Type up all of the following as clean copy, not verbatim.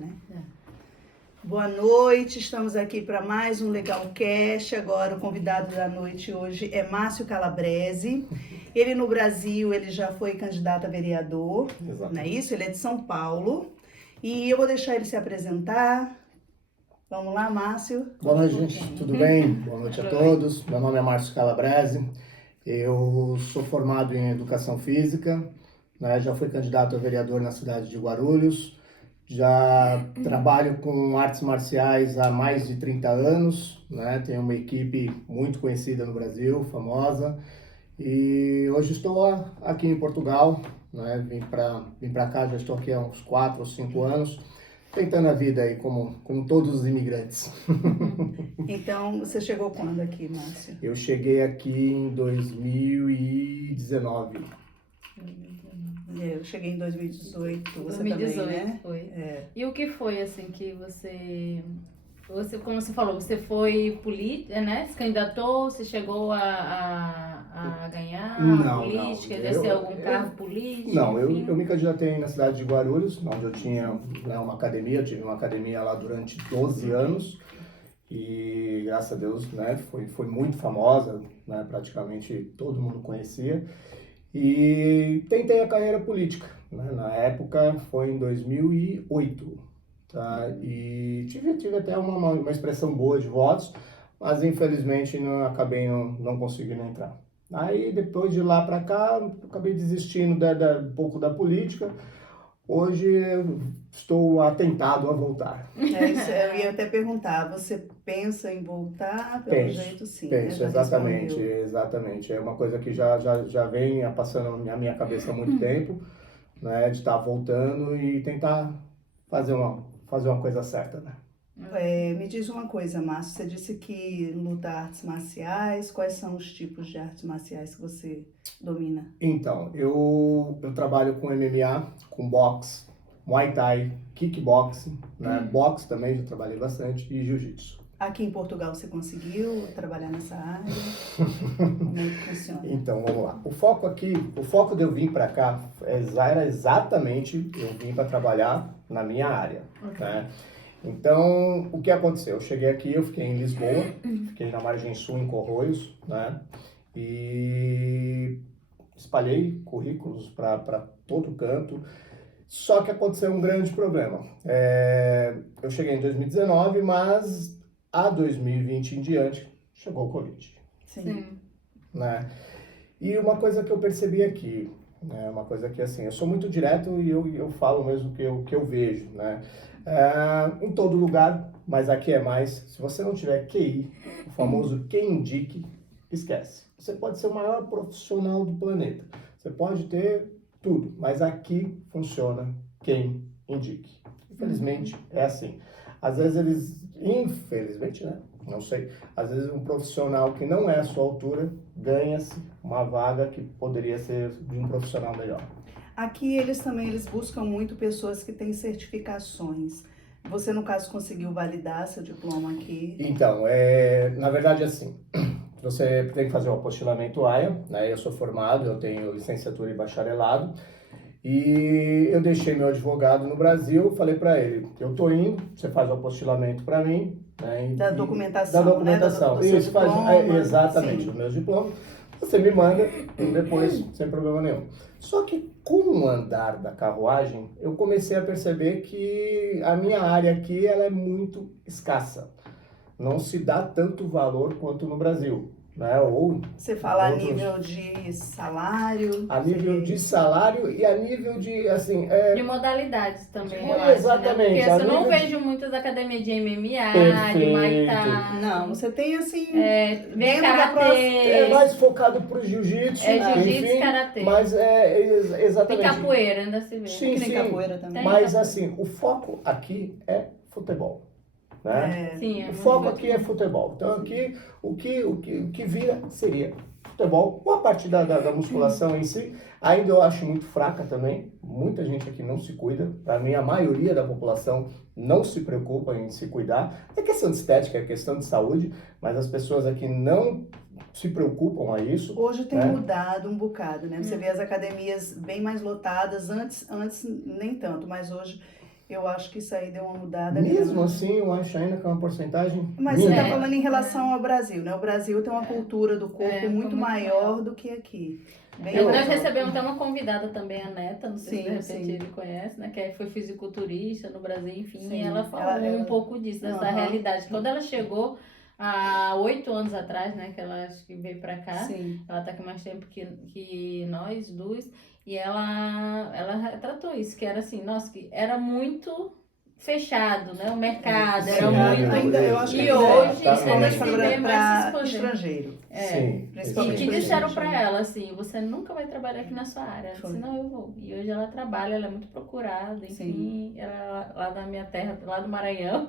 né? É. Boa noite, estamos aqui para mais um Legalcast. Agora o convidado da noite hoje é Márcio Calabrese. Ele no Brasil, ele já foi candidato a vereador, Exato. não é isso? Ele é de São Paulo. E eu vou deixar ele se apresentar. Vamos lá, Márcio. Boa noite, gente. Tudo bem? Boa noite a todos. Meu nome é Márcio Calabrese. Eu sou formado em Educação Física, né? Já fui candidato a vereador na cidade de Guarulhos. Já trabalho com artes marciais há mais de 30 anos, né? Tenho uma equipe muito conhecida no Brasil, famosa. E hoje estou aqui em Portugal, né? Vim para cá, já estou aqui há uns 4 ou 5 anos. Tentando a vida aí, como todos os imigrantes. Então, você chegou quando aqui, Márcio? Eu cheguei aqui em 2019. Eu cheguei em 2018, você 2018, também, né? foi. É. E o que foi, assim, que você, como você falou, você foi política, né? Se candidatou, você chegou a ganhar Não, política, não. exercer algum cargo político? Não, enfim? eu me candidatei na cidade de Guarulhos, onde eu tinha, né, uma academia. Eu tive uma academia lá durante 12 anos. E graças a Deus, né, foi muito famosa, né, praticamente todo mundo conhecia. E tentei a carreira política, né, na época foi em 2008, tá? E tive até uma expressão boa de votos, mas infelizmente acabei não conseguindo entrar. Aí depois de lá para cá, acabei desistindo um pouco da política. Hoje eu estou atentado a voltar. É isso, eu ia até perguntar, você pensa em voltar? Pelo jeito sim, né? Penso, Já exatamente, respondeu. exatamente. É uma coisa que já vem passando na minha cabeça há muito tempo, né, de estar voltando e tentar fazer uma coisa certa, né? Me diz uma coisa, Márcio, você disse que luta artes marciais, quais são os tipos de artes marciais que você domina? Então, eu trabalho com MMA, com boxe, Muay Thai, kickboxing, né, boxe também já trabalhei bastante, e jiu-jitsu. Aqui em Portugal você conseguiu trabalhar nessa área? Como é que funciona? Então, vamos lá. O foco de eu vir para cá era exatamente eu vim para trabalhar na minha área, né? Então, o que aconteceu? Eu cheguei aqui, eu fiquei em Lisboa, fiquei na Margem Sul, em Corroios, né? E espalhei currículos para todo canto. Só que aconteceu um grande problema. Eu cheguei em 2019, mas a 2020 em diante chegou o Covid. Sim. Né? E uma coisa que eu percebi aqui, né, uma coisa que assim, eu sou muito direto e eu falo mesmo o que eu vejo, né? Em todo lugar, mas aqui é mais, se você não tiver QI, o famoso quem indique, esquece. Você pode ser o maior profissional do planeta, você pode ter tudo, mas aqui funciona quem indique. Infelizmente é assim. Às vezes infelizmente, né? Não sei, às vezes um profissional que não é a sua altura ganha-se uma vaga que poderia ser de um profissional melhor. Aqui eles buscam muito pessoas que têm certificações. Você, no caso, conseguiu validar seu diploma aqui? Então, na verdade, assim, você tem que fazer o apostilamento AIA, né? Eu sou formado, eu tenho licenciatura e bacharelado. E eu deixei meu advogado no Brasil, falei para ele, eu tô indo, você faz o apostilamento para mim, né? Da documentação, da documentação. Né? Isso, faz exatamente, sim. os meus diplomas. Você me manda e depois, sem problema nenhum. Só que com o andar da carruagem, eu comecei a perceber que a minha área aqui ela é muito escassa. Não se dá tanto valor quanto no Brasil, né? Ou você fala a nível de salário? A nível de salário e a nível de, assim... De modalidades também, eu exatamente. Né? Porque eu não vejo muitas academias de MMA, de Muay Thai. Não, você tem, assim... Vem karatê. É mais focado pro jiu-jitsu. Jiu-jitsu e karatê. Mas exatamente. E capoeira, ainda se vê. Sim, tem capoeira também. Mas, assim, o foco aqui é futebol. Né? Sim, o foco aqui é futebol. Então aqui o que vira seria futebol. Ou a parte da musculação em si, ainda eu acho muito fraca também. Muita gente aqui não se cuida. Para mim, a maioria da população não se preocupa em se cuidar. É questão de estética, é questão de saúde, mas as pessoas aqui não se preocupam a isso. Hoje tem mudado um bocado, né? Você vê as academias bem mais lotadas, antes nem tanto, mas hoje Eu acho que isso aí deu uma mudada. Mesmo grande. assim, eu acho ainda que é uma porcentagem Mas você mínima. está falando em relação ao Brasil, né? O Brasil tem uma cultura do corpo muito maior do que aqui. Bem Nós legal. recebemos até uma convidada também, a Neta, não sei se de Sim, repente sim. ele conhece, né? Que foi fisiculturista no Brasil, enfim, Sim. e ela falou um pouco disso, dessa realidade. Quando ela chegou há 8 anos atrás, né? Que ela acho que veio pra cá, Sim. ela tá aqui mais tempo que nós duas, e ela tratou isso, que era assim, nossa, que era muito fechado, né? O mercado Sim, era muito... Ainda, eu acho que E ainda hoje, é, principalmente você vê mais para exponer. estrangeiro. Sim, E Principalmente que para disseram estrangeiro. pra ela assim, você nunca vai trabalhar aqui na sua área. Ela Foi. disse, não, eu vou. E hoje ela trabalha, ela é muito procurada, enfim, ela lá da minha terra, lá do Maranhão.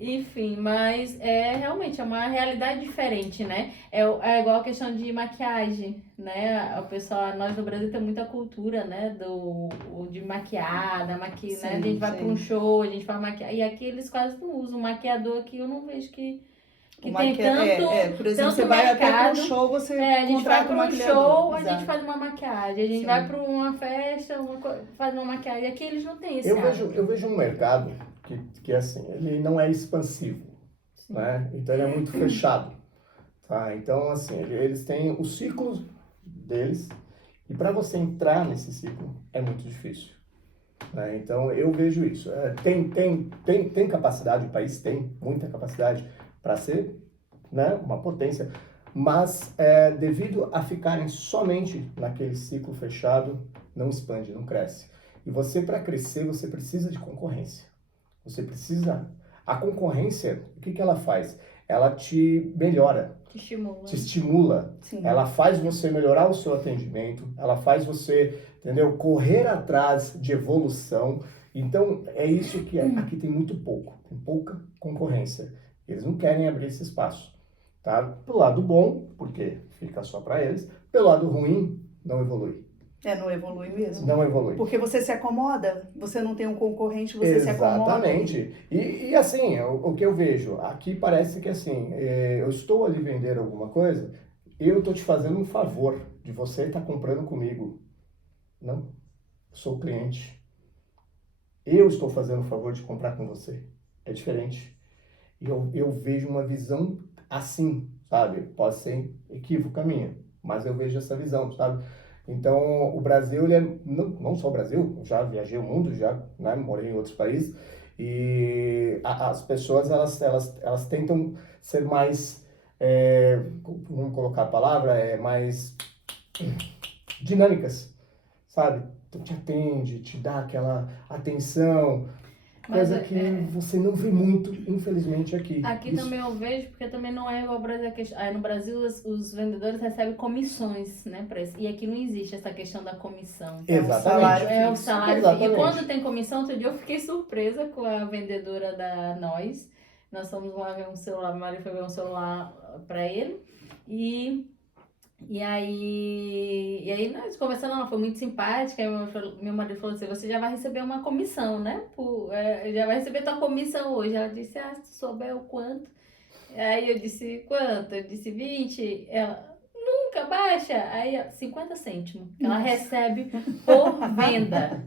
Enfim, mas realmente é uma realidade diferente, né? É igual a questão de maquiagem, né? O pessoal, nós no Brasil tem muita cultura, né? De maquiar, né? A gente vai para um show, a gente faz maquiagem. E aqui eles quase não usam maquiador aqui, eu não vejo que tem tanto. Por exemplo, tanto você vai até para um mercado. show, você A gente vai contrata para um maquiador. show, a Exato. gente faz uma maquiagem. A gente Sim. vai para uma festa, faz uma maquiagem. Aqui eles não têm esse hábito. Eu vejo um mercado que assim, ele não é expansivo, né? Então ele é muito fechado, tá? Então assim, eles têm os ciclos deles e para você entrar nesse ciclo é muito difícil, né? Então eu vejo isso. Tem capacidade, o país tem muita capacidade para ser, né, uma potência, mas devido a ficarem somente naquele ciclo fechado, não expande, não cresce. E você, para crescer, você precisa de concorrência. Você precisa... A concorrência, o que ela faz? Ela te melhora, Te estimula. te estimula. Sim. Ela faz você melhorar o seu atendimento, ela faz você, entendeu? Correr atrás de evolução. Então, é isso que aqui tem muito pouco, tem pouca concorrência. Eles não querem abrir esse espaço, tá? Pelo lado bom, porque fica só para eles. Pelo lado ruim, não evolui. Não evolui mesmo. Não evolui. Porque você se acomoda, você não tem um concorrente, você se acomoda. Exatamente. E assim, o que eu vejo, aqui parece que assim, eu estou ali vender alguma coisa, eu estou te fazendo um favor de você estar comprando comigo. Não, eu sou o cliente. Eu estou fazendo o favor de comprar com você. É diferente. Eu vejo uma visão assim, sabe? Pode ser equívoca minha, mas eu vejo essa visão, sabe? Então, o Brasil, ele é, não só o Brasil, eu já viajei o mundo, já, né, morei em outros países, e as pessoas, elas tentam ser mais, vamos colocar a palavra, mais dinâmicas, sabe? Então, te atende, te dá aquela atenção, coisa que você não vê muito, infelizmente, aqui. Aqui Isso. também eu vejo, porque também não é igual ao Brasil. No Brasil, os vendedores recebem comissões, né? E aqui não existe essa questão da comissão. Exatamente. É o salário. Exatamente. E quando tem comissão, outro dia eu fiquei surpresa com a vendedora da Nós. Nós fomos lá ver um celular, meu marido foi ver um celular pra ele. E aí nós conversando, ela foi muito simpática. Aí meu marido falou assim: você já vai receber uma comissão, né? Já vai receber tua comissão hoje. Ela disse: se tu souber o quanto. Aí eu disse: quanto? Eu disse: 20. Ela: nunca baixa. Aí 50 cêntimos. Ela recebe por venda.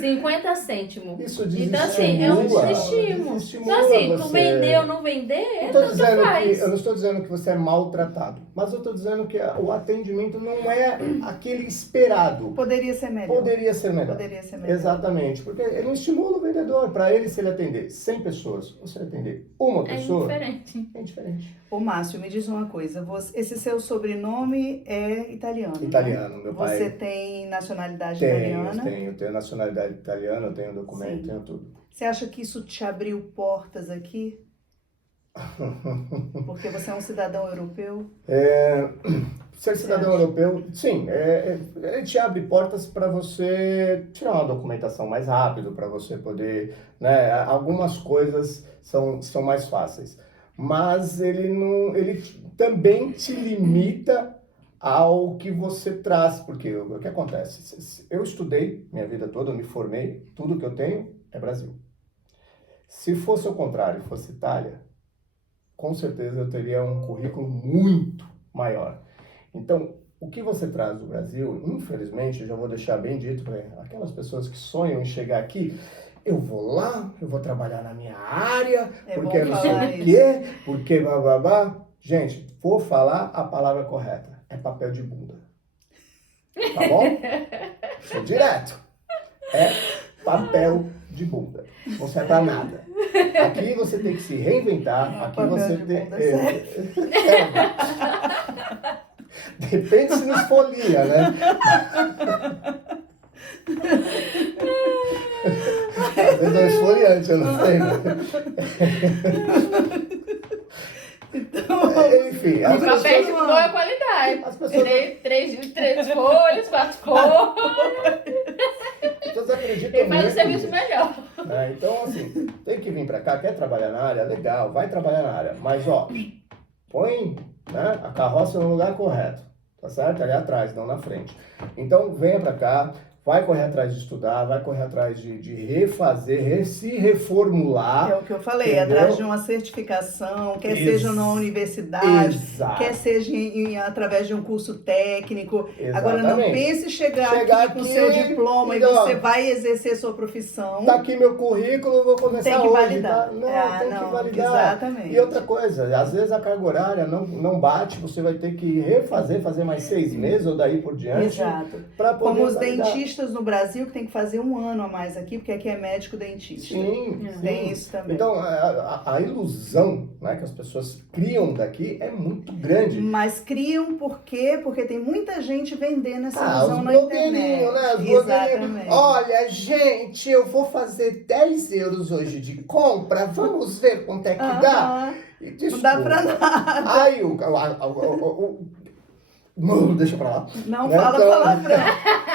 50 cêntimos. Isso Então, assim, é um desestímulo. Então, assim, tu vender ou não vender, tanto faz. Eu não estou dizendo que você é maltratado, mas eu estou dizendo que o atendimento não é aquele esperado. Poderia ser melhor. Poderia ser melhor. Poderia ser melhor. Exatamente, porque ele não estimula o vendedor. Para ele, se ele atender 100 pessoas, você atender uma pessoa... É diferente. É diferente. Ô, Márcio, me diz uma coisa. Esse seu sobrenome é italiano, Italiano, né? meu pai. Você tem nacionalidade italiana? Tenho nacionalidade italiana, eu tenho documento, Sim. tenho tudo. Você acha que isso te abriu portas aqui? Porque você é um cidadão europeu? Ser cidadão europeu, sim, ele te abre portas para você tirar uma documentação mais rápido, para você poder, né, algumas coisas são mais fáceis, mas ele também te limita ao que você traz, porque o que acontece? Eu estudei minha vida toda, eu me formei, tudo que eu tenho é Brasil. Se fosse o contrário, fosse Itália, com certeza eu teria um currículo muito maior. Então, o que você traz do Brasil, infelizmente, eu já vou deixar bem dito para aquelas pessoas que sonham em chegar aqui, eu vou lá, eu vou trabalhar na minha área, É porque bom não sei falar o quê, porque bababá. Gente, vou falar a palavra correta. É papel de bunda. Tá bom? Sou direto. É papel de bunda. Não serve pra nada. Aqui você tem que se reinventar. Não, Aqui papel você de tem. bunda Serve. Depende se não esfolia, né? Às vezes é um esfoliante, eu não sei. Né? Então, Enfim, E as papel de pessoas, boa qualidade. as pessoas, Três folhas, 4 cores. as pessoas acreditam Ele faz o muito serviço nisso, melhor. né? Então, assim, tem que vir pra cá, quer trabalhar na área? Legal, vai trabalhar na área. Mas, ó, põe, né, a carroça no lugar correto, tá certo? Ali atrás, não na frente. Então, venha pra cá, vai correr atrás de estudar, vai correr atrás de refazer, se reformular. é o que eu falei, Entendeu? atrás de uma certificação, quer seja numa universidade, Exato. quer seja através de um curso técnico. Agora, não Exatamente. pense em chegar Chegar aqui com aqui seu diploma e, e ó, você vai exercer sua profissão. Tá aqui meu currículo, eu vou começar Tem que hoje, validar. tá? Não, tem que não, validar. exatamente. E outra coisa, às vezes a carga horária não bate, você vai ter que refazer, fazer mais 6 meses ou daí por diante. Exato. Para poder Como os validar. dentistas no Brasil, que tem que fazer 1 ano a mais aqui, porque aqui é médico dentista. Sim, Tem sim. isso também. Então, a ilusão, né, que as pessoas criam daqui é muito grande. Mas criam por quê? Porque tem muita gente vendendo essa Os ilusão na internet. blogueirinhos, né? Os blogueirinhos. Exatamente. Olha, gente, eu vou fazer 10 euros hoje de compra, vamos ver quanto é que dá? Aham. E, Não dá pra desculpa. nada. Aí não, deixa pra lá. Não Né? fala Então- palavrão.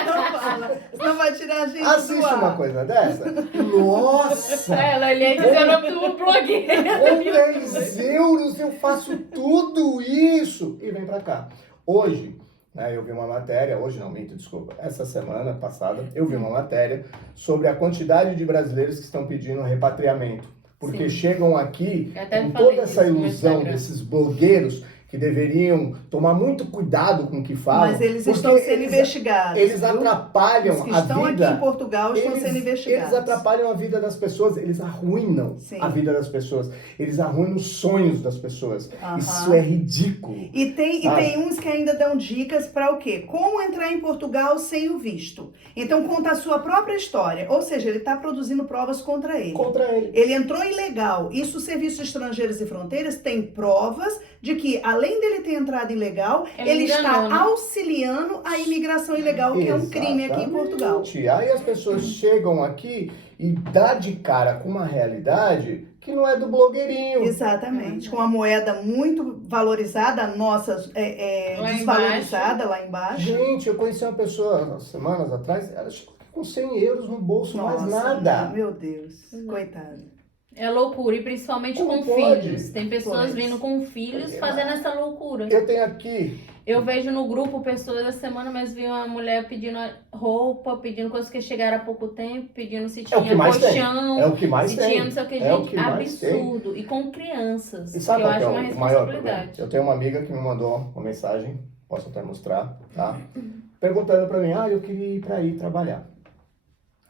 Não fala. Senão vai tirar a gente do Assiste ar. uma coisa dessa. Nossa! Ela ia dizer o nome do blogueiro. Com 10 euros eu faço tudo isso! E vem pra cá. Hoje, né, eu vi uma matéria, hoje não, minto, desculpa, essa semana passada, eu vi uma matéria sobre a quantidade de brasileiros que estão pedindo repatriamento. Porque Sim. chegam aqui Eu até com falei toda essa disso no ilusão Instagram. desses blogueiros que deveriam tomar muito cuidado com o que falam. Mas eles porque estão sendo eles- investigados. Eles viu? atrapalham Os que a estão vida. aqui em Portugal estão sendo investigados. Eles atrapalham a vida das pessoas, eles arruinam Sim. a vida das pessoas, eles arruinam os sonhos das pessoas. Aham. Isso é ridículo. E tem Sabe? uns que ainda dão dicas para o quê? Como entrar em Portugal sem o visto. Então conta a sua própria história. Ou seja, ele está produzindo provas contra ele. Contra ele. Ele entrou ilegal. Isso o Serviço de Estrangeiros e Fronteiras tem provas de que, além dele ter entrado ilegal, ele está enganou, né? auxiliando a imigração ilegal, que é um crime aqui em Portugal. Exatamente. Aí as pessoas chegam aqui e dá de cara com uma realidade que não é do blogueirinho. Exatamente. Com a moeda muito valorizada, a nossa Lá desvalorizada lá embaixo. Gente, eu conheci uma pessoa semanas atrás, ela chegou com 100 euros no bolso, mais Nossa, nada. meu Deus. Coitado. É loucura, e principalmente Como com pode? filhos. Tem pessoas Pode. vindo com filhos fazendo essa loucura. Eu tenho aqui, Eu vejo no grupo pessoas essa semana, mas vi uma mulher pedindo roupa, pedindo coisas que chegaram há pouco tempo, pedindo se É o tinha que mais tem. colchão, é o que mais se tem. tinha não sei o que, É o gente, que mais tem. absurdo. E com crianças, E que sabe eu qual que acho é uma o maior problema? responsabilidade. Eu tenho uma amiga que me mandou uma mensagem, posso até mostrar, tá? Perguntando pra mim, eu queria ir pra aí trabalhar.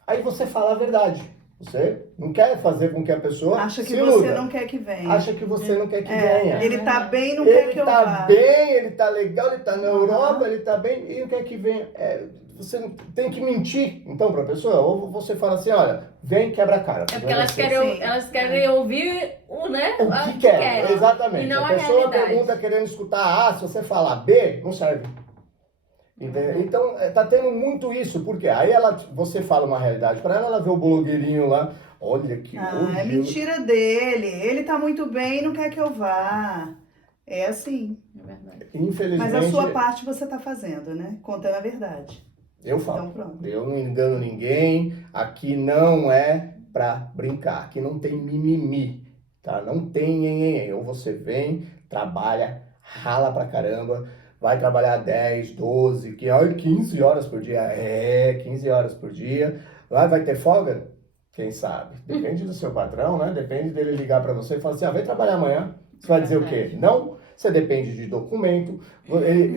Aí você fala a verdade. Você não quer fazer com que a pessoa Acha que se você iluda. não quer que venha. Acha que você não quer que venha. Ele tá bem, não quer Ele que eu tá vá. bem, ele tá legal, ele tá na Aham. Europa, ele tá bem, e não quer que venha. Você não tem que mentir, então, pra pessoa. Ou você fala assim, olha, vem, quebra a cara. É porque elas Sim. querem ouvir né, O que quer, exatamente. E não a a pessoa realidade. pergunta querendo escutar A, se você falar B, não serve. Entendeu? Então, tá tendo muito isso, porque aí você fala uma realidade pra ela vê o blogueirinho lá, olha que É mentira dele. Ele tá muito bem e não quer que eu vá. É assim. É verdade. Infelizmente, Mas a sua parte você tá fazendo, né? Contando a verdade. eu falo. Então pronto. Eu não engano ninguém, aqui não é pra brincar, aqui não tem mimimi, tá? Não tem nhenhenhen. Ou você vem, trabalha, rala pra caramba, vai trabalhar 10, 12, 15 horas por dia. 15 horas por dia. Vai ter folga? Quem sabe? Depende do seu patrão, né? Depende dele ligar pra você e falar assim, vem trabalhar amanhã. Você vai dizer o quê? Não? você depende de documento,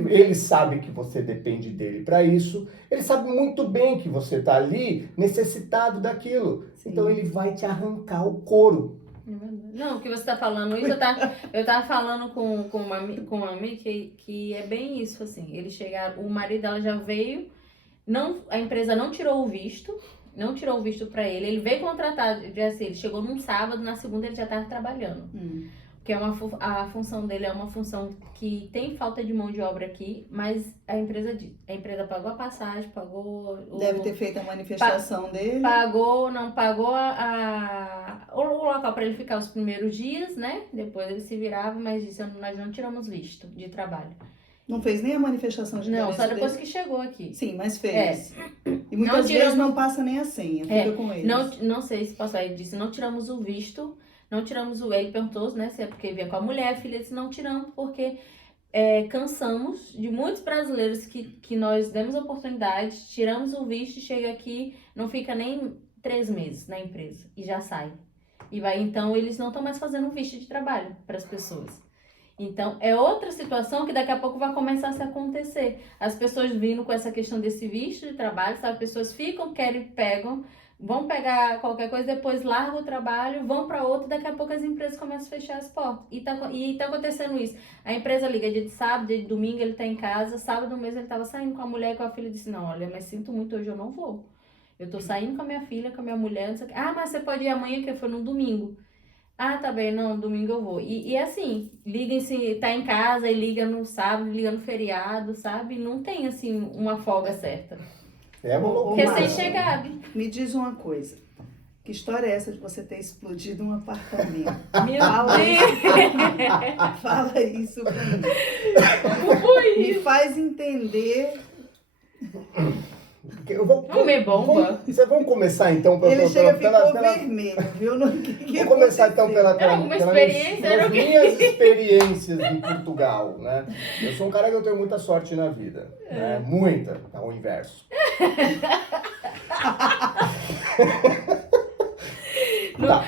ele sabe que você depende dele para isso, ele sabe muito bem que você está ali necessitado daquilo. Sim. Então ele vai te arrancar o couro. Não, o que você tá falando isso, eu tava falando com uma amiga que é bem isso, assim. Eles chegaram, o marido dela já veio, a empresa não tirou o visto para ele. Ele veio contratado, assim, ele chegou num sábado, na segunda ele já tava trabalhando. Porque a função dele é uma função que tem falta de mão de obra aqui, mas a empresa pagou a passagem, pagou... Deve ter feito a manifestação dele. Pagou o local para ele ficar os primeiros dias, né? Depois ele se virava, mas disse, nós não tiramos visto de trabalho. Não fez nem a manifestação de Não, só depois dele. que chegou aqui. Sim, mas fez. E Não muitas vezes tiramos- não passa nem a senha, fica com eles. Não sei se passou. Ele disse, não tiramos o visto, ele perguntou, né, se é porque vinha com a mulher, a filha disse, não tiramos porque cansamos de muitos brasileiros que nós demos oportunidade, tiramos o visto e chega aqui, não fica nem 3 meses na empresa e já sai. Então eles não estão mais fazendo visto de trabalho para as pessoas. Então, é outra situação que daqui a pouco vai começar a se acontecer. As pessoas vindo com essa questão desse visto de trabalho, sabe? As pessoas ficam, pegam, vão pegar qualquer coisa, depois largam o trabalho, vão para outro, daqui a pouco as empresas começam a fechar as portas. E tá acontecendo isso. A empresa liga dia de sábado, dia de domingo, ele tá em casa, sábado mesmo ele tava saindo com a mulher e com a filha e disse, não, olha, mas sinto muito, hoje eu não vou. Eu tô saindo com a minha filha, com a minha mulher, não sei o quê. Ah, mas você pode ir amanhã, que foi no domingo. Ah, tá bem, não, domingo eu vou. E assim, liga-se, tá em casa e liga no sábado, liga no feriado, sabe? Não tem, assim, uma folga certa. É uma loucura. Recém-chegado. Me diz uma coisa. Que história é essa de você ter explodido um apartamento? Meu Fala Deus! Fala isso pra mim. Como foi Me isso? faz entender. Comer bomba? Vamos começar então Ele chega e ficou vermelho, viu? Vamos começar então Era alguma experiência, era o quê? minhas experiências em Portugal, né? Eu sou um cara que eu tenho muita sorte na vida, né? Muita, ao inverso. Tá.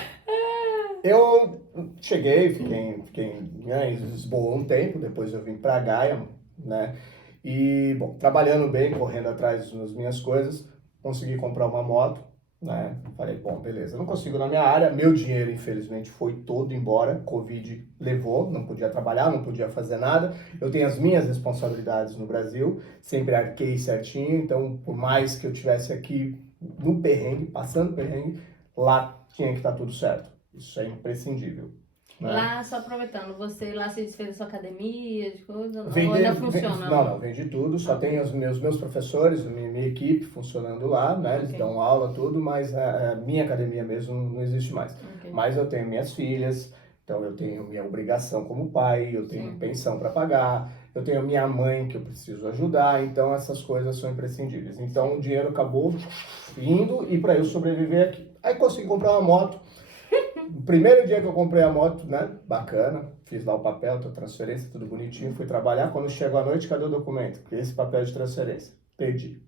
Eu cheguei, fiquei né, em Lisboa um tempo, depois eu vim pra Gaia, né? E, bom, trabalhando bem, correndo atrás das minhas coisas, consegui comprar uma moto, né? Falei, bom, beleza, não consigo na minha área, meu dinheiro, infelizmente, foi todo embora, Covid levou, não podia trabalhar, não podia fazer nada, eu tenho as minhas responsabilidades no Brasil, sempre arquei certinho, então, por mais que eu tivesse aqui no perrengue, passando perrengue, lá tinha que estar tudo certo, isso é imprescindível. Né? Lá, só aproveitando, você lá se desfez da sua academia, de coisa, ou ainda funciona? Não, vende tudo, só tem os meus professores, minha equipe funcionando lá, né? Eles dão aula, tudo, mas a minha academia mesmo não existe mais. Okay. Mas eu tenho minhas filhas, então eu tenho minha obrigação como pai, eu tenho pensão para pagar, eu tenho minha mãe que eu preciso ajudar, então essas coisas são imprescindíveis. Então o dinheiro acabou indo e para eu sobreviver aqui. Aí consegui comprar uma moto. O primeiro dia que eu comprei a moto, né, bacana, fiz lá o papel, transferência, tudo bonitinho, fui trabalhar. Quando chegou a noite, cadê o documento? Esse papel de transferência. Perdi.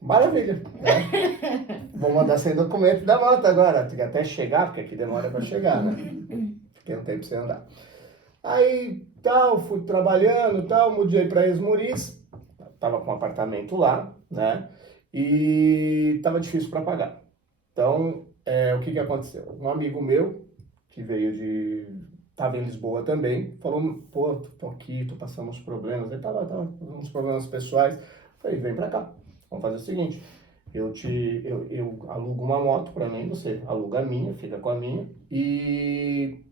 Maravilha, né? Vou mandar sem documento da moto agora, tem que até chegar, porque aqui demora para chegar, né? Fiquei um tempo sem andar. Aí, tal, fui trabalhando, tal, mudei para Esmoriz, tava com um apartamento lá, né? E tava difícil para pagar. Então, o que aconteceu? Um amigo meu, que estava em Lisboa também, falou, pô, tô aqui, tô passando uns problemas. Ele tava uns problemas pessoais. Falei, vem pra cá, vamos fazer o seguinte, eu alugo uma moto pra mim, você aluga a minha, fica com a minha, e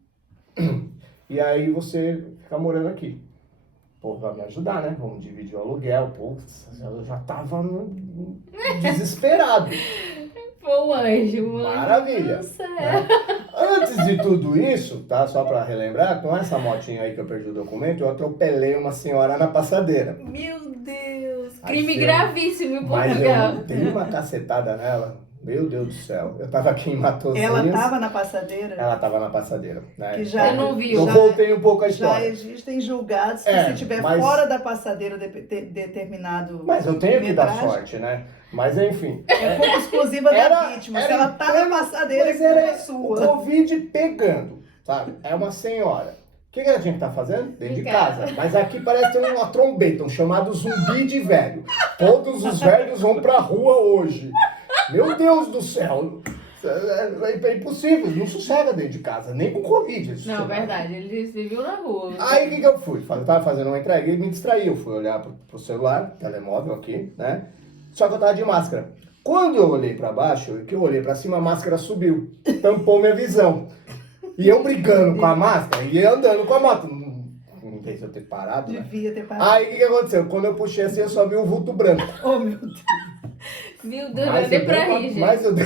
aí você fica morando aqui. Pô, vai me ajudar, né? Vamos dividir o aluguel. Pô, eu já tava desesperado. Pô, anjo, mano. Maravilha. Né? Antes de tudo isso, tá? Só pra relembrar, com essa motinha aí que eu perdi o documento, eu atropelei uma senhora na passadeira. Meu Deus. Crime Achei. Gravíssimo em Mas Portugal. eu dei uma cacetada nela. Meu Deus do céu. Eu tava aqui em Matosinhos. Ela estava na passadeira? Ela tava na passadeira. Né? Que já, Eu não vi. Eu voltei um pouco a Já história. existem julgados que se tiver mas- fora da passadeira determinado Mas eu tenho que dar metragem, sorte, né? Mas enfim. é culpa exclusiva da Era- vítima. era Se ela tá pleno- na passadeira, é Mas era culpa o sua. Covid pegando. sabe? É uma senhora. O que ela tinha que estar fazendo? Dentro de Em casa. casa. Mas aqui parece ter uma trombeta, um chamado zumbi de velho. Todos os velhos vão pra rua hoje. Meu Deus do céu. É impossível, não sossega dentro de casa, nem com Covid. Não, sossega. verdade, ele se viu na rua. Aí o que eu fui? Eu tava fazendo uma entrega e me distraí. Eu fui olhar pro celular, telemóvel aqui, né? Só que eu tava de máscara. Quando eu olhei pra baixo, que eu olhei pra cima, a máscara subiu, tampou minha visão. E eu brigando com a máscara e andando com a moto. Não sei se eu ter parado, né? Devia ter parado. Aí o que aconteceu? Quando eu puxei assim, eu só vi um vulto branco. Oh, meu Deus. Meu Deus, não deu pra rir, gente. Mas eu dei...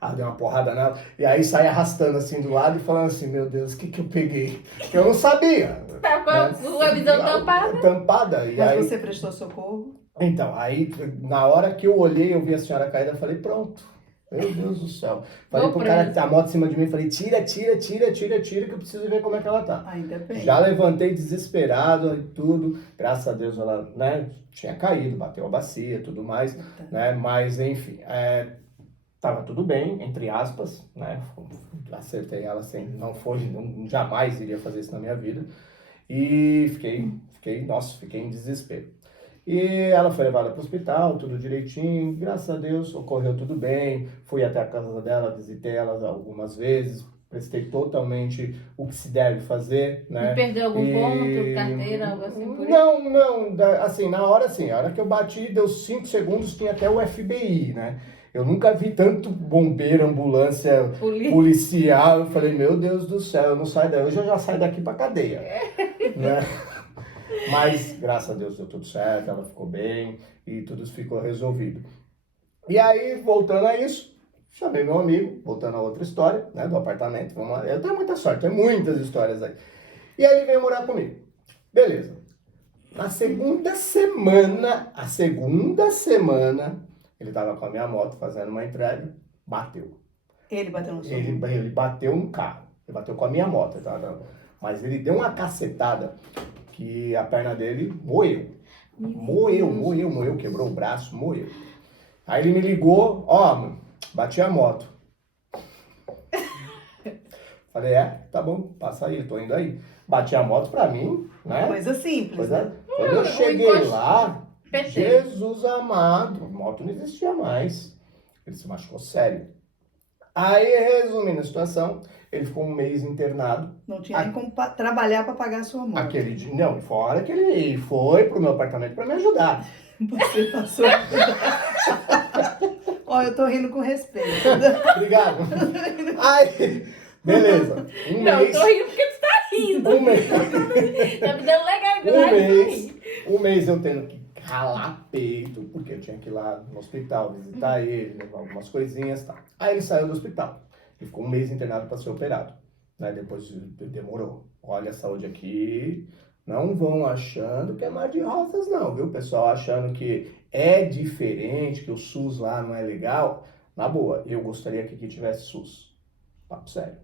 Ah, dei uma porrada nela. E aí saí arrastando assim do lado e falando assim, meu Deus, o que eu peguei? Eu não sabia. Tá com a sua visão tampada. Tampada. E Mas aí... você prestou socorro? Então, aí na hora que eu olhei, eu vi a senhora caída, eu falei, pronto. Meu Deus do céu. Falei pro cara que tá a moto em cima de mim, falei, tira, que eu preciso ver como é que ela tá. Ainda bem. Já levantei desesperado e tudo. Graças a Deus ela, né, tinha caído, bateu a bacia e tudo mais, né? Mas, enfim, tava tudo bem, entre aspas, né? Acertei ela assim, jamais iria fazer isso na minha vida. E fiquei em desespero. E ela foi levada para o hospital, tudo direitinho, graças a Deus ocorreu tudo bem. Fui até a casa dela, visitei ela algumas vezes, prestei totalmente o que se deve fazer, né? E perdeu algum ponto, carteira, algo assim por isso? Não, assim, na hora a hora que eu bati, deu 5 segundos, tinha até o FBI, né? Eu nunca vi tanto bombeiro, ambulância, policial. Eu falei, meu Deus do céu, eu não saio daí. Hoje eu já saio daqui pra cadeia, né? Mas, graças a Deus, deu tudo certo, ela ficou bem e tudo ficou resolvido. E aí, voltando a isso, chamei meu amigo, voltando a outra história, né, do apartamento. Vamos lá. Eu tenho muita sorte, tem muitas histórias aí. E aí ele veio morar comigo. Beleza. Na segunda semana, ele tava com a minha moto fazendo uma entrega, bateu. Ele bateu no seu? Ele bateu no carro, ele bateu com a minha moto, tá? Mas ele deu uma cacetada que a perna dele moeu. Moeu, quebrou o braço, moeu. Aí ele me ligou, bati a moto. Falei, tá bom, passa aí, tô indo aí. Bati a moto pra mim, né? Coisa simples, né? Quando eu cheguei lá, Jesus amado, a moto não existia mais. Ele se machucou sério. Aí, resumindo a situação, ele ficou um mês internado. Não tinha nem como trabalhar para pagar a sua moto. Não, fora que ele foi pro meu apartamento para me ajudar. Você passou. Eu tô rindo com respeito. Obrigado. Aí, beleza. Eu tô rindo porque tu tá rindo. Um mês. Tá me dando legal. Um mês eu tendo que ralar peito, porque eu tinha que ir lá no hospital visitar ele, levar algumas coisinhas e tal. Aí ele saiu do hospital. Ele ficou um mês internado para ser operado. Né? Depois demorou. Olha, a saúde aqui, não vão achando que é mar de rosas não, viu? O pessoal achando que é diferente, que o SUS lá não é legal. Na boa, eu gostaria que aqui tivesse SUS. Papo sério.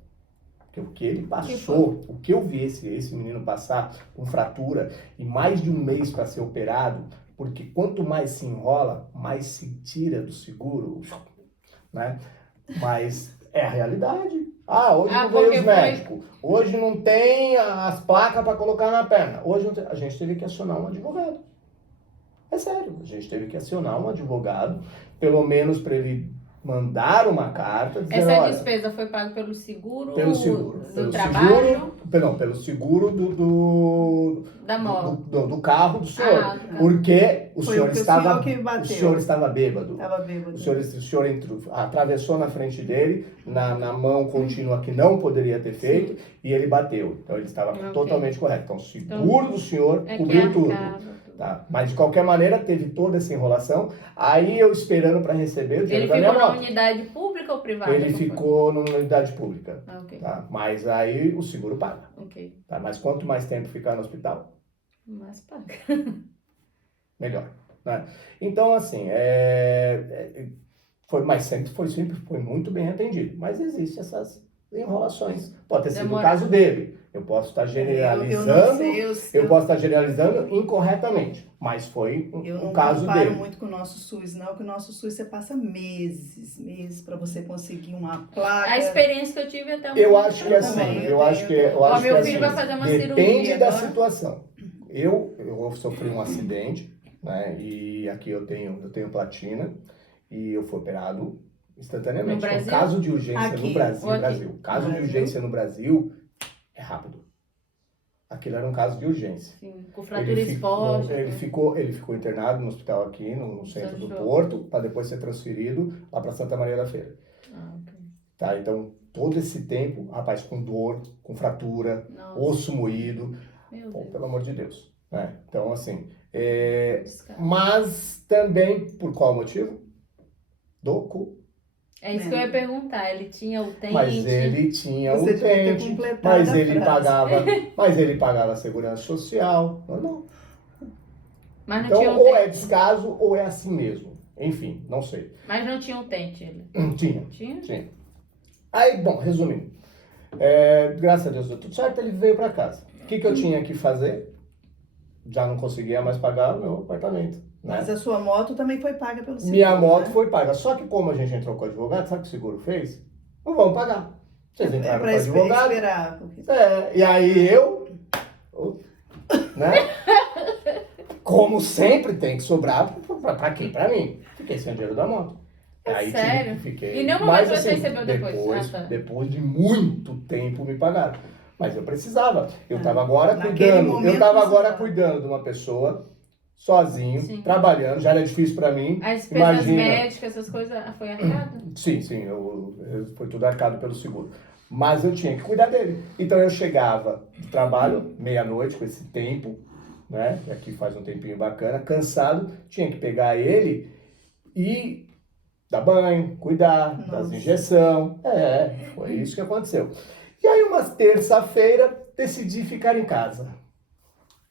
Porque o que ele passou, o que eu vi esse menino passar com fratura e mais de um mês para ser operado, porque quanto mais se enrola, mais se tira do seguro, né? Mas é a realidade. Hoje não veio os médicos. Hoje não tem as placas para colocar na perna. Hoje não tem... A gente teve que acionar um advogado. É sério, a gente teve que acionar um advogado, pelo menos para ele mandar uma carta dizendo, essa despesa foi paga pelo seguro? Pelo seguro. Do trabalho? Pelo seguro da moto. Do carro do senhor. Porque o senhor estava bêbado. Estava bêbado. O senhor entrou, atravessou na frente dele, na mão contínua que não poderia ter feito, e ele bateu. Então ele estava totalmente correto. Então o seguro do senhor cobriu tudo. Tá? Mas de qualquer maneira teve toda essa enrolação. Aí eu esperando para receber o dinheiro da minha moto. Ele ficou na unidade pública ou privada? Ele ficou numa unidade pública. Okay. Tá? Mas aí o seguro paga. Okay. Tá? Mas quanto mais tempo ficar no hospital, mais paga. Melhor. Né? Então assim, mas sempre foi muito bem atendido. Mas existem essas enrolações. Pode ter sido o caso dele. Eu Eu posso estar Eu generalizando, não sei, eu posso estar generalizando incorretamente, mas foi eu o não caso comparo dele. muito com o nosso SUS, não, que o nosso SUS você passa meses para você conseguir uma placa. A experiência que eu tive até um Eu pouco acho que é assim, também, eu acho que Ó, é meu assim, filho vai fazer uma depende cirurgia da agora. situação. Eu sofri um acidente, né, e aqui eu tenho platina, e eu fui operado instantaneamente. No Brasil? Então, caso de urgência Aqui. no Brasil, Ou aqui? caso No de Brasil? urgência no Brasil, é rápido. Aquilo era um caso de urgência. Sim, com fratura exposta. Ele ficou internado no hospital aqui, no centro do Sancho. Porto, para depois ser transferido lá para Santa Maria da Feira. Ah, ok. Tá? Então, todo esse tempo, rapaz, com dor, com fratura, Nossa, osso moído, meu pô, Deus. pelo amor de Deus. Né? Então, assim, Descarga. mas também, por qual motivo? É isso que eu ia perguntar. Ele tinha o tente. Mas ele tinha Você o devia ter tente, completado mas a ele frase. pagava a segurança social, normal. Mas não Então, tinha um ou é tente. descaso ou é assim mesmo. Enfim, não sei. Mas não tinha um tente ele. Tinha. Tinha? Aí, bom, resumindo. Graças a Deus deu tudo certo, ele veio para casa. O que eu tinha que fazer? Já não conseguia mais pagar o meu apartamento. Né? Mas a sua moto também foi paga pelo seguro. Minha moto né? foi paga. Só que como a gente entrou com o advogado, sabe o que o seguro fez? Não vamos pagar. Vocês entraram com o Pra advogado. esperar. Porque... E aí eu, né? Como sempre tem que sobrar pra quem? Pra mim. Fiquei sem dinheiro da moto. É Aí sério? fiquei. E nenhum Mas, momento você assim, recebeu depois? Ah, tá. depois de muito tempo me pagaram. Mas eu precisava. Eu estava agora Naquele cuidando. momento Eu estava agora precisava. cuidando de uma pessoa sozinho, Sim. trabalhando. Já era difícil para mim. As despesas Imagina. médicas, essas coisas, foi arcado? Sim, foi tudo arcado pelo seguro. Mas eu tinha que cuidar dele. Então eu chegava do trabalho, meia-noite, com esse tempo, né? E aqui faz um tempinho bacana, cansado, tinha que pegar ele e dar banho, cuidar, das Nossa. injeções. Foi isso que aconteceu. E aí, uma terça-feira, decidi ficar em casa.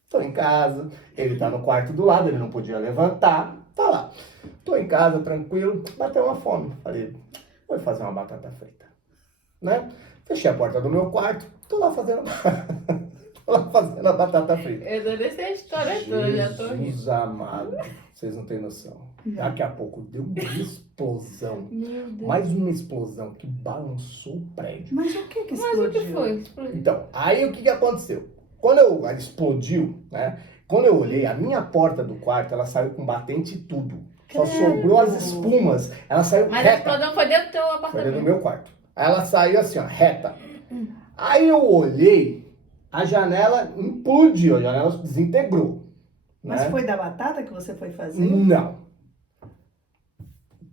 Estou em casa, ele está no quarto do lado, ele não podia levantar, tá lá. Estou em casa, tranquilo, bateu uma fome. Falei, vou fazer uma batata frita, né? Fechei a porta do meu quarto, tô lá fazendo a batata frita. Eu não sei a história toda, já tô rindo. Jesus amado, vocês não têm noção. Daqui a pouco deu uma explosão, Meu Deus. mais uma explosão que balançou o prédio. Mas o que Mas explodiu? o que foi? Explodiu. Então, aí o que aconteceu? Quando ela explodiu, né? Quando eu olhei, a minha porta do quarto, ela saiu com batente e tudo. Só sobrou as espumas. Ela saiu Mas a reta. explosão foi dentro do teu Foi apartamento. dentro do meu quarto. Aí ela saiu assim, ó, reta. Aí eu olhei, a janela implodiu, a janela desintegrou. Mas né? foi da batata que você foi fazer? Não.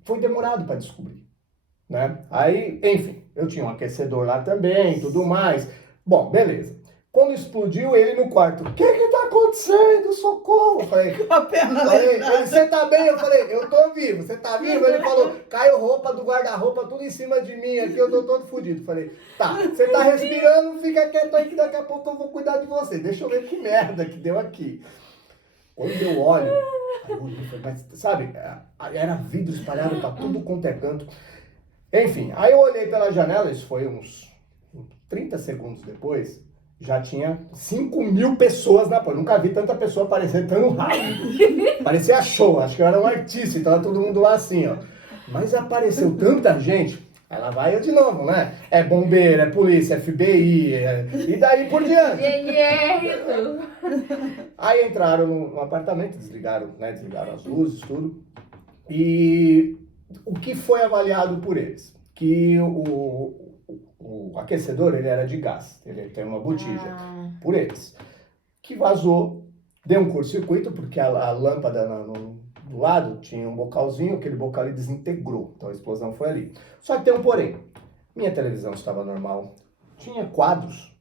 Foi demorado para descobrir. Né? Aí, enfim, eu tinha um aquecedor lá também e tudo mais. Bom, beleza. Quando explodiu, ele no quarto. O que tá acontecendo? Socorro! Eu falei, Com a perna ele, levantada. você tá bem? Eu falei, eu tô vivo. Você tá vivo? Ele falou, caiu roupa do guarda-roupa, tudo em cima de mim aqui, eu tô todo fodido. Falei, tá, você tá respirando, fica quieto aí que daqui a pouco eu vou cuidar de você. Deixa eu ver que merda que deu aqui. Quando eu olho, aí eu olhei, falei, mas, sabe, era vidro espalhado pra tudo quanto é canto. Enfim, aí eu olhei pela janela, isso foi uns 30 segundos depois, já tinha 5.000 pessoas na porta. Nunca vi tanta pessoa aparecer tão rápido. Parecia show, acho que eu era um artista, então era todo mundo lá assim, ó. Mas apareceu tanta gente, aí lá vai eu de novo, né? É bombeiro, é polícia, FBI, e daí por diante. GNR, tudo. Aí entraram no apartamento, desligaram as luzes, tudo. E o que foi avaliado por eles? Que o aquecedor, ele era de gás, ele tem uma botija, por eles. Que vazou, deu um curto-circuito, porque a lâmpada do lado tinha um bocalzinho, aquele bocal ali desintegrou, então a explosão foi ali. Só que tem um porém, minha televisão estava normal, tinha quadros,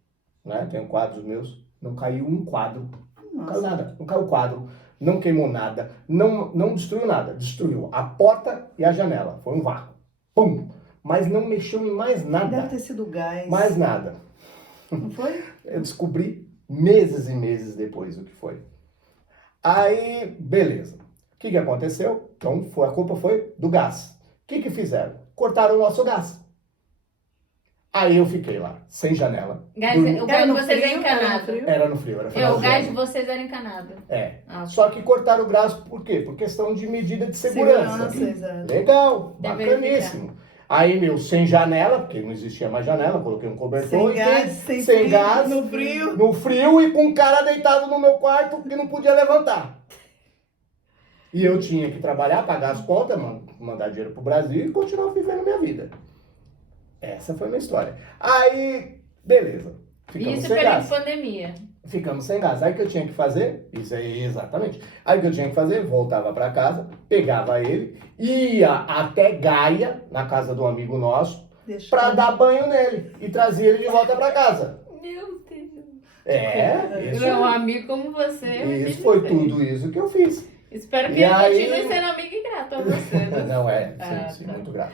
né, tenho quadros meus, não caiu um quadro, não caiu nada, não caiu quadro, não queimou nada, não destruiu nada, destruiu a porta e a janela, foi um vácuo, pum, mas não mexeu em mais nada. Deve ter sido gás. Mais nada. Não foi? Eu descobri meses e meses depois o que foi. Aí, beleza. O que aconteceu? Então, a culpa foi do gás. O que fizeram? Cortaram o nosso gás. Aí eu fiquei lá, sem janela. Gás, Dormi- o gás de no vocês é frio? Era no encanado. frio? Era no frio, era final O de gás de ano. vocês era encanado. É. Ah, Só que cortaram o gás por quê? Por questão de medida de segurança. exato. Legal, Deve bacaníssimo. Aí, meu, sem janela, porque não existia mais janela, coloquei um cobertor Sem gás, sem frio, gás, no frio. no frio e com um cara deitado no meu quarto que não podia levantar. E eu tinha que trabalhar, pagar as contas, mandar dinheiro pro Brasil e continuar vivendo minha vida. Essa foi a minha história. Aí, beleza. Ficamos Isso sem período gás. de pandemia. Ficamos sem gás. Aí o que eu tinha que fazer? Isso aí, exatamente. Aí o que eu tinha que fazer? Voltava para casa, pegava ele, ia até Gaia, na casa de um amigo nosso, Deixa para eu- dar banho nele e trazia ele de volta para casa. Meu Deus. É, isso, Meu amigo como você. eu vou te isso foi dizer. tudo isso que eu fiz. Espero que E ele aí- continue sendo amigo e grato a você. né? Não, sim, Ah, sim, tá. muito grato.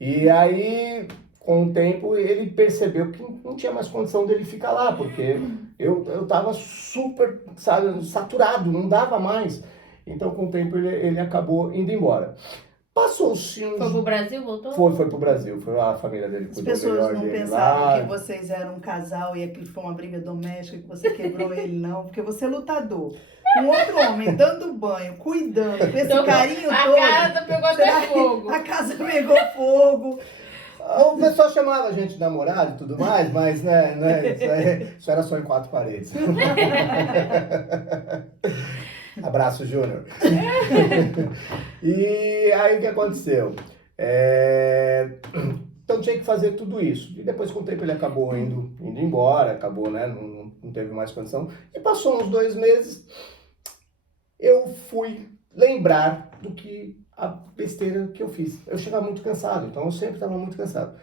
E aí, com o tempo, ele percebeu que não tinha mais condição dele ficar lá, porque eu tava super, sabe, saturado, não dava mais. Então, com o tempo, ele acabou indo embora. Passou-se uns... Foi pro Brasil, voltou? Foi pro Brasil, foi a família dele As cuidou pessoas melhor não dele pensavam lá. que vocês eram um casal e aquilo foi uma briga doméstica, que você quebrou ele, não. Porque você é lutador. Com outro homem dando banho, cuidando, com esse Então, carinho a todo. casa pegou até Será que fogo. A casa pegou fogo. O pessoal chamava a gente de namorado e tudo mais, mas né, isso era só em 4 paredes. Abraço, Júnior. E aí o que aconteceu? Então tinha que fazer tudo isso. E depois, com o tempo, ele acabou indo embora, acabou, né? Não teve mais condição. E passou uns 2 meses, eu fui lembrar do que a besteira que eu fiz. Eu chegava muito cansado, então eu sempre estava muito cansado.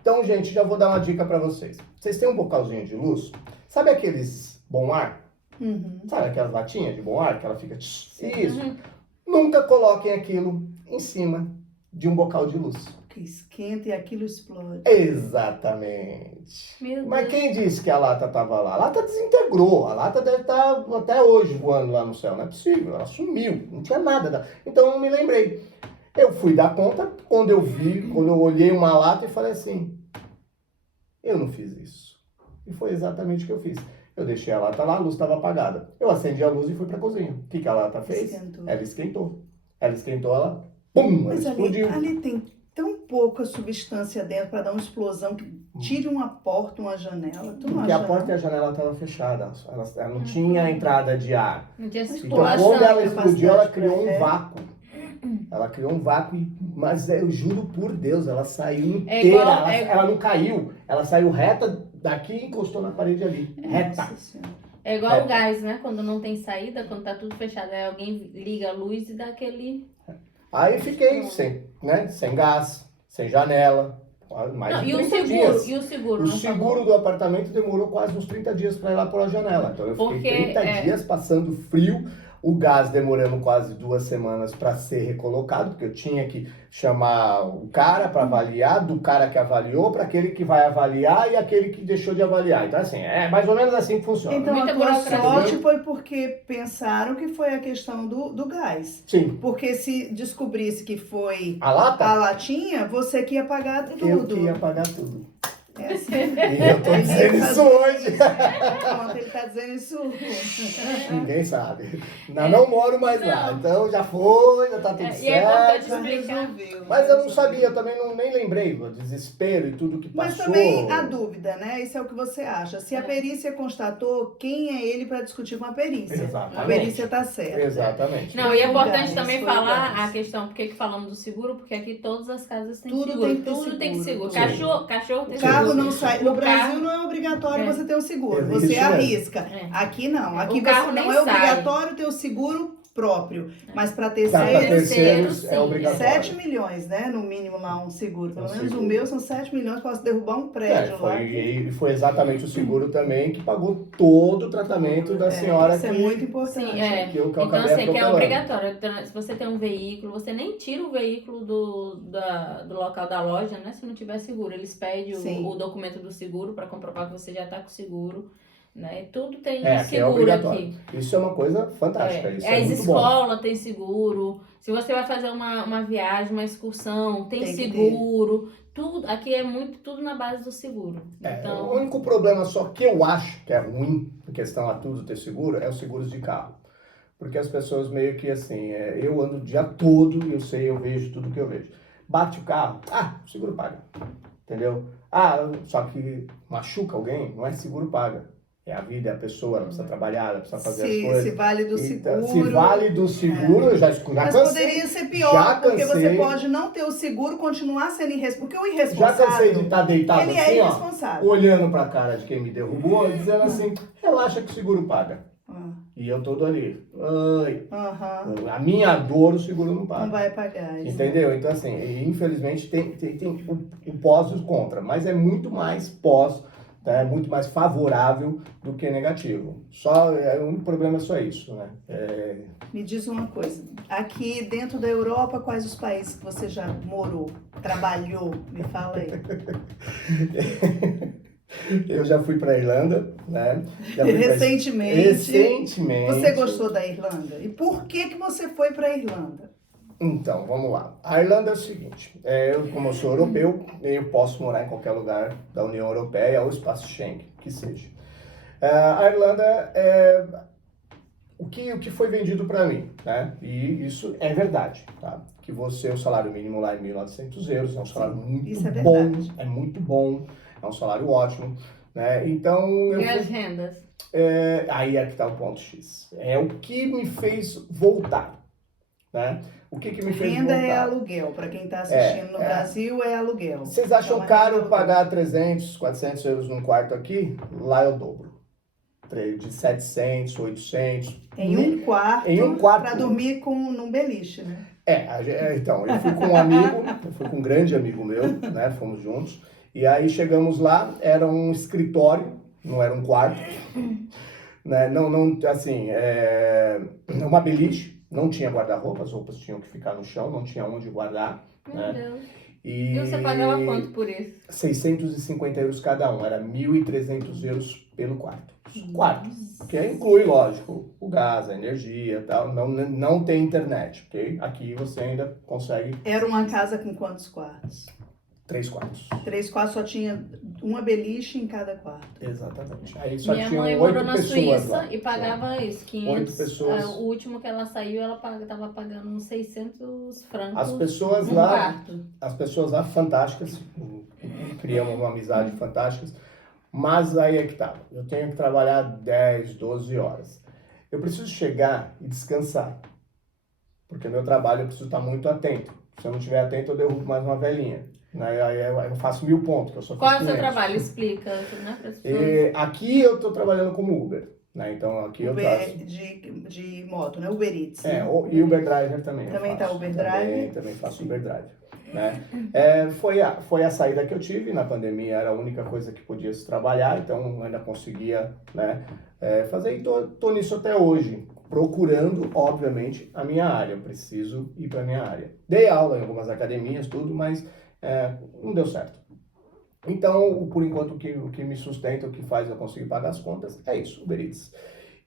Então, gente, já vou dar uma dica para vocês. Vocês têm um bocalzinho de luz? Sabe aqueles bom ar? Uhum. Sabe aquelas latinhas de bom ar que ela fica... Isso. Uhum. Nunca coloquem aquilo em cima de um bocal de luz. Que esquenta e aquilo explode. Exatamente. Meu Mas Deus. quem disse que a lata estava lá? A lata desintegrou. A lata deve estar até hoje voando lá no céu. Não é possível. Ela sumiu. Não tinha nada. Então eu não me lembrei. Eu fui dar conta quando eu olhei uma lata e falei assim, eu não fiz isso. E foi exatamente o que eu fiz. Eu deixei a lata lá, a luz estava apagada. Eu acendi a luz e fui para a cozinha. O que a lata fez? Esquentou. Ela esquentou. ela, pum, ela Mas explodiu. ali tem tão pouca substância dentro para dar uma explosão que tire uma porta, uma janela. Tu não Porque a acha, porta e não? a janela estavam fechadas. Ela não tinha entrada de ar. Não tinha Então, circulação. quando ela capacidade explodiu, ela pra criou um fé. vácuo. Ela criou um vácuo, mas eu juro por Deus, ela saiu É inteira. igual- Ela não caiu. Ela saiu reta daqui e encostou na parede ali. Reta. Nossa Senhora. É igual É. o gás, né? Quando não tem saída, quando tá tudo fechado, aí alguém liga a luz e dá aquele... Aí fiquei sem gás, sem janela. Mais Não, de e o 30 seguro? dias. E o seguro? O não seguro pagou? do apartamento demorou quase uns 30 dias para ir lá por a janela. Então eu fiquei Porque, 30 dias passando frio, o gás demorando quase 2 semanas para ser recolocado, porque eu tinha que chamar o cara para avaliar, do cara que avaliou para aquele que vai avaliar e aquele que deixou de avaliar. Então assim, é mais ou menos assim que funciona. Então Muita a tua burocracia. sorte foi porque pensaram que foi a questão do gás. Sim. Porque se descobrisse que foi A lata, a latinha, você que ia pagar tudo. eu que ia pagar tudo. É assim. E eu tô dizendo isso hoje. Pronto, ele tá dizendo isso. Ninguém sabe. Não moro mais lá. Não. Então já foi, já tá tudo E é importante certo. Já explicar. resolveu. Mas eu não sabia, eu também nem lembrei do desespero e tudo que Mas passou. também a dúvida, né? Isso é o que você acha. Se a É. perícia constatou, quem é ele para discutir com a perícia? Exatamente. A perícia tá certa. Exatamente. Não, e é Foi o importante gás, também foi o falar gás. a questão, por que que falamos do seguro? Porque aqui todas as casas têm Tudo seguro. tem que ter Tudo tem seguro. seguro. Cachorro tem O carro seguro. não sai. No O Brasil carro- não é obrigatório É. você ter um seguro. É Você isso mesmo. arrisca. É. Aqui não. Aqui O carro você não nem é sai. obrigatório ter o seguro próprio. Mas para Tá, terceiros, para terceiros terceiro, é sim. obrigatório. 7 milhões, né? No mínimo lá um seguro. Pelo Um menos seguro. o meu são 7 milhões. Posso derrubar um prédio lá. Foi exatamente o seguro também que pagou todo o tratamento da senhora Isso é que, muito importante. Sim, é. que eu Então, acabei assim, que é atropelando. obrigatório. Então, se você tem um veículo, você nem tira o veículo do local da loja, né? Se não tiver seguro. Eles pedem Sim. o documento do seguro para comprovar que você já está com seguro. né? Tudo tem Aqui é seguro obrigatório. aqui. Isso é uma coisa fantástica. Isso é As muito bom. escolas têm seguro. Se você vai fazer uma viagem, uma excursão, tem Tem que seguro. Tudo, aqui é tudo na base do seguro. O Então, único problema só que eu acho que é ruim, em questão a tudo ter seguro, é os seguros de carro. Porque as pessoas meio que assim, eu ando o dia todo e eu vejo tudo que eu vejo. Bate o carro, o seguro paga. Entendeu? Só que machuca alguém, não é seguro paga. É a vida, é a pessoa, ela precisa trabalhar, ela precisa fazer as coisas. Se vale do Então, seguro. se vale do seguro, eu já cansei. Mas poderia ser pior, já porque você cansei. pode não ter o seguro, continuar sendo irresponsável. Porque o Já irresponsável, cansei de estar deitado ele é assim, ó, irresponsável. olhando pra cara de quem me derrubou e dizendo assim, relaxa que o seguro paga. E eu todo ali, a minha dor o seguro não paga. Não vai pagar. Entendeu? Então assim, infelizmente tem o pós e o contra, mas é muito mais pós, tá? É muito mais favorável do que negativo. O único problema é só isso, né? Me diz uma coisa, aqui dentro da Europa, quais os países que você já morou, trabalhou? Me fala aí. Eu já fui para a Irlanda, né? Recentemente. Recentemente. Você gostou da Irlanda? E por que você foi para a Irlanda? Então, vamos lá. A Irlanda é o seguinte, como eu sou europeu, eu posso morar em qualquer lugar da União Europeia ou espaço Schengen, que seja. A Irlanda é o que foi vendido para mim, né? E isso é verdade, tá? Que o salário mínimo lá é 1.900 euros, é um salário muito bom, é muito bom, é um salário ótimo, né? Então... E as rendas? Aí é que tá o ponto X. É o que me fez voltar, né? O que me fez Renda voltar? é aluguel, para quem está assistindo no Brasil é aluguel. Vocês acham caro pagar 300, 400 euros num quarto aqui? Lá eu dobro. De 700, 800. Em um quarto, para dormir num beliche, né? Então, eu fui com um amigo, eu fui com um grande amigo meu, né? Fomos juntos. E aí chegamos lá, era um escritório, não era um quarto. Né? Não, assim, uma beliche, não tinha guarda-roupa, as roupas tinham que ficar no chão, não tinha onde guardar. Meu Deus. E você pagava quanto por isso? 650 euros cada um, era 1.300 euros pelo quarto. Quarto, que inclui, lógico, o gás, a energia e tal, não tem internet, ok? Aqui você ainda consegue... Era uma casa com quantos quartos? 3 quartos. 3 quartos, só tinha uma beliche em cada quarto. Exatamente. Aí só Minha tinham mãe 8 morou na pessoas Suíça lá. e pagava isso, 500. 8 pessoas. O último que ela saiu, ela estava pagando uns 600 francos. As pessoas num lá, quarto. Fantásticas, criamos uma amizade fantástica, mas aí é que tá, eu tenho que trabalhar 10, 12 horas. Eu preciso chegar e descansar, porque meu trabalho eu preciso estar muito atento. Se eu não estiver atento, eu derrubo mais uma velhinha. Aí eu faço 1000 pontos, que eu sou Qual é o seu cliente. trabalho? Explica, né, para as pessoas. Aqui eu estou trabalhando como Uber, né? Então aqui eu faço... de moto, né? Uber Eats. E Uber Driver também. Também tá Uber Driver? Também faço Uber Driver. Né? Foi a saída que eu tive, na pandemia era a única coisa que podia se trabalhar, então eu ainda conseguia, né, fazer, e tô nisso até hoje, procurando, obviamente, a minha área, eu preciso ir para a minha área. Dei aula em algumas academias, tudo, mas não deu certo. Então, por enquanto, o que me sustenta, o que faz eu conseguir pagar as contas, é isso, Uber Eats.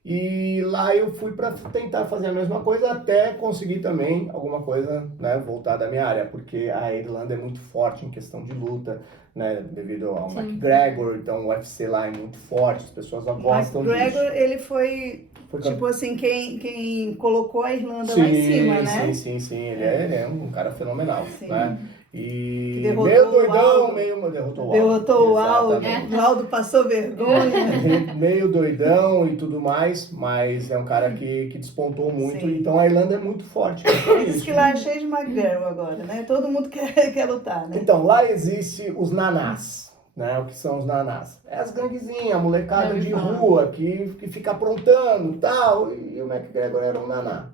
E lá eu fui para tentar fazer a mesma coisa até conseguir também alguma coisa, né, voltar da minha área, porque a Irlanda é muito forte em questão de luta, né, devido ao McGregor, então o UFC lá é muito forte, as pessoas gostam disso. McGregor, ele foi tipo assim, quem colocou a Irlanda lá em cima, né? Sim, ele é um cara fenomenal, né? E derrotou meio doidão, derrotou o Aldo. O Aldo passou vergonha. Meio doidão e tudo mais, mas é um cara que despontou muito. Sim. Então a Irlanda é muito forte. Diz que lá é cheio de McGregor agora, né? Todo mundo quer lutar, né? Então, lá existe os nanás, né? O que são os nanás? É as ganguezinhas, a molecada de rua que fica aprontando e tal. E o McGregor era um naná,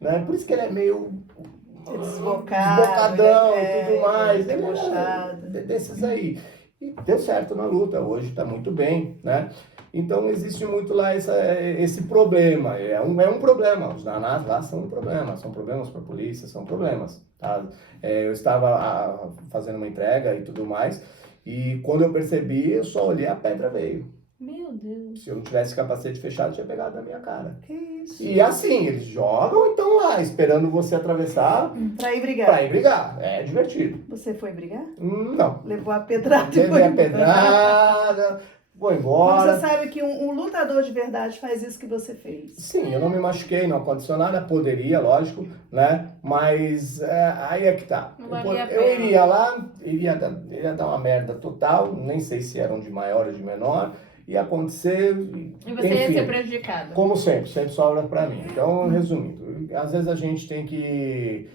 né? Por isso que ele é meio... desbocadão e tudo mais, debochado. Desses aí. E deu certo na luta, hoje está muito bem, né? Então existe muito lá esse problema, é um problema, os nanás lá são problemas para a polícia, são problemas, tá? Eu estava fazendo uma entrega e tudo mais, e quando eu percebi, eu só olhei, a pedra veio. Meu Deus. Se eu não tivesse capacete fechado, eu tinha pegado na minha cara. Que isso? E assim, eles jogam, então lá, esperando você atravessar Pra ir brigar. pra ir brigar. É divertido. Você foi brigar? Não. Levou a pedrada e foi Levei a embora. pedrada, vou Mas embora. você sabe que um lutador de verdade faz isso que você fez. Sim, eu não me machuquei, não aconteceu nada, poderia, lógico, né? Mas aí é que tá. Não valia a Eu pena. iria lá, iria dar uma merda total, nem sei se eram de maior ou de menor, ia acontecer, E você ia enfim, ser prejudicado. como sempre sobra pra mim. Então, resumindo, às vezes a gente tem que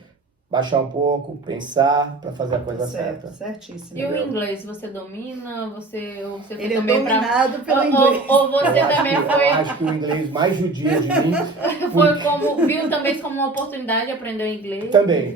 baixar um pouco, pensar pra fazer a coisa certa. Certíssimo. E o Entendeu? inglês, você domina? Ou você foi Ele é também pra... dominado pelo Ou, inglês. ou você Eu também acho que o inglês mais judia de mim. foi como, viu também como uma oportunidade de aprender o inglês? Também.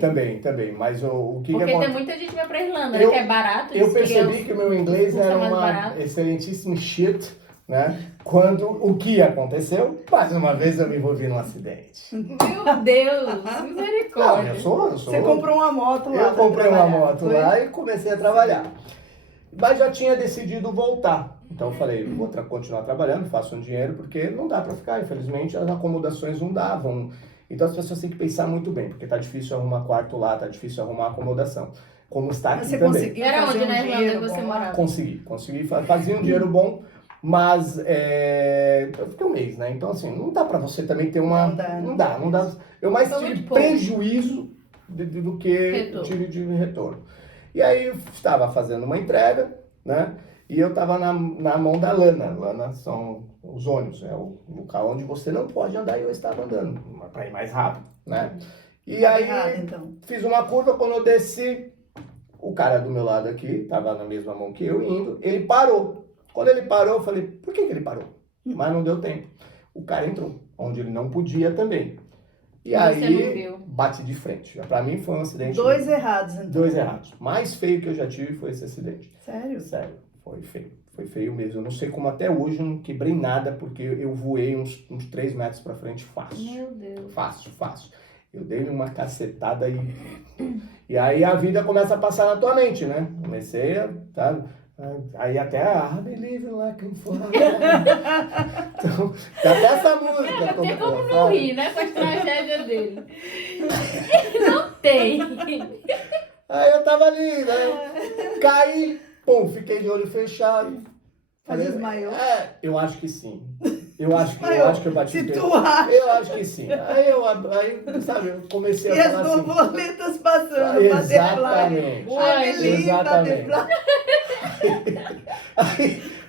Mas o que Porque que tem acontece? muita gente que vai pra Irlanda, né? Eu- Que é barato. Eu diz que percebi que o meu inglês custa era mais uma barato. excelentíssima shit, né? Quando o que aconteceu, mais uma vez eu me envolvi num acidente. Meu Deus, Não, misericórdia. eu sou. Você comprou uma moto lá. Eu pra comprei uma trabalhar, moto foi? lá e comecei a trabalhar. Mas já tinha decidido voltar. Então eu falei, vou continuar trabalhando, faço um dinheiro, porque não dá pra ficar. Infelizmente as acomodações não davam. Então as pessoas têm que pensar muito bem, porque tá difícil arrumar quarto lá, tá difícil arrumar acomodação. Como está Mas aqui você também. conseguiu Era fazer onde um na Irlanda dinheiro que você bom? morava? Consegui, fazia um dinheiro bom, mas eu fiquei um mês, né? Então assim, não dá pra você também ter uma... Não dá. Não dá. Eu mais Foi tive muito pouco. prejuízo do que Retorno. tive de retorno. E aí eu estava fazendo uma entrega, né? E eu estava na mão da Lana. Lana são os ônibus, é o local onde você não pode andar e eu estava andando, para ir mais rápido, né? E Tá aí errado, então. fiz uma curva, quando eu desci, o cara do meu lado aqui, estava na mesma mão que eu indo, ele parou. Quando ele parou, eu falei, por que ele parou? Mas não deu tempo. O cara entrou, onde ele não podia também. E Você não aí, viu. bate de frente. Pra mim foi um acidente. Dois errados, então. Dois errados. Mais feio que eu já tive foi esse acidente. Sério? Sério, foi feio. Foi feio mesmo. Eu não sei como até hoje eu não quebrei nada, porque eu voei uns 3 metros pra frente fácil. Meu Deus. Fácil. Eu dei uma cacetada e aí a vida começa a passar na tua mente, né? Comecei a, sabe? Aí até I believe like I'm flying. Então, até essa música. Não tem como não rir, né? Com a tragédia dele. Não tem. Aí eu tava ali, né? Caí, pum, fiquei de olho fechado. Mas Falei, desmaiou? eu acho que sim. Eu acho que eu bati Se o pé. tu acha. Eu acho que sim. Aí, sabe, eu comecei E a as falar assim. borboletas passando, Exatamente. Exatamente.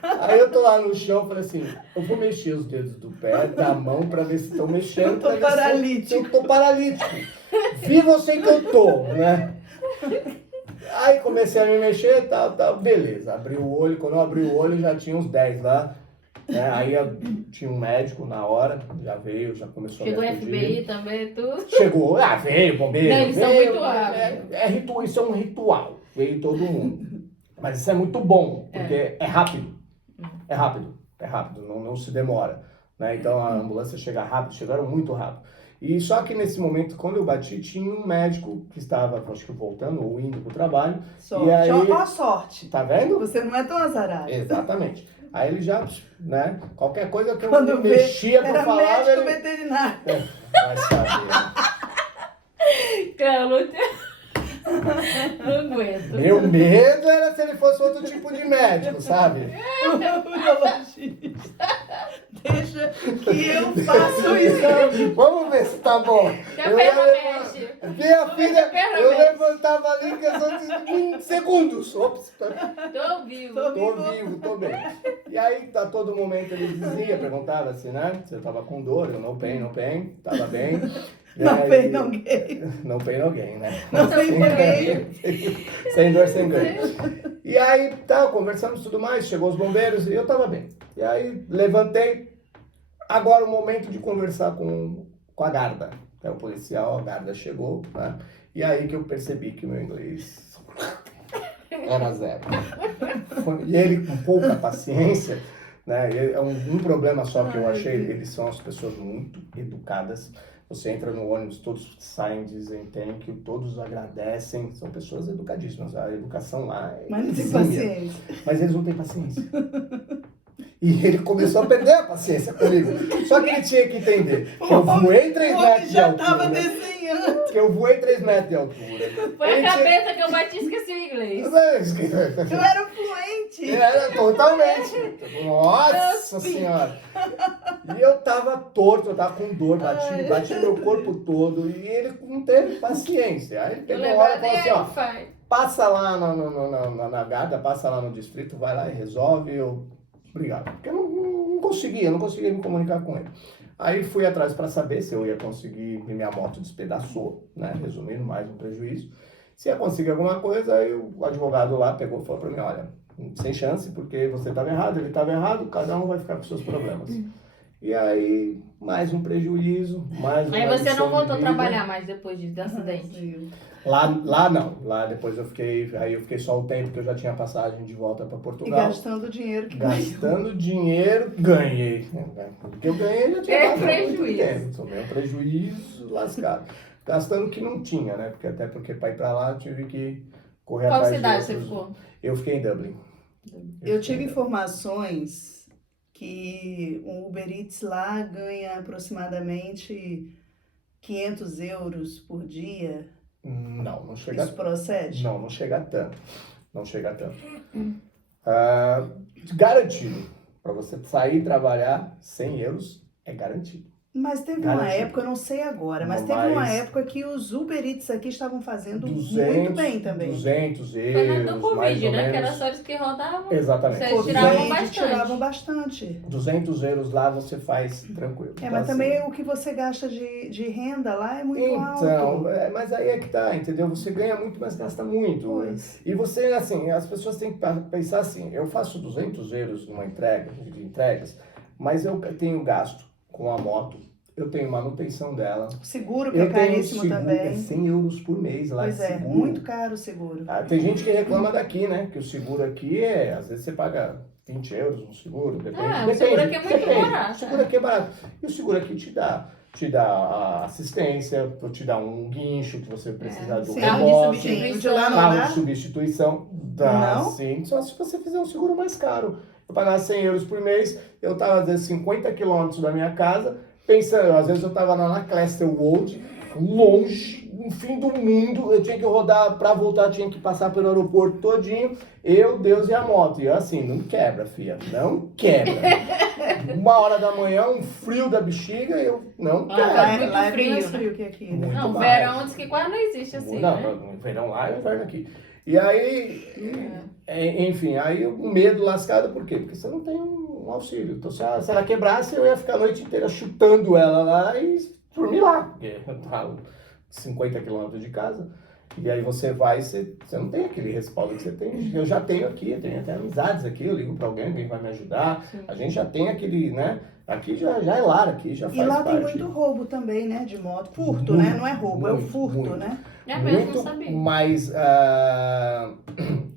Aí eu tô lá no chão, falei assim, eu vou mexer os dedos do pé, da mão, pra ver se estão mexendo. Eu tô pra ver se paralítico. eu tô paralítico. Vi você que eu tô, né? Aí comecei a me mexer e tal. Beleza, abri o olho. Quando eu abri o olho, já tinha uns 10 lá. Né? Aí tinha um médico na hora, já veio, já começou Chegou a o me acudir. FBI também, tudo. Chegou, veio, bombeiro. Não, eles são veio, muito rápidos. isso é um ritual, veio todo mundo. Mas isso é muito bom, porque é rápido. É rápido, não se demora. Né? Então a ambulância chega rápido, chegaram muito rápido. E só que nesse momento, quando eu bati, tinha um médico que estava, acho que voltando ou indo para o trabalho. Sorte. E aí, Ó a sorte. tá vendo? Você não é tão azarado. Exatamente. Aí ele já, né? Qualquer coisa que eu Quando vê, mexia para era falar, médico ele... veterinário. Vai saber. Cara, não aguento. Meu medo era se ele fosse outro tipo de médico, sabe? Urologista. Deixa que eu faço o exame. Vamos ver se tá bom. Já perna mexe. Minha filha, perna eu mexe. levantava ali em questão de segundos. Ops, Tô vivo. Tô tô vivo, tô bem. E aí, a todo momento ele dizia, perguntava assim, né? Se eu tava com dor, eu não pain, tava bem. Não E aí- pain, não gay. Não pain, não gain, né? Não pain, Sem não dor, sem dor, sem ganho. E aí, conversamos e tudo mais, chegou os bombeiros e eu tava bem. E aí, levantei. Agora o momento de conversar com a guarda. É o policial, a guarda chegou, né? E aí que eu percebi que o meu inglês era zero. E ele com pouca paciência, né? É um problema só que eu achei, eles são as pessoas muito educadas. Você entra no ônibus, todos saem, dizem thank you, todos agradecem, são pessoas educadíssimas. A educação lá é Mas não tem exímia. paciência. Mas eles não têm paciência. E ele começou a perder a paciência comigo. Só que ele tinha que entender que eu voei 3 O homem metros de já tava altura. desenhando. Que eu voei 3 metros de altura. Foi Ele a tinha- cabeça que eu bati e esqueci o inglês. Eu era fluente. Era totalmente. Nossa senhora. E eu tava torto, eu tava com dor, bati meu corpo todo. E ele não teve paciência. Aí ele Eu pegou uma hora e levantei falou assim, ó. aí, pai. Passa lá na Garda, passa lá no distrito, vai lá e resolve. Obrigado. Porque eu não conseguia me comunicar com ele. Aí fui atrás para saber se eu ia conseguir, e minha moto despedaçou, né? Resumindo, mais um prejuízo. Se ia conseguir alguma coisa, aí o advogado lá pegou e falou para mim, olha, sem chance, porque você estava errado, ele estava errado, cada um vai ficar com seus problemas. E aí, mais um prejuízo, mais uma Aí você lição não de voltou a vida. trabalhar mais depois do acidente. Lá não. Lá depois eu fiquei só o tempo que eu já tinha passagem de volta para E Portugal. gastando dinheiro que ganhou. Gastando dinheiro, ganhei. Porque eu ganhei, já tinha É gastado muito prejuízo. tempo. Tomei um prejuízo lascado. Gastando o que não tinha, né? Porque para ir para lá eu tive que correr Qual atrás cidade de você outros. ficou? Eu fiquei em Dublin. Eu tive informações que um Uber Eats lá ganha aproximadamente 500 euros por dia. Não chega Isso procede? Não chega tanto. Não chega tanto. Garantido. Para você sair e trabalhar, 100 euros é garantido. Mas teve uma Garantido. época, eu não sei agora, mas teve uma época que os Uber Eats aqui estavam fazendo muito bem também. 200 euros, Foi na do mais Covid, ou né? Que era menos. só eles que rodavam. Exatamente. Vocês Covid, tiravam bastante. tiravam bastante. 200 euros lá você faz tranquilo. É, Então, mas também assim, o que você gasta de renda lá é muito então, alto. mas aí é que tá, entendeu? Você ganha muito, mas gasta muito. Pois. E você, assim, as pessoas têm que pensar assim, eu faço 200 euros numa entrega, de entregas, mas eu tenho gasto com a moto, eu tenho manutenção dela. Seguro, que Eu é tenho caríssimo seguro, é também. 100 euros por mês lá Pois de é, seguro. muito caro o seguro. Ah, tem gente que reclama daqui, né? Que o seguro aqui às vezes você paga 20 euros no seguro, depende. O seguro aqui é muito barato. O seguro aqui é barato. E o seguro aqui te dá a assistência, te dá um guincho que você precisar do Sim, Carro de reboque, substituição. de lá não carro dá? de substituição, dá Não? sim, só se você fizer um seguro mais caro. Eu pagava 100 euros por mês, eu estava às vezes 50 quilômetros da minha casa, pensando, às vezes eu estava lá na Clester Road, longe, no fim do mundo, eu tinha que rodar, para voltar tinha que passar pelo aeroporto todinho, eu, Deus e a moto. E eu assim, não quebra, filha, não quebra. 1h da manhã, um frio da bexiga, eu não Ah, quebro. tá. muito Lá é frio, mais né? frio que aqui, né? Muito Não, mais. verão diz que quase não existe assim, Não, né? no verão lá e inverno aqui. E aí, enfim, aí o medo lascado, por quê? Porque você não tem um auxílio. Então, se ela quebrasse, eu ia ficar a noite inteira chutando ela lá e dormir lá. Porque eu tava 50 quilômetros de casa. E aí você vai, você não tem aquele respaldo que você tem. Eu já tenho aqui, eu tenho até amizades aqui, eu ligo pra alguém vai me ajudar. Sim. A gente já tem aquele, né? Aqui já é lar, aqui já faz E lá tem parte. muito roubo também, né? De moto. Furto, Muito, né? Não é roubo, é o muito, furto, muito. né? É mesmo, Muito, não sabia. mas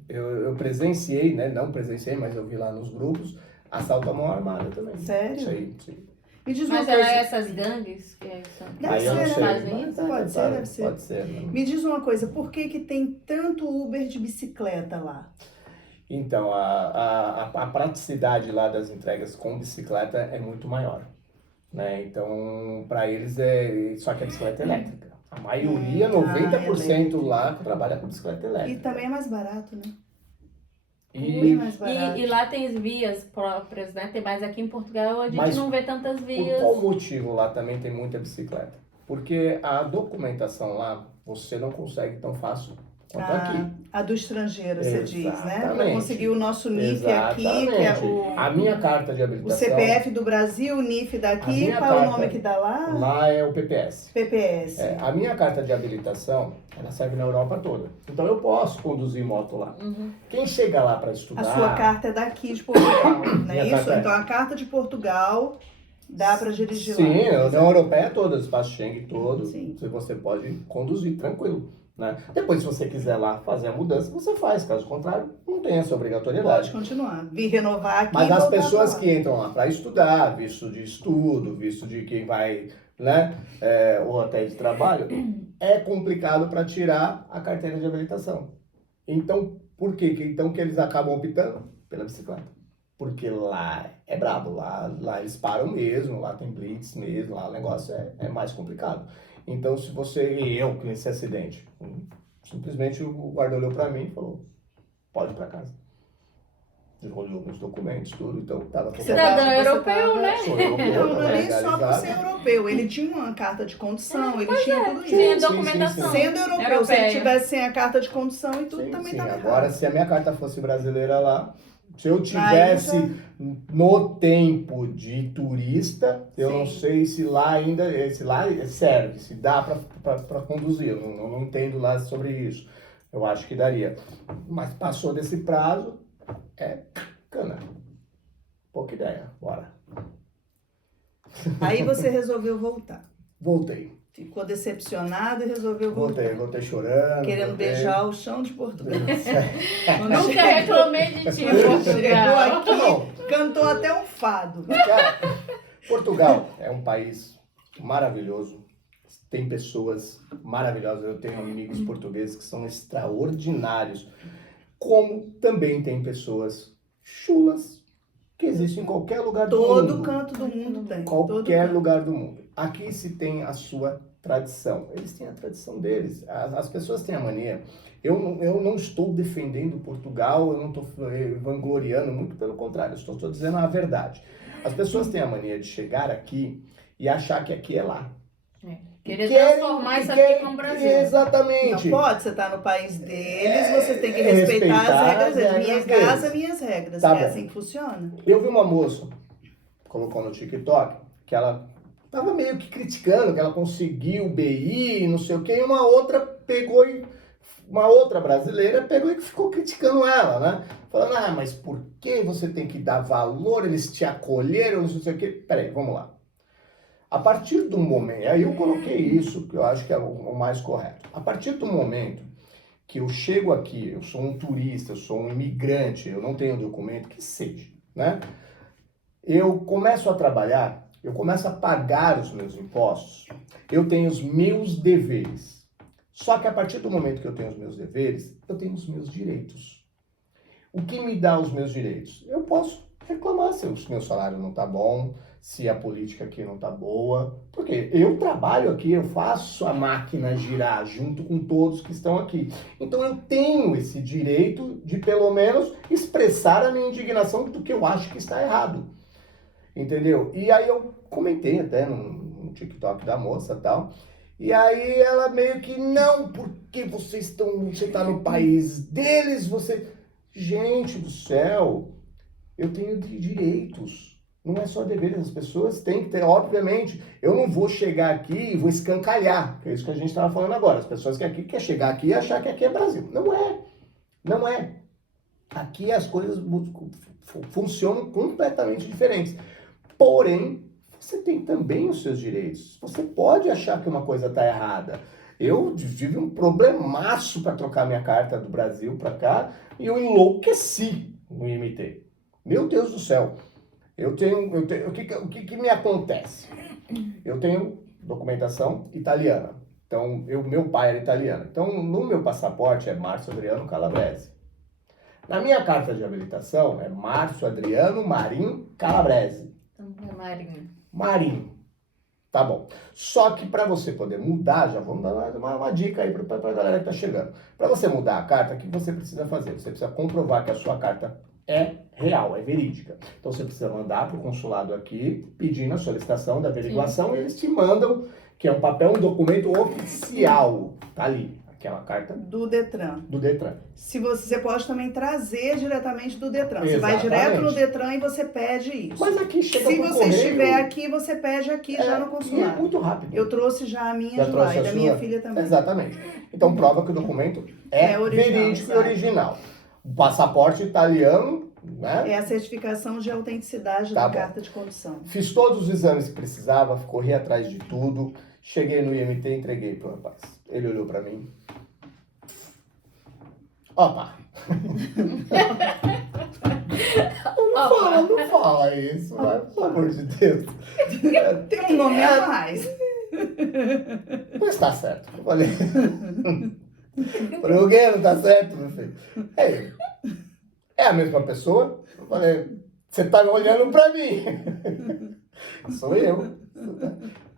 eu presenciei, né? Não presenciei, mas eu vi lá nos grupos, assalto à mão armada também. Sério? Sim. Me diz uma Mas coisa. era essas gangues que são. Deve Aí eu não ser, sei. né? Fazem mas isso? Pode ser, deve ser. Pode ser. Né? Me diz uma coisa, por que que tem tanto Uber de bicicleta lá? Então, a praticidade lá das entregas com bicicleta é muito maior. Né? Então, para eles só que a bicicleta elétrica. A maioria, 90% lá trabalha com bicicleta E elétrica. também é mais barato, né? E- Muito mais barato. E lá tem as vias próprias, né? Tem mais aqui em Portugal, a gente Mas não vê tantas Por vias. qual motivo lá também tem muita bicicleta? Porque a documentação lá você não consegue tão fácil quanto aqui. A do estrangeiro, você diz, né? Para Exatamente. conseguir o nosso NIF aqui, que é Exatamente. A minha carta de o habilitação CPF do Brasil, o NIF A daqui, minha qual é o carta- nome que dá lá? lá é o PPS. PPS. A minha carta de habilitação, ela serve na Europa toda. Então eu posso conduzir moto lá. Uhum. Quem chega lá para estudar... A sua carta é daqui de Portugal, não Minha é isso? carta é. Então a carta de Portugal dá para dirigir Sim, lá. a União Europeia toda, o espaço Schengen todo, Sim. você pode conduzir tranquilo. Né? Depois, se você quiser lá fazer a mudança, você faz. Caso contrário, não tem essa obrigatoriedade. Pode continuar. Vir renovar aqui. Mas e as voltar pessoas pra lá. que entram lá para estudar, visto de estudo, visto de quem vai, né, ou até de trabalho, é complicado para tirar a carteira de habilitação. Então, por quê? Então que eles acabam optando pela bicicleta. Porque lá é brabo, lá eles param mesmo, lá tem blitz mesmo, lá o negócio é mais complicado. Então, se você e eu com esse acidente, simplesmente o guarda olhou pra mim e falou, pode ir pra casa. Ele olhou meus documentos, tudo, então tava tudo Cidadão europeu, né? Sou europeu, Não, não é nem só por legalizado. ser europeu. Ele tinha uma carta de condução, ele tinha tudo isso. Tinha Sim, documentação. Sendo europeu, se ele tivesse sem a carta de condução e tudo, Sim, também sim. estava Agora, errado. se a minha carta fosse brasileira lá, se eu tivesse no tempo de turista, eu não Sim. sei se lá ainda, se lá serve, se dá para conduzir. Eu não entendo lá sobre isso. Eu acho que daria. Mas passou desse prazo, cana. Pouca ideia, bora. Aí você resolveu voltar. Voltei. Ficou decepcionado e resolveu voltar. Voltei chorando. Querendo voltei. beijar o chão de Portugal. Nunca reclamei de ti, Chegou Portugal. aqui, cantou até um fado. Cara, Portugal é um país maravilhoso. Tem pessoas maravilhosas. Eu tenho amigos portugueses que são extraordinários. Como também tem pessoas chulas que existem em qualquer lugar do mundo. Todo canto do mundo tem. Todo Qualquer canto. lugar do mundo. Aqui se tem a sua tradição. Eles têm a tradição deles. As pessoas têm a mania. Eu não estou defendendo Portugal, eu não estou vangloriando, muito pelo contrário, eu estou dizendo a verdade. As pessoas têm a mania de chegar aqui e achar que aqui é lá. Querer Querem- transformar isso querem- aqui como Brasil. Exatamente. Não pode, você está no país deles, você tem que respeitar as regras deles. Minha deles. casa, minhas regras. Tá É bom. assim que funciona. Eu vi uma moça, colocou no TikTok, que ela tava meio que criticando, que ela conseguiu o BI e não sei o que, e uma outra brasileira pegou e ficou criticando ela, né? Falando, mas por que você tem que dar valor, eles te acolheram, não sei o que. Peraí, vamos lá. A partir do momento, aí eu coloquei isso, que eu acho que é o mais correto. A partir do momento que eu chego aqui, eu sou um turista, eu sou um imigrante, eu não tenho documento, que seja, né? Eu começo a trabalhar, eu começo a pagar os meus impostos, eu tenho os meus deveres. Só que a partir do momento que eu tenho os meus deveres, eu tenho os meus direitos. O que me dá os meus direitos? Eu posso reclamar se o meu salário não está bom, se a política aqui não está boa, porque eu trabalho aqui, eu faço a máquina girar junto com todos que estão aqui. Então eu tenho esse direito de pelo menos expressar a minha indignação do que eu acho que está errado. Entendeu? E aí eu comentei até no TikTok da moça e tal, e aí ela meio que, não, porque você está no país deles, você... Gente do céu, eu tenho direitos. Não é só deveres, as pessoas têm que ter, obviamente, eu não vou chegar aqui e vou escancalhar, que é isso que a gente estava falando agora, as pessoas que aqui querem chegar aqui e achar que aqui é Brasil. Não é. Aqui as coisas funcionam completamente diferentes. Porém, você tem também os seus direitos. Você pode achar que uma coisa está errada. Eu tive um problemaço para trocar minha carta do Brasil para cá e eu enlouqueci no IMT. Meu Deus do céu. O que me acontece? Eu tenho documentação italiana. Então, meu pai era italiano. Então, no meu passaporte é Márcio Adriano Calabrese. Na minha carta de habilitação é Márcio Adriano Marim Calabrese. Então, é Marinho. Marim. Tá bom. Só que para você poder mudar, já vamos dar uma dica aí para a galera que tá chegando. Para você mudar a carta, o que você precisa fazer? Você precisa comprovar que a sua carta é real, é verídica. Então você precisa mandar para o consulado aqui, pedindo a solicitação da averiguação, e eles te mandam, que é um papel, um documento oficial. Tá ali, aquela carta Do Detran. do Detran. Se você pode também trazer diretamente do Detran. Você vai Exatamente. direto no Detran e você pede isso. Mas aqui chega Se por você correio, estiver aqui, você pede aqui já no E é consulado. muito rápido. Eu trouxe já a minha Já de lá trouxe e a da sua? minha filha também. Exatamente. Então prova que o documento é original, verídico e exato. original. O passaporte italiano, né? É a certificação de autenticidade Tá da bom. carta de condução. Fiz todos os exames que precisava, corri atrás de tudo. Cheguei no IMT e entreguei pro rapaz. Ele olhou pra mim. Opa! Não fala isso, né? Pelo amor de Deus. Tem um nome a mais. Mas tá certo. Eu falei. Falei, o quê? Não tá certo, meu filho? É a mesma pessoa? Eu falei, Você tá olhando pra mim. Sou eu.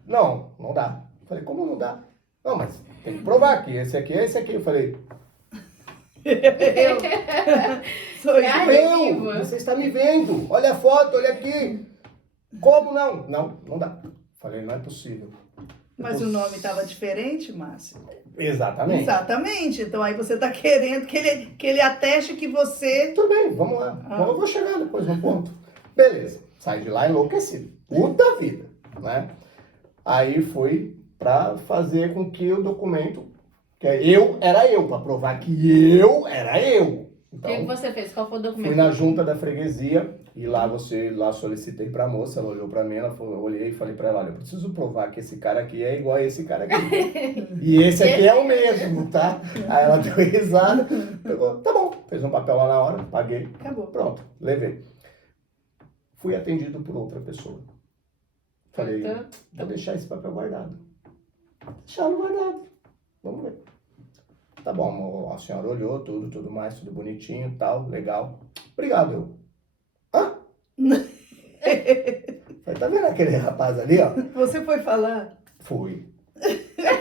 Não, não dá. Falei, como não dá? Não, mas tem que provar que esse aqui é esse aqui. Eu falei, Eu sou Cara, eu. eu, viva. você está me vendo. Olha a foto, olha aqui. Como não? Não, não dá. Falei, não é possível. Mas o nome estava diferente, Márcio? Exatamente. Exatamente. Então aí você está querendo que ele ateste que você... Tudo bem, vamos lá. Eu vou chegar depois no ponto. Beleza. Saí de lá enlouquecido. Puta vida, né? Aí fui para fazer com que o documento, que era eu, para provar que eu era eu. O Então, que você fez? Qual foi o documento? fui na junta da freguesia e lá solicitei para a moça, ela olhou para mim, eu olhei e falei para ela, olha, eu preciso provar que esse cara aqui é igual a esse cara aqui. E esse aqui é o mesmo, tá? Aí ela deu risada, pegou, tá bom, fez um papel lá na hora, paguei, Acabou. pronto, levei. Fui atendido por outra pessoa. Falei, vou deixar esse papel guardado. Deixaram guardado. Vamos ver. Tá bom, a senhora olhou, tudo mais, tudo bonitinho, tal, legal. Obrigado, eu. Hã? Falei, tá vendo aquele rapaz ali, ó? Você foi falar? Fui.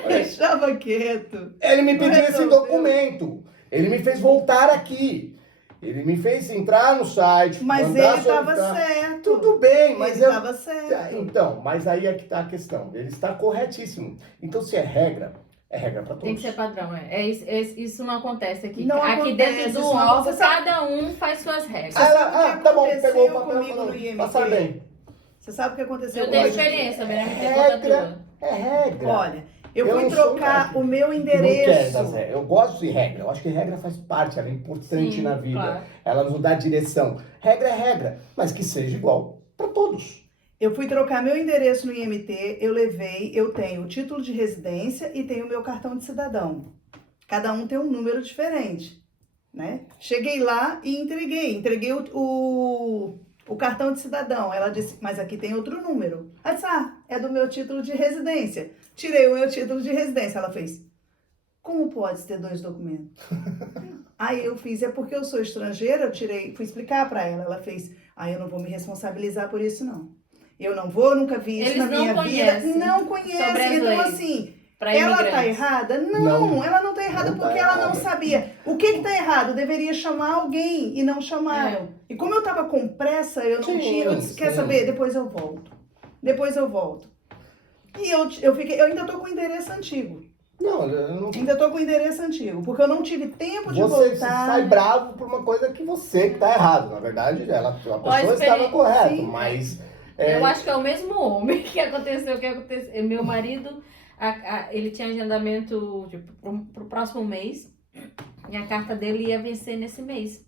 Deixava quieto. Ele me Não pediu esse resolveu. documento. Ele me fez voltar aqui. Ele me fez entrar no site. Mas mandar ele estava solicitar. certo. Tudo bem, mas ele eu... estava certo. Então, mas aí é que tá a questão. Ele está corretíssimo. Então, se é regra para todos. Tem que ser padrão, isso não acontece aqui. Não aqui acontece, dentro do isso não- órgão, você sabe- cada um faz suas regras. Você sabe o que tá bom, aconteceu pegou o papel, comigo falou, no IMT? passa bem. Você sabe o que aconteceu Eu tenho comigo? experiência, Verônica tem conta Regra tua. é regra. Olha, eu Eu fui não sou trocar técnico. o meu Eu não endereço. quero das regras. Eu gosto de regra. Eu acho que regra faz parte, ela é importante Sim, na vida. claro. Ela nos dá direção. Regra é regra, mas que seja igual para todos. Eu fui trocar meu endereço no IMT, eu tenho o título de residência e tenho o meu cartão de cidadão. Cada um tem um número diferente, né? Cheguei lá e entreguei o cartão de cidadão. Ela disse, mas aqui tem outro número. Ela disse, é do meu título de residência. Tirei o meu título de residência. Ela fez, como pode ter dois documentos? Aí eu fiz, é porque eu sou estrangeira, fui explicar para ela. Ela fez, eu não vou me responsabilizar por isso, não. Eu não vou, nunca vi isso Eles na minha não vida. conhecem Não sobre conhece. as Então, leis. assim, Pra ela tá imigrantes. errada? Não. Não, ela não tá errada Não tá porque ela não errada. sabia. O que tá errado? Deveria chamar alguém e não chamaram. E como eu tava com pressa, eu não Sim, tinha. Eu disse, quer sim. saber? Depois eu volto. E eu ainda tô com o endereço antigo. Não, eu não... Ainda tô com o endereço antigo, porque eu não tive tempo de Você voltar. sai bravo por uma coisa que você que tá errado. Na verdade, a pessoa espere. estava correta, Sim. mas... Eu acho que é o mesmo homem que aconteceu. Meu marido, ele tinha agendamento tipo, pro próximo mês. E a carta dele ia vencer nesse mês.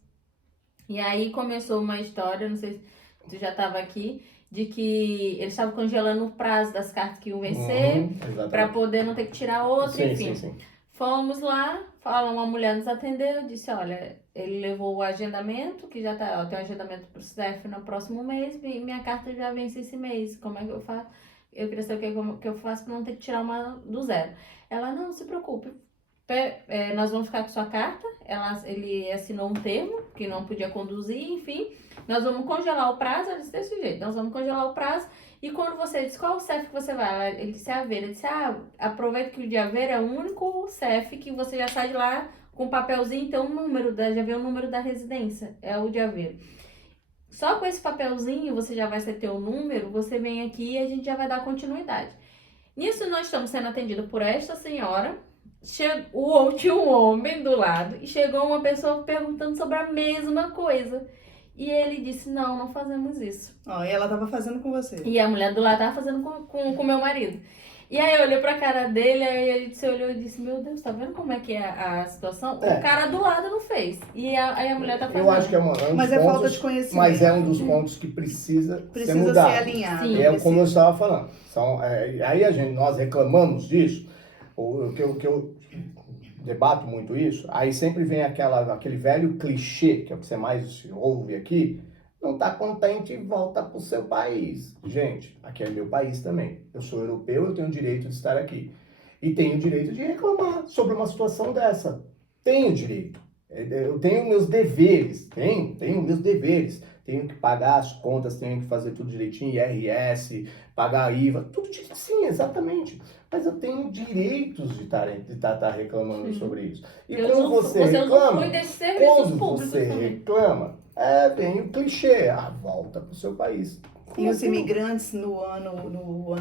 E aí começou uma história, não sei se tu já estava aqui, de que eles estavam congelando o prazo das cartas que iam vencer, exatamente. para poder não ter que tirar outra, Sim, enfim. sim. Fomos lá, uma mulher nos atendeu, disse, olha, ele levou o agendamento, que já tá, tem um agendamento pro CEF no próximo mês, e minha carta já vence esse mês, como é que eu faço? Eu queria saber o que eu faço para não ter que tirar uma do zero. Ela, não se preocupe, nós vamos ficar com sua carta, ele assinou um termo, que não podia conduzir, enfim, nós vamos congelar o prazo, ela disse desse jeito, nós vamos congelar o prazo, e quando você disse, qual o CEF que você vai? Ele disse, Aveiro. Ele disse, aproveita que o de Aveiro é o único CEF que você já sai de lá com um papelzinho, então o número, já vê o número da residência, é o de Aveiro. Só com esse papelzinho, você já vai ter o número, você vem aqui e a gente já vai dar continuidade. Nisso, nós estamos sendo atendidos por esta senhora, tinha um homem do lado, e chegou uma pessoa perguntando sobre a mesma coisa. E ele disse, não fazemos isso. E ela tava fazendo com você. E a mulher do lado tava fazendo com meu marido. E aí eu olhei pra cara dele, aí ele olhou e disse, meu Deus, tá vendo como é que é a situação? É. O cara do lado não fez. E aí a mulher tá fazendo. Eu acho que é um dos Mas é pontos, falta de conhecimento. mas é um dos pontos que precisa ser Precisa mudado. ser alinhado. Sim. É como eu estava falando. Aí nós reclamamos disso, o que eu debato muito isso, aí sempre vem aquele velho clichê, que é o que você mais ouve aqui, não está contente, volta para o seu país. Gente, aqui é meu país também. Eu sou europeu, eu tenho o direito de estar aqui. E tenho o direito de reclamar sobre uma situação dessa. Tenho direito. Eu tenho meus deveres. Tenho meus deveres. tenho que pagar as contas, tenho que fazer tudo direitinho, IRS, pagar IVA, tudo direitinho, sim, exatamente. Mas eu tenho direitos de estar reclamando sobre isso. E quando você reclama, vem o clichê, volta para o seu país. E os imigrantes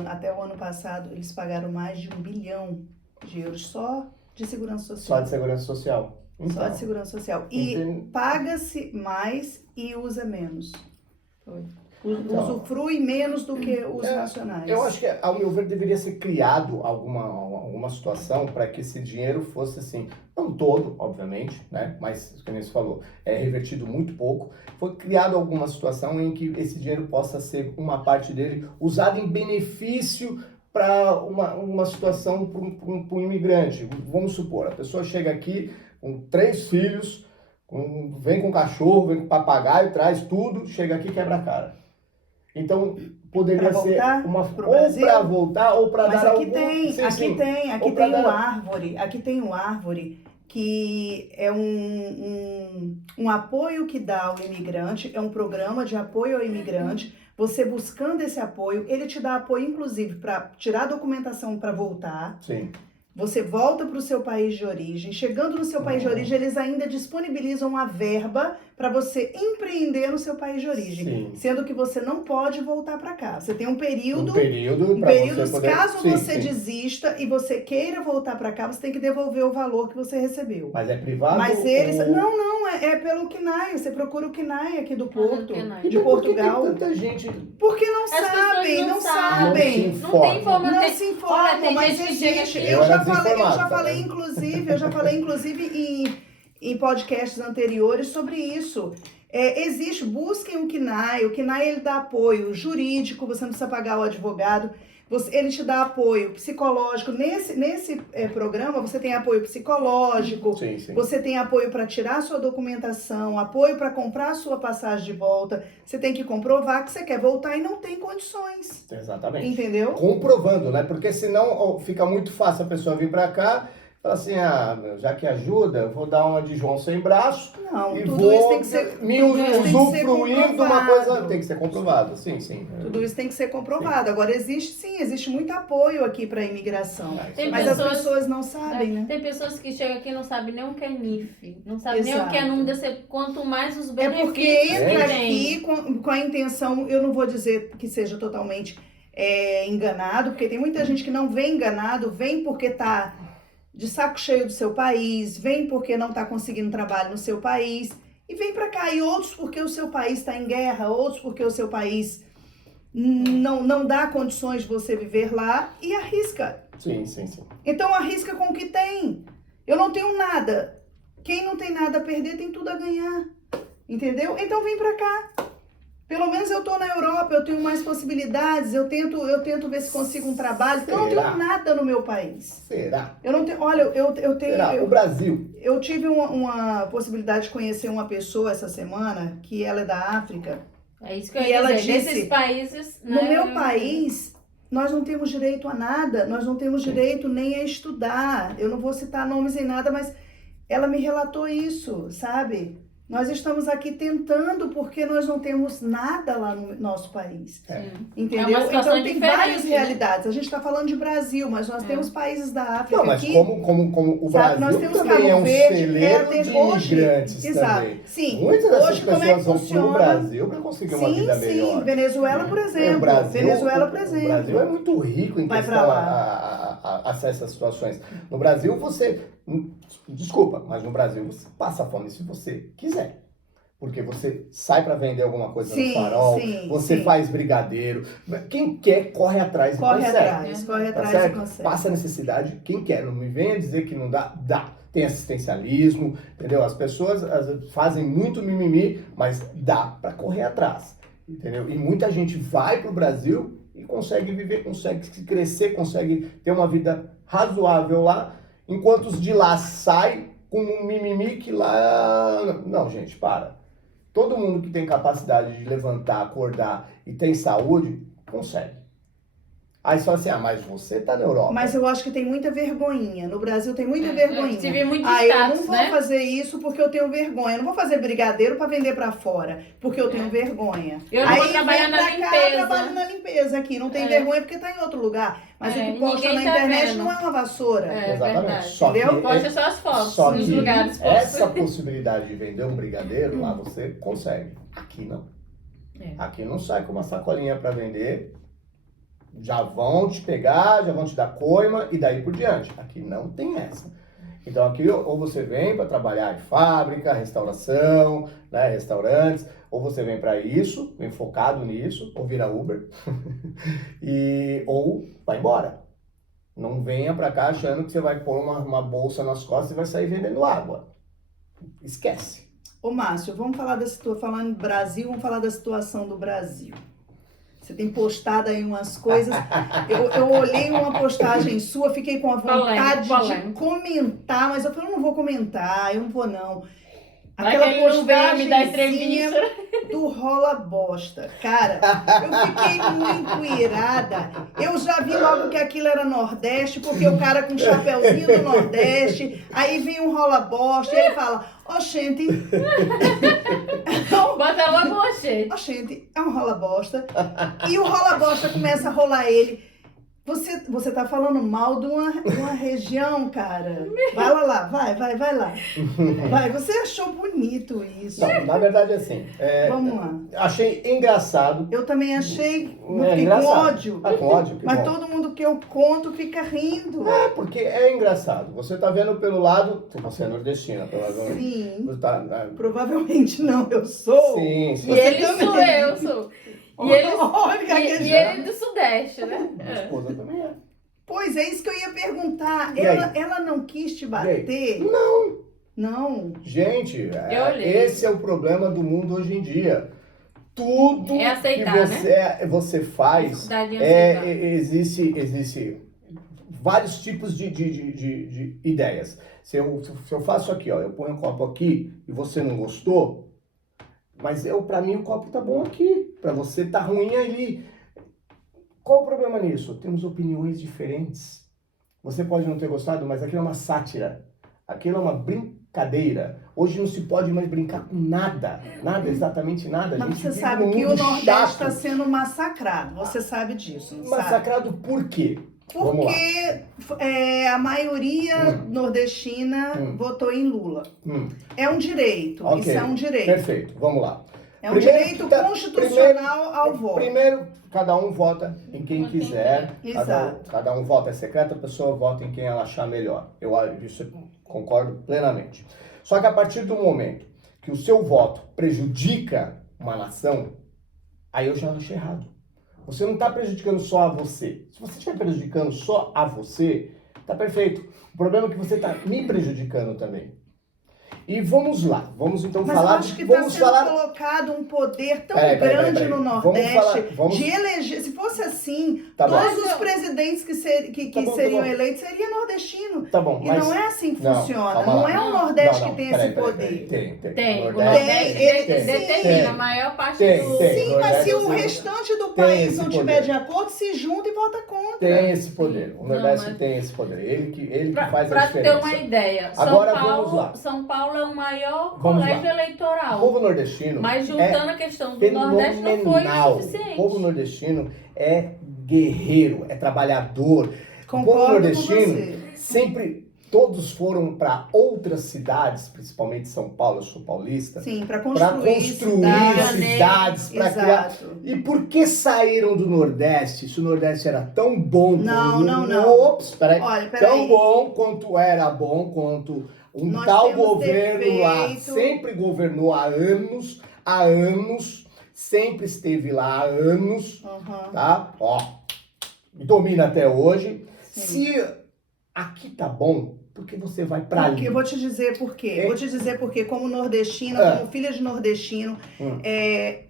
até o ano passado, eles pagaram mais de 1 bilhão de euros só de segurança social. Só de segurança social. Então, só de segurança social. E paga-se mais e usa menos. Usufrui menos do que os nacionais. Eu acho que, ao meu ver, deveria ser criado alguma situação para que esse dinheiro fosse assim, não todo, obviamente, né? Mas, como você falou, é revertido muito pouco. Foi criado alguma situação em que esse dinheiro possa ser, uma parte dele, usado em benefício para uma situação para um imigrante. Vamos supor, a pessoa chega aqui com 3 filhos, vem com cachorro, vem com papagaio, traz tudo, chega aqui e quebra a cara. Então, poderia ser uma ou para voltar ou para dar algum... Aqui tem o Árvore, que é um apoio que dá ao imigrante, é um programa de apoio ao imigrante. Você buscando esse apoio, ele te dá apoio, inclusive, para tirar a documentação para voltar. Sim. Você volta para o seu país de origem. Chegando no seu país de origem, eles ainda disponibilizam uma verba para você empreender no seu país de origem. Sim. Sendo que você não pode voltar para cá. Você tem um período caso você desista e você queira voltar para cá, você tem que devolver o valor que você recebeu. Mas é privado? Mas eles... Não, é pelo CNAE. Você procura o CNAE aqui do Porto, de Portugal. Por que tem tanta gente... Porque não sabem. Não tem informação. Não se informam, mas existe. Eu já falei, inclusive, em podcasts anteriores sobre isso. Existe, busquem o CNAE. O CNAE, ele dá apoio jurídico, você não precisa pagar o advogado. Ele te dá apoio psicológico. Nesse programa, você tem apoio psicológico, sim. Você tem apoio para tirar a sua documentação, apoio para comprar a sua passagem de volta. Você tem que comprovar que você quer voltar e não tem condições. Exatamente. Entendeu? Comprovando, né? Porque senão fica muito fácil a pessoa vir para cá e falar assim, já que ajuda, eu vou dar uma de João sem braço. Não, e tudo isso tem que ser usufruir de uma coisa, tem que ser comprovado, sim. Tudo isso tem que ser comprovado. Agora, existe muito apoio aqui para a imigração. Mas as pessoas não sabem, né? Tem pessoas que chegam aqui e não sabem nem o que é NIF, não sabem nem o que é NUMDA, quanto mais os benefícios. É porque entra aqui com a intenção, eu não vou dizer que seja totalmente enganado, porque tem muita gente que não vem enganado, vem porque está de saco cheio do seu país, vem porque não está conseguindo trabalho no seu país, e vem para cá. E outros porque o seu país está em guerra, outros porque o seu país não dá condições de você viver lá, e arrisca. Sim. Então arrisca com o que tem. Eu não tenho nada. Quem não tem nada a perder tem tudo a ganhar. Entendeu? Então vem para cá. Pelo menos eu tô na Europa, eu tenho mais possibilidades, eu tento ver se consigo um trabalho, porque eu não tenho nada no meu país. Será? Eu não tenho, olha, eu tenho... Será? O Brasil. Eu tive uma possibilidade de conhecer uma pessoa essa semana, que ela é da África. É isso que eu ia dizer, nesses países... No meu país, nós não temos direito a nada, nós não temos direito nem a estudar. Eu não vou citar nomes nem nada, mas ela me relatou isso, sabe? Nós estamos aqui tentando porque nós não temos nada lá no nosso país. Entendeu? Então tem várias realidades. A gente está falando de Brasil, mas nós temos países da África mas aqui. Como o Brasil nós temos também é um Verde, celeiro de imigrantes também. Sim. Muitas dessas Hoje, como pessoas vão funciona? para o Brasil para conseguir uma vida melhor. Sim, Venezuela, por exemplo. O Brasil é muito rico em questão a essas situações. No Brasil, desculpa, mas no Brasil você passa fome se você quiser. Porque você sai para vender alguma coisa no farol, você faz brigadeiro. Quem quer, corre atrás e consegue. Corre atrás e consegue. Passa necessidade, quem quer. Não me venha dizer que não dá, dá. Tem assistencialismo, entendeu? As pessoas fazem muito mimimi, mas dá para correr atrás, entendeu? E muita gente vai pro Brasil e consegue viver, consegue crescer, consegue ter uma vida razoável lá, enquanto os de lá saem com um mimimi que lá... Não, gente, para. Todo mundo que tem capacidade de levantar, acordar e tem saúde, consegue. Aí você fala assim, mas você tá na Europa. Mas eu acho que tem muita vergonhinha. No Brasil tem muita vergonhinha. Tive muito Eu status, não vou né? fazer isso porque eu tenho vergonha. Eu não vou fazer brigadeiro para vender para fora, porque eu tenho vergonha. Eu não Aí vou trabalhar vem na pra cá, limpeza. trabalho na limpeza aqui. Não tem É. vergonha porque tá em outro lugar. Mas o que posta ninguém na tá internet vendo. não é uma vassoura. É Exatamente. verdade. Só que, Entendeu? Posta só as fotos só nos que lugares. essa possibilidade de vender um brigadeiro lá você consegue. Aqui não. É. Aqui não sai com uma sacolinha para vender. Já vão te pegar, já vão te dar coima e daí por diante. Aqui não tem essa. Então aqui ou você vem para trabalhar em fábrica, restauração, né, restaurantes, ou você vem para isso, vem focado nisso, ou vira Uber, ou vai embora. Não venha para cá achando que você vai pôr uma bolsa nas costas e vai sair vendendo água. Esquece. Ô Márcio, vamos falar da situação, falando do Brasil, vamos falar da situação do Brasil. Você tem postado aí umas coisas. Eu olhei uma postagem sua, fiquei com a vontade de comentar, mas eu falei, eu não vou comentar, eu não vou não. Aquela postagemzinha do rola bosta. Cara, eu fiquei muito irada. Eu já vi logo que aquilo era Nordeste, porque o cara com chapéuzinho do Nordeste, aí vem um rola bosta e ele fala, ó, gente... Bota logo o gente. Ó, gente, é um rola bosta. E o rola bosta começa a rolar ele. Você tá falando mal de uma região, cara. Vai lá, vai lá. Vai, você achou bonito isso. Não, na verdade, assim. Vamos lá. Achei engraçado. Eu também achei, fiquei engraçado. com ódio. Com ódio, que Mas bom. todo mundo que eu conto fica rindo. É, porque é engraçado. Você tá vendo pelo lado. Você é nordestina, provavelmente. Sim. Você tá, Provavelmente não, eu sou. sim. E ele sou eu, sou. E ele, Olha, e ele do Sudeste, né? Minha esposa também é. Pois é, isso que eu ia perguntar. E Ela não quis te bater? Não. Não. Gente, Eu olhei. esse é o problema do mundo hoje em dia. Tudo É aceitar, que você faz, Dificuldade em aceitar. existe vários tipos de ideias. Se eu faço aqui, ó, eu ponho um copo aqui e você não gostou, mas para mim o copo tá bom aqui, para você tá ruim ali. Qual o problema nisso? Temos opiniões diferentes. Você pode não ter gostado, mas aquilo é uma sátira. Aquilo é uma brincadeira. Hoje não se pode mais brincar com nada. Nada, exatamente nada. Mas A gente você vive sabe num que o mundo Nordeste chato. está sendo massacrado. Você sabe disso, não sabe? Massacrado por quê? Vamos lá. Porque a maioria nordestina votou em Lula. É um direito. Ok. Isso é um direito. Perfeito, vamos lá. É um Primeiro direito que constitucional ao voto. Primeiro, cada um vota em quem quiser. Exato. Cada um vota, é secreto, a pessoa vota em quem ela achar melhor. Isso eu concordo plenamente. Só que a partir do momento que o seu voto prejudica uma nação, aí eu já achei errado. Você não está prejudicando só a você. Se você estiver prejudicando só a você, tá perfeito. O problema é que você está me prejudicando também. E vamos lá, vamos então Mas falar... eu acho que está sendo colocado um poder tão grande no Nordeste de eleger... Se fosse assim, todos os presidentes que seriam eleitos seriam nordestinos. Tá bom, mas... E não é assim que funciona. Não é o Nordeste que tem esse poder. Tem. O Nordeste determina a maior parte do... Sim, mas se o restante do país não tiver de acordo, se junta e vota contra. Tem esse poder. O Nordeste tem esse poder. Ele que faz a diferença. Para ter uma ideia, Agora vamos lá. São Paulo é o maior colégio eleitoral. O povo nordestino mas juntando a questão do Nordeste não foi o suficiente. O povo nordestino é guerreiro, é trabalhador. Concordo o povo nordestino com você. sempre... Todos foram para outras cidades, principalmente São Paulo, eu sou paulista. Sim, para construir cidades, para criar. E por que saíram do Nordeste? Se o Nordeste era tão bom Não. Ops, peraí. Olha, tão bom quanto era bom, quanto Nós tal temos governo lá defeito. sempre governou há anos, sempre esteve lá há anos, tá? Ó, domina até hoje. Sim. Se aqui tá bom, Porque você vai pra ali. Porque, vou te dizer por quê. Vou te dizer por quê. Como nordestina, como filha de nordestino,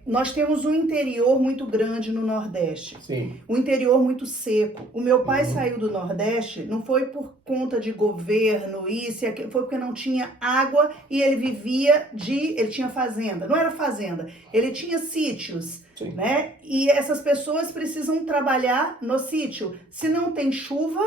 nós temos um interior muito grande no Nordeste. Sim. Um interior muito seco. O meu pai saiu do Nordeste, não foi por conta de governo, isso e aquilo, foi porque não tinha água e ele vivia ele tinha fazenda. Não era fazenda, ele tinha sítios. Sim. Né? E essas pessoas precisam trabalhar no sítio. Se não tem chuva,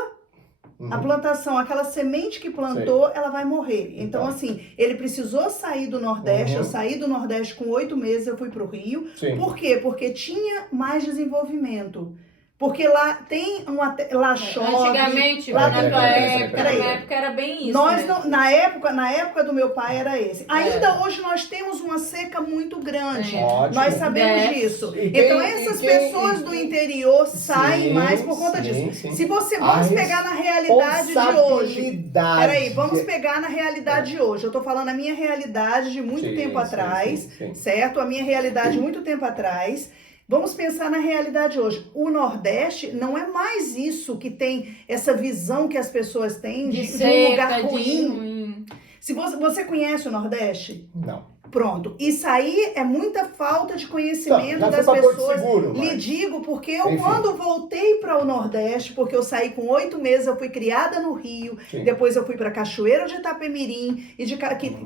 a plantação, aquela semente que plantou, ela vai morrer. Então, assim, ele precisou sair do Nordeste. Eu saí do Nordeste com 8 meses, eu fui para o Rio. Sim. Por quê? Porque tinha mais desenvolvimento. Porque lá tem lá chove. Antigamente, lá na tua época era bem isso. Nós não, na época do meu pai era esse. Ainda hoje nós temos uma seca muito grande. Nós sabemos disso. Então essas pessoas do interior saem mais por conta disso. Se você vamos pegar na realidade de hoje. Peraí, vamos pegar na realidade de hoje. Eu tô falando a minha realidade de muito tempo atrás, certo? A minha realidade de muito tempo atrás. Vamos pensar na realidade hoje. O Nordeste não é mais isso que tem essa visão que as pessoas têm de um lugar ruim. Se você conhece o Nordeste? Não. Pronto. Isso aí é muita falta de conhecimento das pessoas. Lhe digo porque eu, quando voltei para o Nordeste, porque eu saí com 8 meses, eu fui criada no Rio, depois eu fui para Cachoeira de Itapemirim,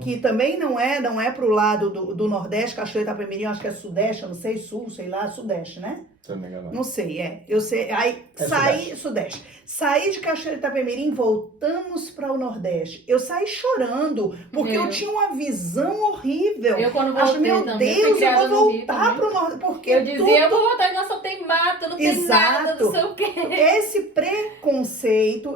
que também não é pro lado do Nordeste, Cachoeira de Itapemirim, acho que é Sudeste, eu não sei, Sul, sei lá, Sudeste, né? Não sei, eu sei. Aí Sudeste. Saí de Cachoeira de Itapemirim, voltamos para o Nordeste. Eu saí chorando, porque eu tinha uma visão horrível. Eu quando voltei meu Deus, eu vou voltar para o Nordeste. Porque eu dizia, eu vou voltar e só tem mato, não tem nada, não sei o quê. Esse preconceito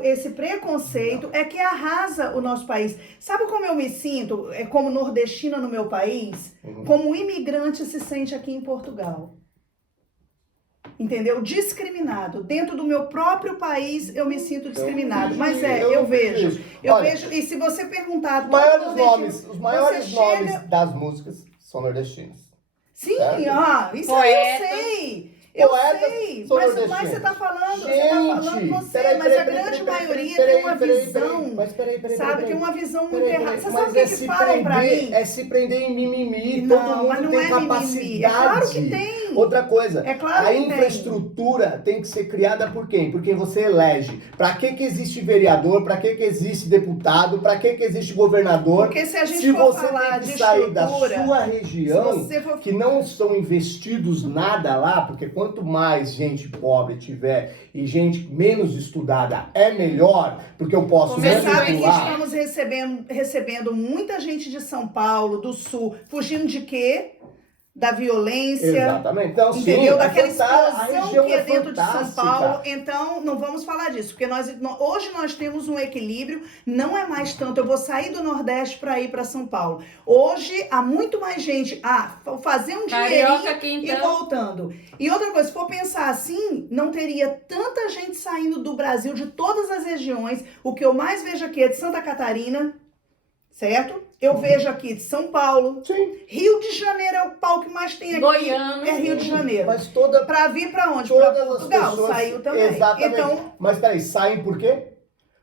é que arrasa o nosso país. Sabe como eu me sinto, como nordestina no meu país? Como imigrante se sente aqui em Portugal. Entendeu? Discriminado. Dentro do meu próprio país, eu me sinto discriminado. Mas eu vejo. E se você perguntar... Os maiores nomes das músicas são nordestinos. Sim, isso aí eu sei. Eu sei, mas você está falando, mas a grande maioria tem uma visão, sabe, tem uma visão muito errada. Você sabe o que falam pra mim? É se prender em mimimi, não, todo mas mundo não tem capacidade. Mimimi. É claro que tem. Outra coisa, claro a infraestrutura tem que ser criada por quem? Por quem você elege. Pra que existe vereador, pra que existe deputado, pra que existe governador? Porque se a gente for falar de sair da sua região, que não estão investidos nada lá, porque quanto mais gente pobre tiver e gente menos estudada é melhor, porque eu posso... Você sabe que estamos recebendo muita gente de São Paulo, do Sul, fugindo de quê? Da violência. Exatamente. Então, entendeu? Daquela explosão que é dentro de São Paulo. Então, não vamos falar disso, porque hoje nós temos um equilíbrio, não é mais tanto, eu vou sair do Nordeste para ir para São Paulo. Hoje, há muito mais gente fazer um dinheirinho e voltando. E outra coisa, se for pensar assim, não teria tanta gente saindo do Brasil, de todas as regiões. O que eu mais vejo aqui é de Santa Catarina, certo? Eu vejo aqui de São Paulo. Sim. Rio de Janeiro é o pau que mais tem aqui. Goiânia. É Rio de Janeiro. Mas pra vir pra onde? Pra Portugal. Saiu também. Exatamente. Então, mas peraí, saem por quê?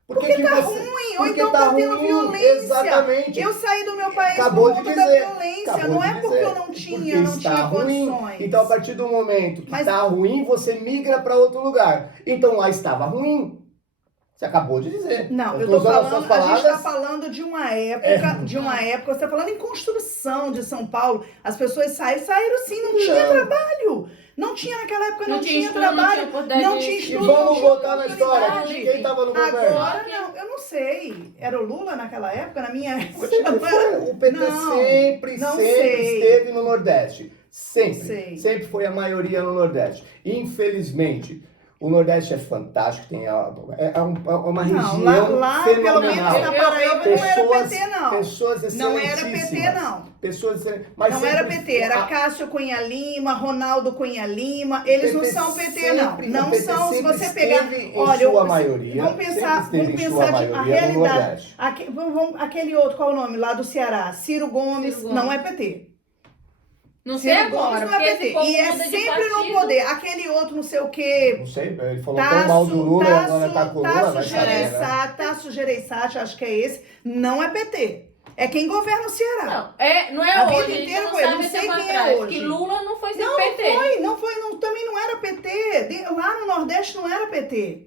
Porque tá ruim, ou então tá tendo violência. Exatamente. Eu saí do meu país por conta da violência. Não é porque eu não tinha condições. Então, a partir do momento que tá ruim, você migra pra outro lugar. Então, lá estava ruim. Você acabou de dizer. Não, eu tô falando, a gente está falando de uma época, você está falando em construção de São Paulo. As pessoas saíram sim, não tinha trabalho. Não tinha naquela época, não tinha trabalho, não tinha estudo. E vamos voltar na história. Quem estava no governo? Agora, não, eu não sei. Era o Lula naquela época, na minha época? O PT sempre esteve no Nordeste. Sempre foi a maioria no Nordeste. Infelizmente, o Nordeste é fantástico, tem uma região lá fenomenal. Pelo menos na Paraíba não era PT, não. Pessoas não era PT, não. Mas não era PT, era Cássio Cunha Lima, Ronaldo Cunha Lima. Eles não são PT, não. Não são, se você pegar... Olha, vamos pensar a realidade. Aquele outro, qual é o nome? Lá do Ceará. Ciro Gomes, não é PT. Não sei Ciro Gomes agora, não porque é esse PT. povo E é muda de sempre no partido. poder. Aquele outro não sei o quê. Não sei, ele falou tão mal do Lula e agora tá com o Lula, vai saber, né? Tasso Gereissati, acho que é esse. Não é PT. É quem governa o Ceará. Não é A hoje, vida a gente inteira não foi, sabe não sei tempo quem é atrás, hoje. que Lula não foi sempre Não, PT. também não era PT. Lá no Nordeste não era PT.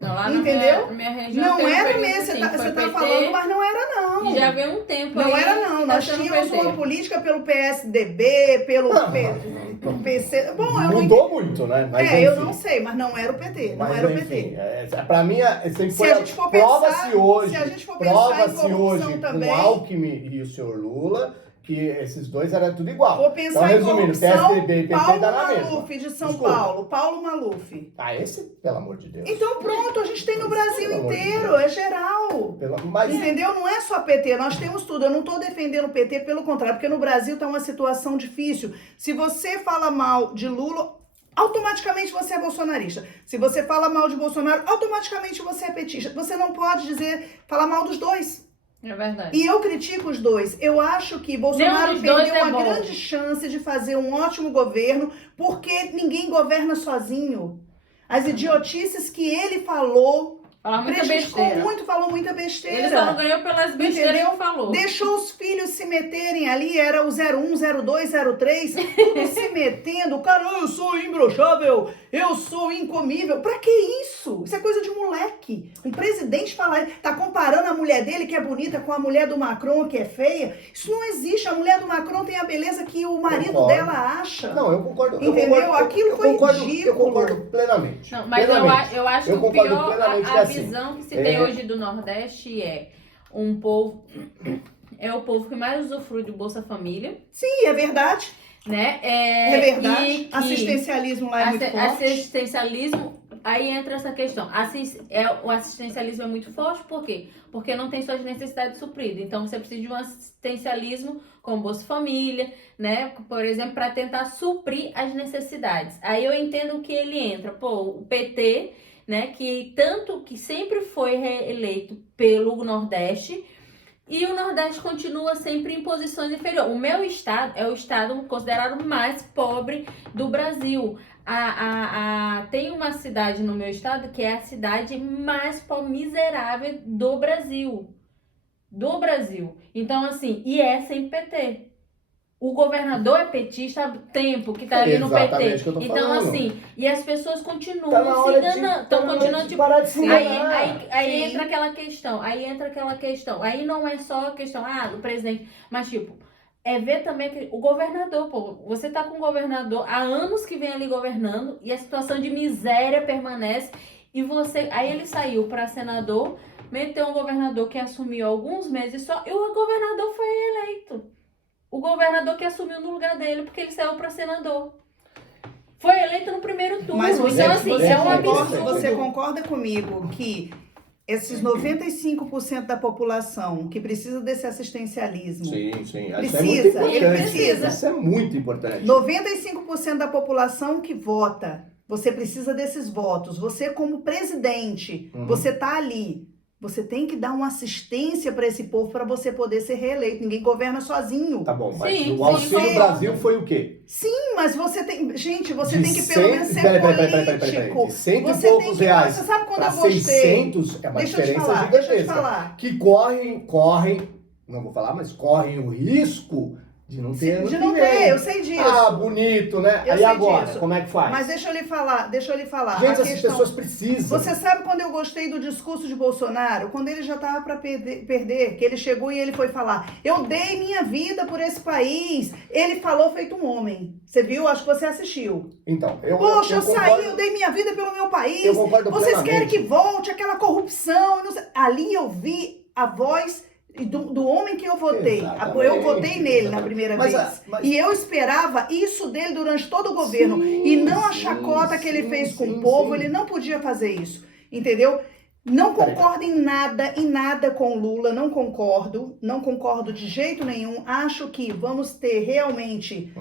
Não, lá Entendeu? na minha região Não tem um era período mesmo, assim, você que foi tá PT, falando, mas não era não. E já veio um tempo Não aí era que não, tá nós sendo tínhamos PT. uma política pelo PSDB, pelo PC. Bom, eu não Mudou muito, né? Mas, eu enfim. não sei, mas não era o PT, não Mas, era o enfim, PT. pra mim, sempre Se foi. a gente for Prova-se pensar, hoje, se a gente for pensar em prova-se hoje corrupção com também, o Alckmin e o senhor Lula que esses dois eram tudo igual. vou pensar Então, em resumindo, corrupção, PSDB e PT Paulo dá na mesma. Maluf de São Desculpa. Paulo, Paulo Maluf. Ah, esse, pelo amor de Deus. Então pronto, a gente tem no Brasil Pelo amor de inteiro, Deus. é geral. Mas Entendeu? Não é só PT, nós temos tudo. Eu não estou defendendo o PT, pelo contrário, porque no Brasil está uma situação difícil. Se você fala mal de Lula, automaticamente você é bolsonarista. Se você fala mal de Bolsonaro, automaticamente você é petista. Você não pode falar mal dos dois. É verdade. E eu critico os dois. Eu acho que Bolsonaro Nenhum dos dois perdeu é uma bom. grande chance de fazer um ótimo governo, porque ninguém governa sozinho. As idiotices que ele falou Falar muita prejudicou besteira. muito, falou muita besteira. Ele só não ganhou pelas besteiras Entendeu? que falou. Deixou os filhos se meterem ali, era o 01, 02, 03, tudo se metendo. O cara, eu sou imbrochável, eu sou incomível. Pra que isso? Isso é coisa de moleque. Um presidente tá comparando a mulher dele, que é bonita, com a mulher do Macron, que é feia. Isso não existe. A mulher do Macron tem a beleza que o marido Concordo. dela acha. não, eu concordo. Entendeu? Aquilo foi concordo, ridículo. Eu concordo plenamente. Não, mas plenamente. eu acho que Eu o concordo pior, plenamente a que assim, visão que se tem hoje do Nordeste é um povo, é o povo que mais usufrui do Bolsa Família, Sim, é verdade. né? É verdade. E que Assistencialismo lá é muito forte. assistencialismo, aí entra essa questão. O assistencialismo é muito forte, por quê? Porque não tem suas necessidades supridas. Então você precisa de um assistencialismo como Bolsa Família, né? Por exemplo, para tentar suprir as necessidades. Aí eu entendo que ele entra, o PT, né, que sempre foi reeleito pelo Nordeste, e o Nordeste continua sempre em posições inferiores. O meu estado é o estado considerado mais pobre do Brasil. Tem uma cidade no meu estado que é a cidade mais pobre, miserável do Brasil. Do Brasil. Então, assim, e é sem PT. O governador é petista há tempo que tá ali no Exatamente PT. o que eu tô Então, falando. assim, e as pessoas continuam Tá na se hora de- enganando. tá Estão na hora continuando, de tipo, parar de se enganar. aí Sim. entra aquela questão. Aí não é só a questão, do presidente, mas tipo, é ver também que o governador, você tá com o governador há anos que vem ali governando e a situação de miséria permanece aí ele saiu para senador, meteu um governador que assumiu alguns meses só e o governador foi eleito. O governador que assumiu no lugar dele porque ele saiu para senador. Foi eleito no primeiro turno. Mas Então, assim, é um absurdo. Você concorda comigo que esses 95% da população que precisa desse assistencialismo, Sim, sim. Precisa, Isso é muito ele importante. precisa. Isso é muito importante. 95% da população que vota, você precisa desses votos. Você como presidente, você tá ali. Você tem que dar uma assistência para esse povo para você poder ser reeleito. Ninguém governa sozinho. Tá bom, mas Sim, o Auxílio sim. Brasil foi o quê? Sim, mas você tem... Gente, você De tem que pelo menos ser Peraí. político. De 100 Você e tem poucos que... reais Você sabe quando para eu gostei? 600 é uma Deixa eu te diferença falar, deixa eu te gigantesca. falar. Que correm, não vou falar, mas correm o risco de não ter ano De que não vem. ter, eu sei disso. Ah, bonito, né? Eu Aí sei agora, disso. como é que faz? Mas deixa eu lhe falar. Gente, A essas questão- pessoas precisam. Você sabe quando eu gostei do discurso de Bolsonaro? Quando ele já estava para perder, que ele chegou e ele foi falar: eu dei minha vida por esse país. Ele falou feito um homem. Você viu? Acho que você assistiu. Então, Poxa, eu concordo, saí, eu dei minha vida pelo meu país. Eu concordo Vocês plenamente. querem que volte aquela corrupção? Não sei. Ali eu vi a voz do homem que eu votei. Exatamente, Eu votei nele na exatamente. primeira Mas vez. mas- E eu esperava isso dele durante todo o governo. Sim, E não a sim, chacota que ele sim, fez com sim, o povo. sim. Ele não podia fazer isso. Entendeu? Não concordo em nada com o Lula. Não concordo de jeito nenhum. Acho que vamos ter realmente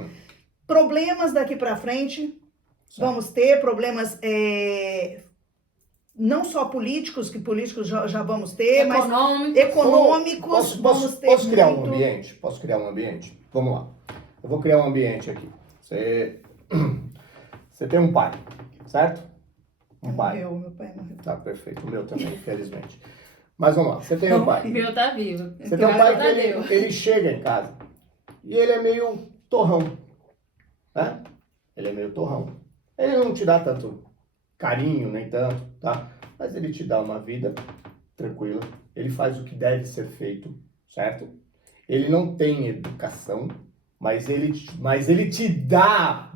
problemas daqui para frente. Certo. Vamos ter problemas não só políticos, que políticos já vamos ter, mas econômicos. Vamos ter Posso criar um muito. ambiente? Posso criar um ambiente? Vamos lá. Eu vou criar um ambiente aqui. Você tem um pai, certo? Um pai. Meu pai morreu. Tá, perfeito. O meu também, infelizmente. Mas vamos lá, você tem um pai. O meu tá vivo. Você tem um pai que Graças a Deus. ele chega em casa e ele é meio torrão, né? Ele é meio torrão. Ele não te dá tanto carinho, nem tanto, tá? Mas ele te dá uma vida tranquila. Ele faz o que deve ser feito, certo? Ele não tem educação, mas ele te dá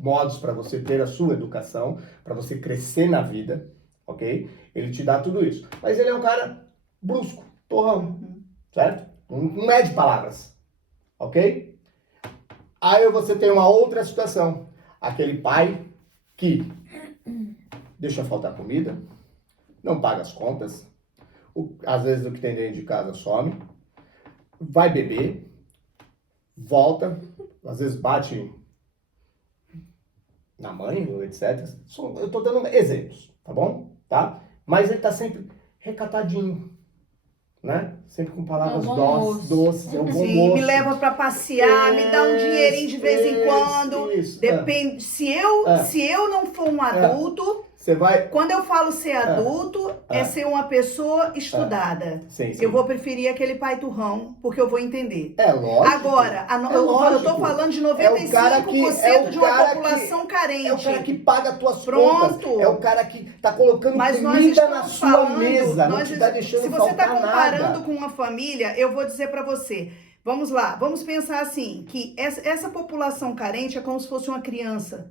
modos para você ter a sua educação, para você crescer na vida, ok? Ele te dá tudo isso. Mas ele é um cara brusco, torrão, certo? Não é de palavras, ok? Aí você tem uma outra situação. Aquele pai que deixa faltar comida, não paga as contas, às vezes o que tem dentro de casa some, vai beber, volta, às vezes bate na mãe, ou etc. Eu tô dando exemplos, tá bom? Tá? Mas ele tá sempre recatadinho, né? Sempre com palavras É um bom doces, é um bom Sim, moço. me leva pra passear, me dá um dinheirinho de vez em quando. Isso, Depende. Se eu não for um adulto, Você vai... quando eu falo ser adulto, é ser uma pessoa estudada. Sim, sim. Eu vou preferir aquele pai turrão, porque eu vou entender. É lógico. Agora, eu tô falando de 95% de uma população carente. É o cara que paga as tuas Pronto. contas. É o cara que tá colocando Mas nós comida na estamos sua falando, mesa. Não te tá deixando se você está faltar comparando nada. com uma família, eu vou dizer para você. Vamos lá, vamos pensar assim, que essa população carente é como se fosse uma criança.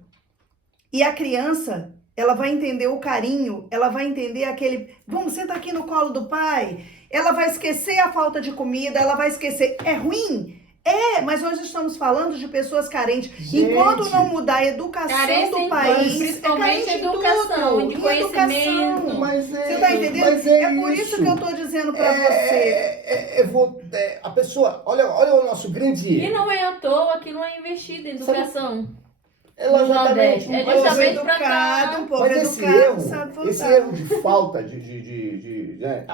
E a criança, ela vai entender o carinho, ela vai entender aquele... Vamos, senta aqui no colo do pai. Ela vai esquecer a falta de comida, ela vai esquecer... É ruim? É, mas nós estamos falando de pessoas carentes. Gente, enquanto não mudar a educação carência do em país, tudo, principalmente carente em educação, tudo, de em conhecimento. educação. Mas Você tá entendendo? mas É por isso que eu tô dizendo pra você. A pessoa, olha o nosso grande E erro. não é à toa que não é investido em educação. Ela no exatamente. Nordeste. É povo justamente pra educado, cá. um povo Mas esse educado, sabe erro, votar. esse erro de falta né,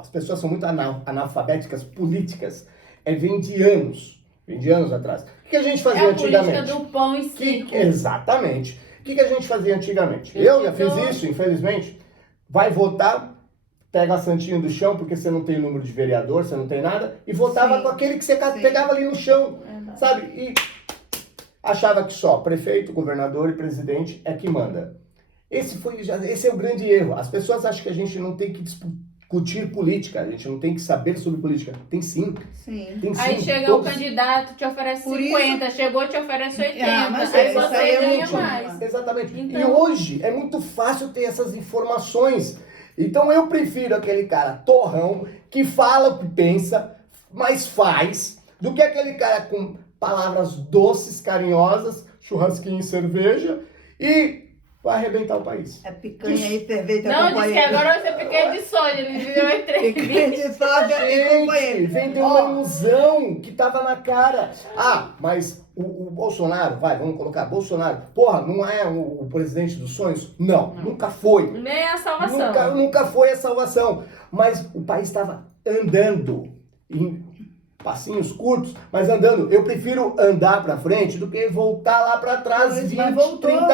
as pessoas são muito analfabéticas políticas, vem de anos atrás. O que a gente fazia É a antigamente? política do pão e circo. Exatamente. O que a gente fazia antigamente? Eu já fiz isso, infelizmente. Vai votar, pega a santinho do chão, porque você não tem número de vereador, você não tem nada, e votava Sim. com aquele que você Sim. pegava ali no chão, Verdade. sabe? E achava que só prefeito, governador e presidente é que manda. Esse é o grande erro. As pessoas acham que a gente não tem que discutir política, a gente não tem que saber sobre política. Tem sim. Sim. Tem sim. Aí chega Todos- o candidato, te oferece Por 50, chegou, te oferece 80, Ah, mas aí isso você aí é ganha muito mais. Exatamente. E Então- hoje é muito fácil ter essas informações. Então eu prefiro aquele cara torrão que fala o que pensa, mas faz, do que aquele cara com palavras doces, carinhosas, churrasquinho e cerveja e vai arrebentar o país. É picanha e cerveja Não, com disse que agora vai ser picanha de soja, ele deu entrevista. Picanha de soja e Gente, companheiro. vendeu uma ilusão que tava na cara. Ah, mas o Bolsonaro, vamos colocar, Bolsonaro, porra, não é o presidente dos sonhos? Não, nunca foi. Nem a salvação. Nunca foi a salvação. Mas o país estava andando em passinhos curtos, mas andando. Eu prefiro andar pra frente do que voltar lá pra trás. Mas 20, voltou. 30,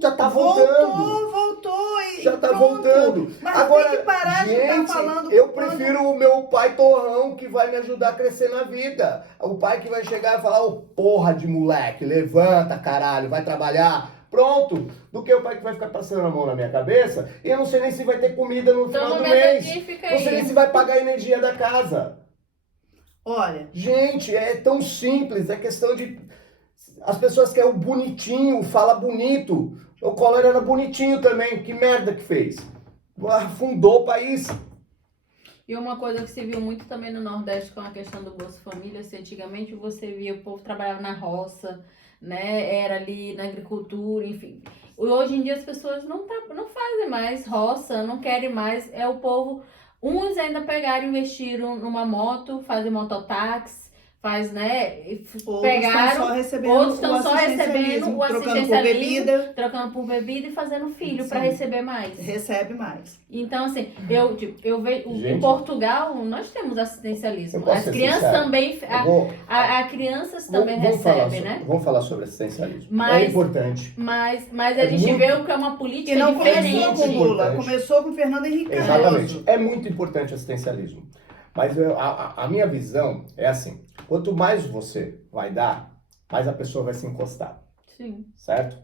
já tá voltando. Voltou e Já tá pronto. voltando. Mas Agora, tem que parar de gente, estar falando eu quando- prefiro o meu pai torrão que vai me ajudar a crescer na vida. O pai que vai chegar e falar, ô porra de moleque, levanta caralho, vai trabalhar. Pronto, do que o pai que vai ficar passando a mão na minha cabeça e eu não sei nem se vai ter comida no final Então, do no mês. mês fica Não sei nem aí. se vai pagar a energia da casa. Olha, Gente, é tão simples, é questão de... As pessoas querem o bonitinho, fala bonito. O Collor era bonitinho também, que merda que fez. Afundou o país. E uma coisa que se viu muito também no Nordeste com a questão do Bolsa Família, se antigamente você via o povo trabalhava na roça, né? Era ali na agricultura, enfim. Hoje em dia as pessoas não fazem mais roça, não querem mais. É o povo... Uns ainda pegaram e investiram numa moto, fazem mototáxi, faz, né? Outros Pegaram, estão só recebendo outros estão o só recebendo o assistencialismo, trocando por assistencialismo, bebida, trocando por bebida e fazendo filho para Sim. receber mais. recebe mais. Então, assim, eu vejo. Em Gente. Portugal, nós temos Eu assistencialismo. posso As ser crianças sincero? também. Eu vou- As crianças também recebem, né? Vamos falar sobre assistencialismo. Mas- É importante. Mas É a gente muito- vê que é uma política E não começou diferente. com Lula, importante. começou com Fernando Henrique Cardoso. Exatamente. É muito importante o assistencialismo. Mas a minha visão é assim: quanto mais você vai dar, mais a pessoa vai se encostar. Sim. Certo?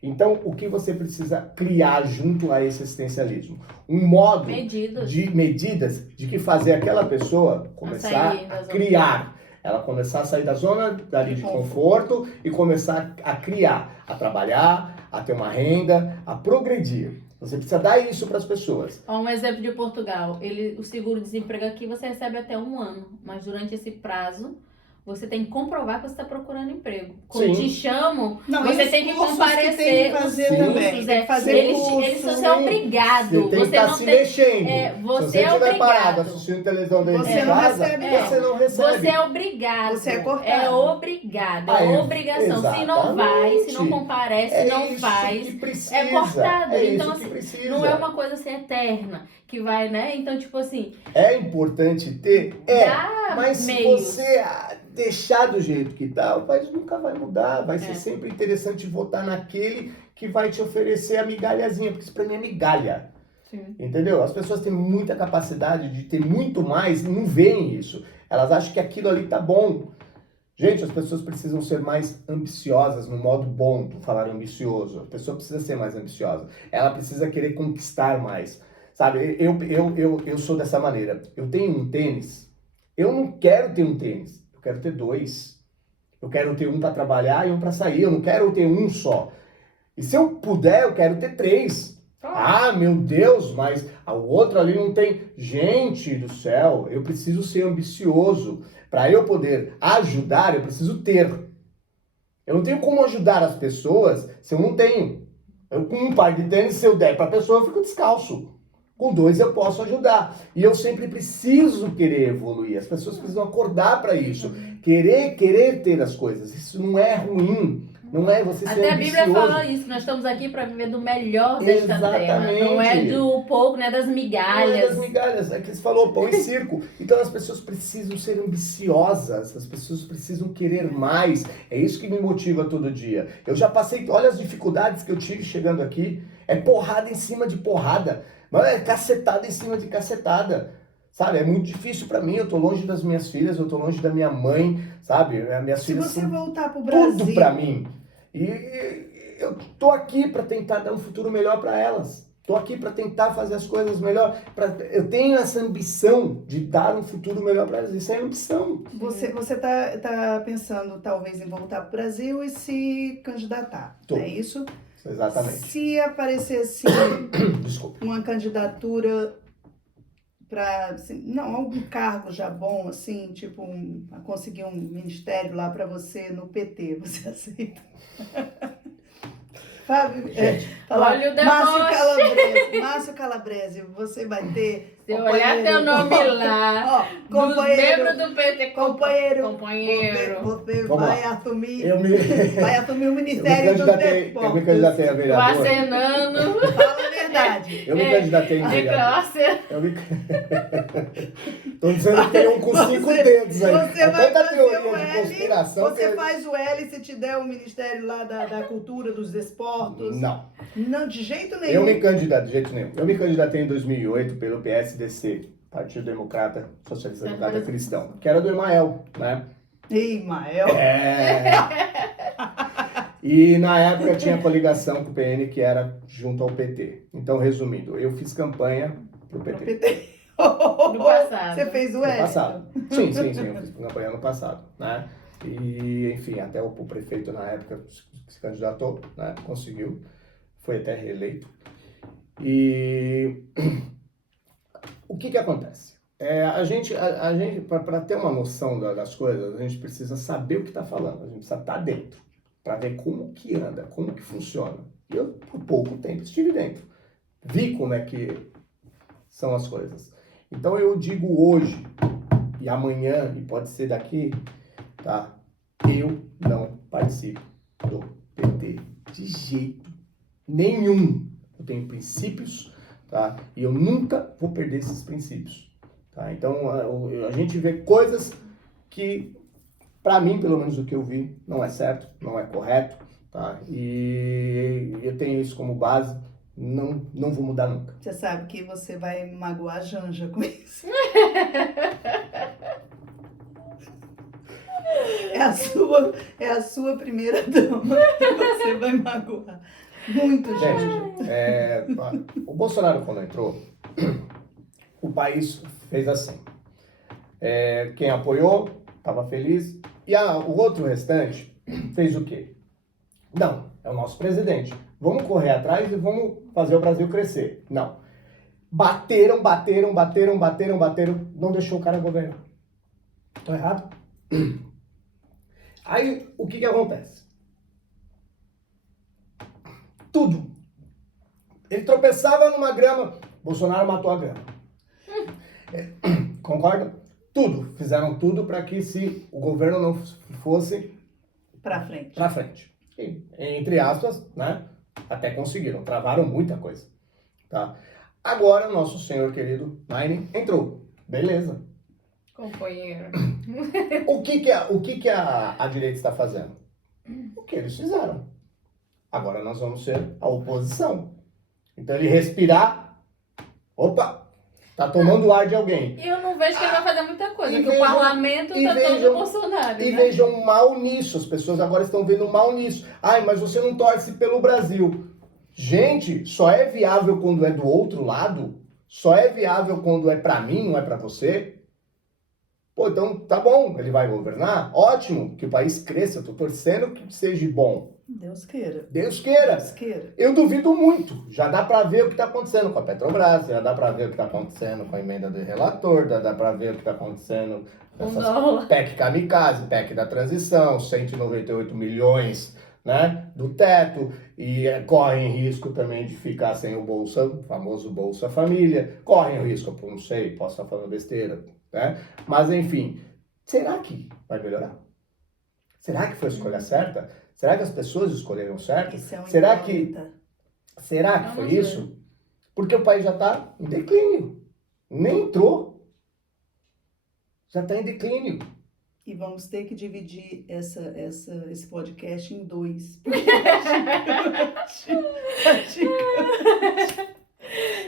Então, o que você precisa criar junto a esse assistencialismo? Um modo Medidas. de medidas de que fazer aquela pessoa começar sair da a zona. criar. Ela começar a sair da zona dali de conforto e começar a criar, a trabalhar, a ter uma renda, a progredir. Você precisa dar isso para as pessoas. Ó, um exemplo de Portugal. O seguro-desemprego aqui você recebe até 1 ano, mas durante esse prazo você tem que comprovar que você está procurando emprego. Quando Sim. te chamam, Não, você e os tem que cursos comparecer. que tem que fazer os também. cursos, Tem que fazer eles curso, são obrigados. Você tem que Você estar não se tem. mexendo. Você Se você é estiver obrigado. parado assistindo televisão dentro Você de não casa, recebe, você não recebe. Você é obrigado. Você é cortado. É obrigado. Ah, É é, obrigação. Se não vai, se não exatamente. comparece, não isso faz. que precisa. É cortado. É Então, isso que assim, precisa. não é uma coisa assim eterna que vai, né? Então, tipo assim, É importante ter? dá Mas se meios. você deixar do jeito que tá, o país nunca vai mudar. Vai ser É. sempre interessante votar naquele que vai te oferecer a migalhazinha, porque isso pra mim é migalha. Sim. Entendeu? As pessoas têm muita capacidade de ter muito mais e não veem isso. Elas acham que aquilo ali tá bom. Gente, as pessoas precisam ser mais ambiciosas no modo bom, por falar ambicioso. A pessoa precisa ser mais ambiciosa. Ela precisa querer conquistar mais. Sabe, eu sou dessa maneira. Eu tenho um tênis. Eu não quero ter um tênis. Eu quero ter 2. Eu quero ter um para trabalhar e um para sair. Eu não quero ter um só. E se eu puder, eu quero ter 3. Ah, meu Deus, mas o outro ali não tem. Gente do céu, eu preciso ser ambicioso. Para eu poder ajudar, eu preciso ter. Eu não tenho como ajudar as pessoas se eu não tenho. Eu, com um par de tênis, se eu der para a pessoa, eu fico descalço. Com 2 eu posso ajudar. E eu sempre preciso querer evoluir. As pessoas precisam acordar para isso. Querer ter as coisas. Isso não é ruim. Não é você ser Até a ambicioso. Bíblia fala isso, que nós estamos aqui para viver do melhor desta terra. Exatamente. Não é do pouco, não é das Não é migalhas. das migalhas, é que você falou, pão e circo. Então as pessoas precisam ser ambiciosas, as pessoas precisam querer mais. É isso que me motiva todo dia. Eu já passei, olha as dificuldades que eu tive chegando aqui. É porrada em cima de porrada. Mas é cacetada em cima de cacetada. Sabe, é muito difícil pra mim. Eu tô longe das minhas filhas, eu tô longe da minha mãe, sabe? Minhas Se filhas você são voltar pro Brasil, tudo pra mim. E eu tô aqui para tentar dar um futuro melhor para elas. Tô aqui para tentar fazer as coisas melhor. Eu tenho essa ambição de dar um futuro melhor para elas. Isso é ambição. você tá pensando talvez em voltar pro Brasil e se candidatar, Tô. é isso? Exatamente. Se aparecesse Desculpa. uma candidatura para não algum cargo já bom assim, tipo conseguir um ministério lá para você no PT, você aceita? Fábio, Olha o Márcio Calabrese, você vai ter. Se eu olhar teu nome lá, ó, dos membros do PT, companheiro, Vamos você vai lá. assumir, Eu me vai assumir o Ministério dos eu me Desportos. candidatei a o vereador. acenando, Fala a verdade. Eu me candidatei em de vereador. classe. Tô dizendo que tem um com 5 dedos aí. Você É vai tanta fazer teoria o de L, conspiração você que... faz o L se te der o Ministério lá da Cultura, dos Desportos. Não. Não, de jeito nenhum. Eu me candidatei, de jeito nenhum. Eu me candidatei em 2008 pelo PSDC, Partido Democrata Socialista Democrata Cristão, que era do Emael, né? Mael. E na época tinha coligação com o PN, que era junto ao PT. Então, resumindo, eu fiz campanha pro PT. No passado. Você fez o No L. passado. Sim, eu fiz campanha no passado, né? E, enfim, até o prefeito na época se candidatou, né? Conseguiu, foi até reeleito. E o que acontece? A gente para ter uma noção das coisas, a gente precisa saber o que está falando, a gente precisa estar dentro, para ver como que anda, como que funciona. E eu, por pouco tempo, estive dentro. Vi como é que são as coisas. Então eu digo hoje, e amanhã, e pode ser daqui tá? Eu não participo do PT de jeito nenhum. Eu tenho princípios, tá? E eu nunca vou perder esses princípios, tá? Então, a gente vê coisas que, para mim, pelo menos o que eu vi, não é certo, não é correto, tá? E eu tenho isso como base, não vou mudar nunca. Você sabe que você vai magoar a Janja com isso. É a sua primeira dama que você vai magoar. Muito, Janja. Gente, o Bolsonaro, quando entrou, o país fez assim. Quem apoiou, estava feliz. E o outro restante fez o quê? Não, é o nosso presidente. Vamos correr atrás e vamos fazer o Brasil crescer. Não. Bateram, não deixou o cara governar. Tô errado? Aí, o que acontece? Tudo. Ele tropeçava numa grama, Bolsonaro matou a grama. Concorda? Tudo. Fizeram tudo para que se o governo não fosse Pra frente. pra frente. E, entre aspas, né? Até conseguiram. Travaram muita coisa. Tá? Agora, o nosso senhor querido Nine entrou. Beleza. Companheiro. O que a direita está fazendo? O que eles fizeram. Agora nós vamos ser a oposição. Então ele respirar, opa, tá tomando o ar de alguém. Eu não vejo que ele vai fazer muita coisa, E porque o parlamento tá todo do Bolsonaro, E né? vejam mal nisso, as pessoas agora estão vendo mal nisso. Ai, mas você não torce pelo Brasil. Gente, só é viável quando é do outro lado? Só é viável quando é pra mim, não é pra você? Pô, então tá bom, ele vai governar? Ótimo, que o país cresça, eu tô torcendo que seja bom. Deus queira. Deus queira. Deus queira. Eu duvido muito. Já dá para ver o que está acontecendo com a Petrobras, já dá para ver o que está acontecendo com a emenda do relator, já dá para ver o que está acontecendo com essas PEC kamikaze, PEC da transição, 198 milhões, né, do teto, e correm risco também de ficar sem o famoso Bolsa Família, correm o risco, não sei, posso estar falando besteira, né, mas enfim, será que vai melhorar? Será que foi a escolha certa? Será que as pessoas escolheram certo? Isso é um Será incógnita. que foi isso? Porque o país já está em declínio. Nem entrou. Já está em declínio. E vamos ter que dividir esse podcast em 2.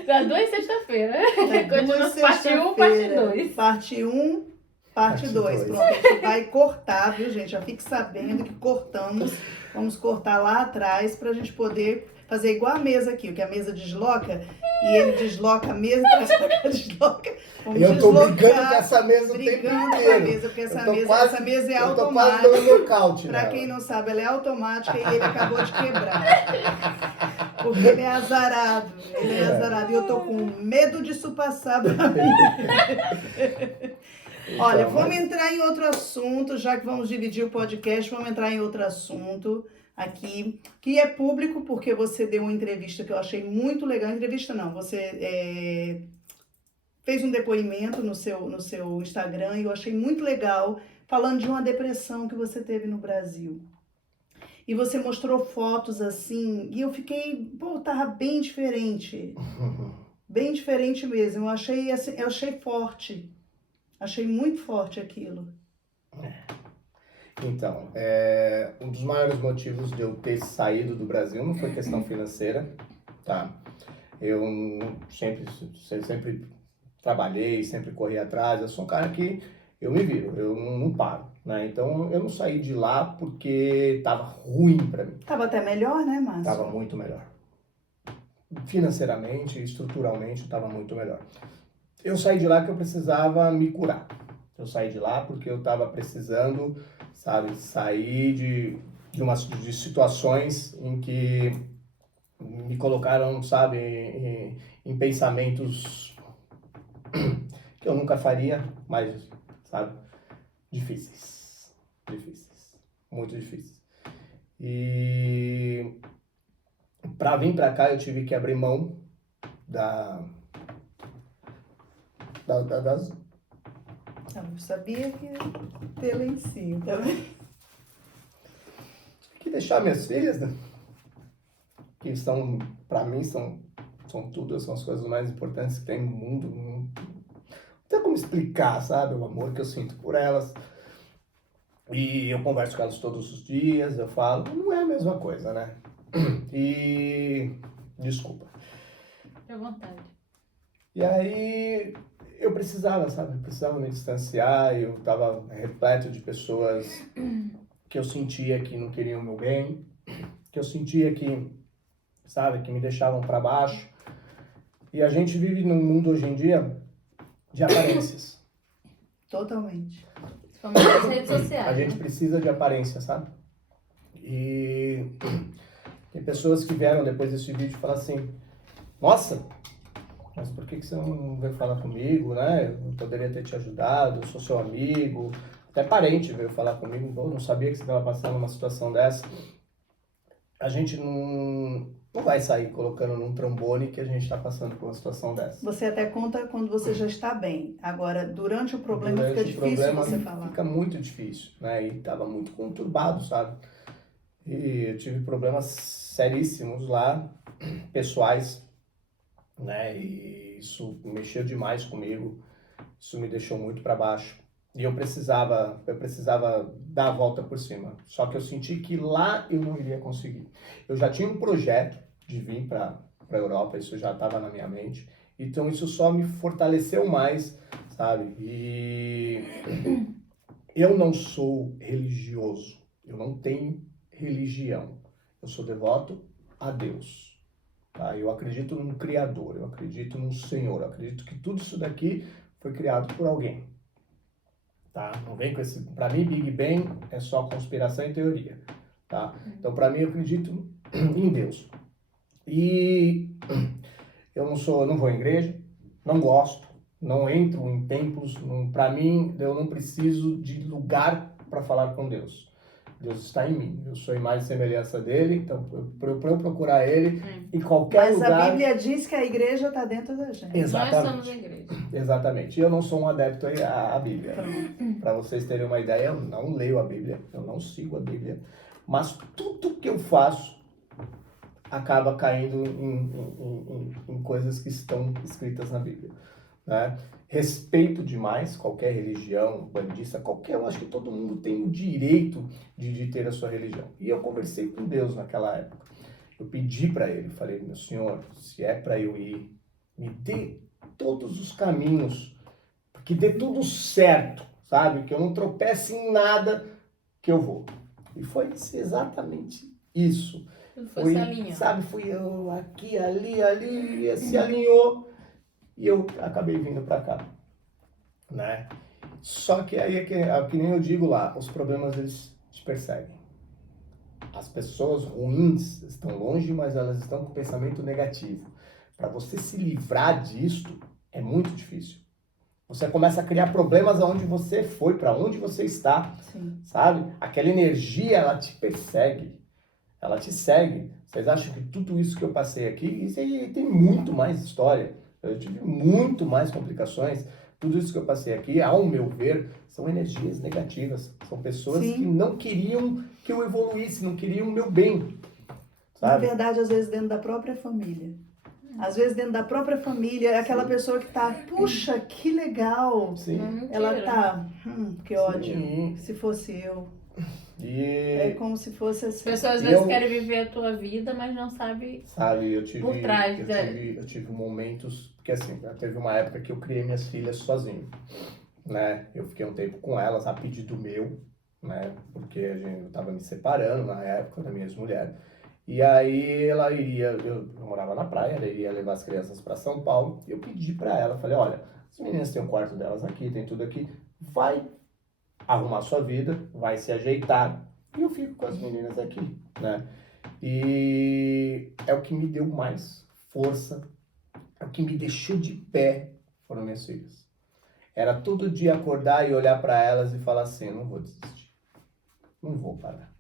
Das 2 sexta-feira. Continua Duas parte 1, parte 2. Parte 1, parte 2. dois. Pronto, a gente vai cortar, viu, gente? Já fique sabendo que cortamos. Vamos cortar lá atrás pra gente poder fazer igual a mesa aqui, que a mesa desloca e ele desloca a mesa e traz pra cá, desloca. Vamos Eu tô deslocar, brigando com essa mesa o tempo brigando com a inteiro. mesa, porque essa Eu tô quase- essa mesa é Eu tô quase automática. dando nocaute Pra nela. quem não sabe, ela é automática e ele acabou de quebrar. Porque ele é azarado. Ele é azarado. E eu tô com medo disso passar pra mim. Olha, Então, vamos mas- entrar em outro assunto, já que vamos dividir o podcast, vamos entrar em outro assunto aqui, que é público, porque você deu uma entrevista que eu achei muito legal. Entrevista não, você fez um depoimento no seu Instagram e eu achei muito legal, falando de uma depressão que você teve no Brasil. E você mostrou fotos assim, e eu fiquei, pô, tava bem diferente. Bem diferente mesmo. Eu achei, assim, eu achei forte. Achei muito forte aquilo. Então, um dos maiores motivos de eu ter saído do Brasil não foi questão financeira, tá? Eu sempre trabalhei, sempre corri atrás, eu sou um cara que eu me viro, eu não paro, né? Então, eu não saí de lá porque tava ruim pra mim, Tava até melhor, né, Márcio? tava muito melhor. Financeiramente, estruturalmente, tava muito melhor. Eu saí de lá porque eu precisava me curar. Eu saí de lá porque eu tava precisando, sabe, sair de situações em que me colocaram, sabe, em pensamentos que eu nunca faria, mas, sabe, difíceis, muito difíceis. E para vir para cá eu tive que abrir mão das Eu sabia que ia ter lá em cima também. Tive que deixar minhas filhas, né? Que são, pra mim, são tudo, são as coisas mais importantes que tem no mundo. Não tem como explicar, sabe? O amor que eu sinto por elas. E eu converso com elas todos os dias, eu falo, não é a mesma coisa, né? E... desculpa. Fique à vontade. E aí eu precisava, sabe? Eu precisava me distanciar, eu tava repleto de pessoas que eu sentia que não queriam o meu bem, que eu sentia que, sabe, que me deixavam para baixo. E a gente vive num mundo hoje em dia de aparências. Totalmente. Principalmente nas redes sociais. A gente né? precisa de aparência, sabe? E tem pessoas que vieram depois desse vídeo e falaram assim, nossa, mas por que você não veio falar comigo, né? Eu poderia ter te ajudado, eu sou seu amigo. Até parente veio falar comigo, eu não sabia que você estava passando uma situação dessa. A gente não vai sair colocando num trombone que a gente está passando por uma situação dessa. Você até conta quando você já está bem. Agora, durante o problema Durante fica o difícil problema você falar. Fica muito difícil, né? E estava muito conturbado, sabe? E eu tive problemas seríssimos lá, pessoais, né? E isso mexeu demais comigo, isso me deixou muito para baixo. E eu precisava dar a volta por cima. Só que eu senti que lá eu não iria conseguir. Eu já tinha um projeto de vir para a Europa, isso já estava na minha mente. Então isso só me fortaleceu mais, sabe? E eu não sou religioso, eu não tenho religião. Eu sou devoto a Deus. Tá? Eu acredito num Criador, eu acredito num Senhor, eu acredito que tudo isso daqui foi criado por alguém. Tá? Não vem com esse... Para mim, Big Bang é só conspiração e teoria. Tá? Então, para mim, eu acredito em Deus. E eu não vou à igreja, não gosto, não entro em templos. Para mim, eu não preciso de lugar para falar com Deus. Deus está em mim. Eu sou a imagem e semelhança dele, então para eu procurar ele em qualquer Mas lugar. a Bíblia diz que a igreja está dentro da gente. Exatamente. Nós somos a igreja. Exatamente. E eu não sou um adepto à Bíblia. Para vocês terem uma ideia, eu não leio a Bíblia, eu não sigo a Bíblia, mas tudo que eu faço acaba caindo em coisas que estão escritas na Bíblia, né? Respeito demais qualquer religião, bandista, eu acho que todo mundo tem o direito de ter a sua religião. E eu conversei com Deus naquela época. Eu pedi para ele, falei, meu Senhor, se é para eu ir, me dê todos os caminhos, que dê tudo certo, sabe? Que eu não tropece em nada que eu vou. E foi exatamente isso. Tudo foi se alinhando. Sabe, fui eu aqui, ali, e se alinhou e eu acabei vindo para cá, né? Só que aí é que nem eu digo lá, os problemas eles te perseguem. As pessoas ruins estão longe, mas elas estão com pensamento negativo. Para você se livrar disto é muito difícil. Você começa a criar problemas aonde você foi, para onde você está, Sim. sabe? Aquela energia, ela te persegue, ela te segue. Vocês acham que tudo isso que eu passei aqui, isso aí tem muito mais história. Eu tive muito mais complicações. Tudo isso que eu passei aqui, ao meu ver, são energias negativas. São pessoas Sim. que não queriam que eu evoluísse, não queriam o meu bem, Na sabe? verdade, às vezes dentro da própria família. Às vezes dentro da própria família, é aquela pessoa que tá, puxa, que legal. Sim. Não, mentira. Ela tá, que ódio. Sim. Se fosse eu. E, É como se fosse As assim. pessoas às vezes querem viver a tua vida, mas não sabem. sabe, Por trás eu tive momentos, porque assim, teve uma época que eu criei minhas filhas sozinho, né? Eu fiquei um tempo com elas, a pedido meu, né? Porque eu tava me separando na época da minha ex-mulher. E aí ela iria, eu morava na praia, ela iria levar as crianças para São Paulo, e eu pedi para ela, falei, olha, as meninas têm o quarto delas aqui, tem tudo aqui, vai arrumar sua vida, vai se ajeitar, e eu fico com as meninas aqui, né? E é o que me deu mais força, é o que me deixou de pé, foram minhas filhas. Era todo dia acordar e olhar para elas e falar assim, não vou desistir, não vou parar.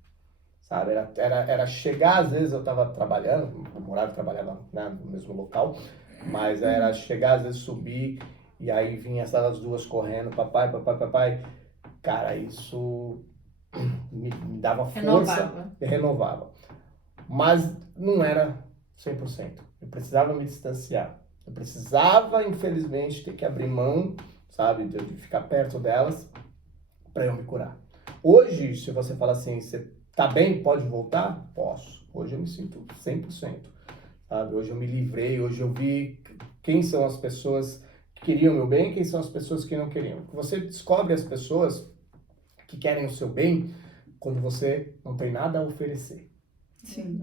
Sabe, era chegar, às vezes eu estava trabalhando, eu morava e trabalhava, né, no mesmo local, mas era chegar, às vezes subir E aí vinha essas duas correndo, papai, papai, papai. Cara, isso me dava força Renovava. e renovava. Mas não era 100%. Eu precisava me distanciar. Eu precisava, infelizmente, ter que abrir mão, sabe, de ficar perto delas para eu me curar. Hoje, se você fala assim, você tá bem, pode voltar? Posso. Hoje eu me sinto 100%. Sabe? Hoje eu me livrei, hoje eu vi quem são as pessoas que queriam o meu bem e quem são as pessoas que não queriam. Você descobre as pessoas que querem o seu bem quando você não tem nada a oferecer. Sim.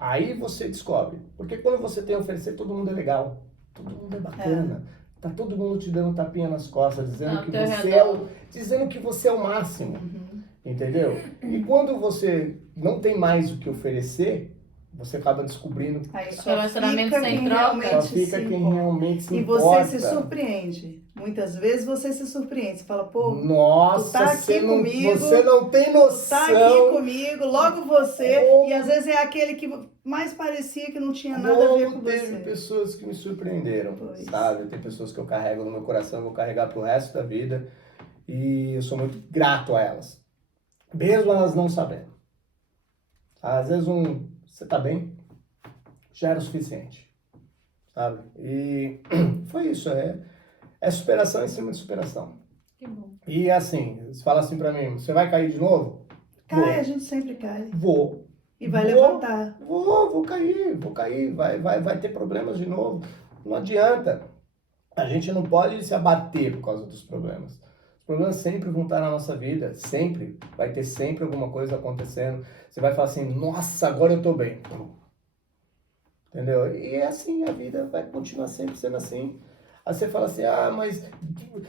Aí você descobre. Porque quando você tem a oferecer, todo mundo é legal. Todo mundo é bacana. Tá todo mundo te dando um tapinha nas costas, dizendo que dizendo que você é o máximo. Entendeu? E quando você não tem mais o que oferecer, você acaba descobrindo Aí só Relacionamento fica sem quem troca. realmente só fica se quem importa. realmente se E importa. você se surpreende. Muitas vezes você se surpreende. Você fala, pô, Nossa, tu tá aqui você não, comigo, você não tem noção. tá aqui comigo, logo você. Como- E às vezes é aquele que mais parecia que não tinha nada a ver com Como teve você. pessoas que me surpreenderam, Pois. sabe? Tem pessoas que eu carrego no meu coração, vou carregar pro resto da vida. E eu sou muito grato a elas. Mesmo elas não sabendo. Às vezes você tá bem, já era o suficiente, sabe? E foi isso, é superação em cima de superação. Que bom. E assim, você fala assim pra mim, você vai cair de novo? Cai, a gente sempre cai. Vou. E vai Vou. levantar. Vou cair, vai ter problemas de novo. Não adianta. A gente não pode se abater por causa dos problemas. Os problemas sempre vão estar na nossa vida, sempre. Vai ter sempre alguma coisa acontecendo. Você vai falar assim, nossa, agora eu tô bem. Entendeu? E é assim, a vida vai continuar sempre sendo assim. Aí você fala assim, mas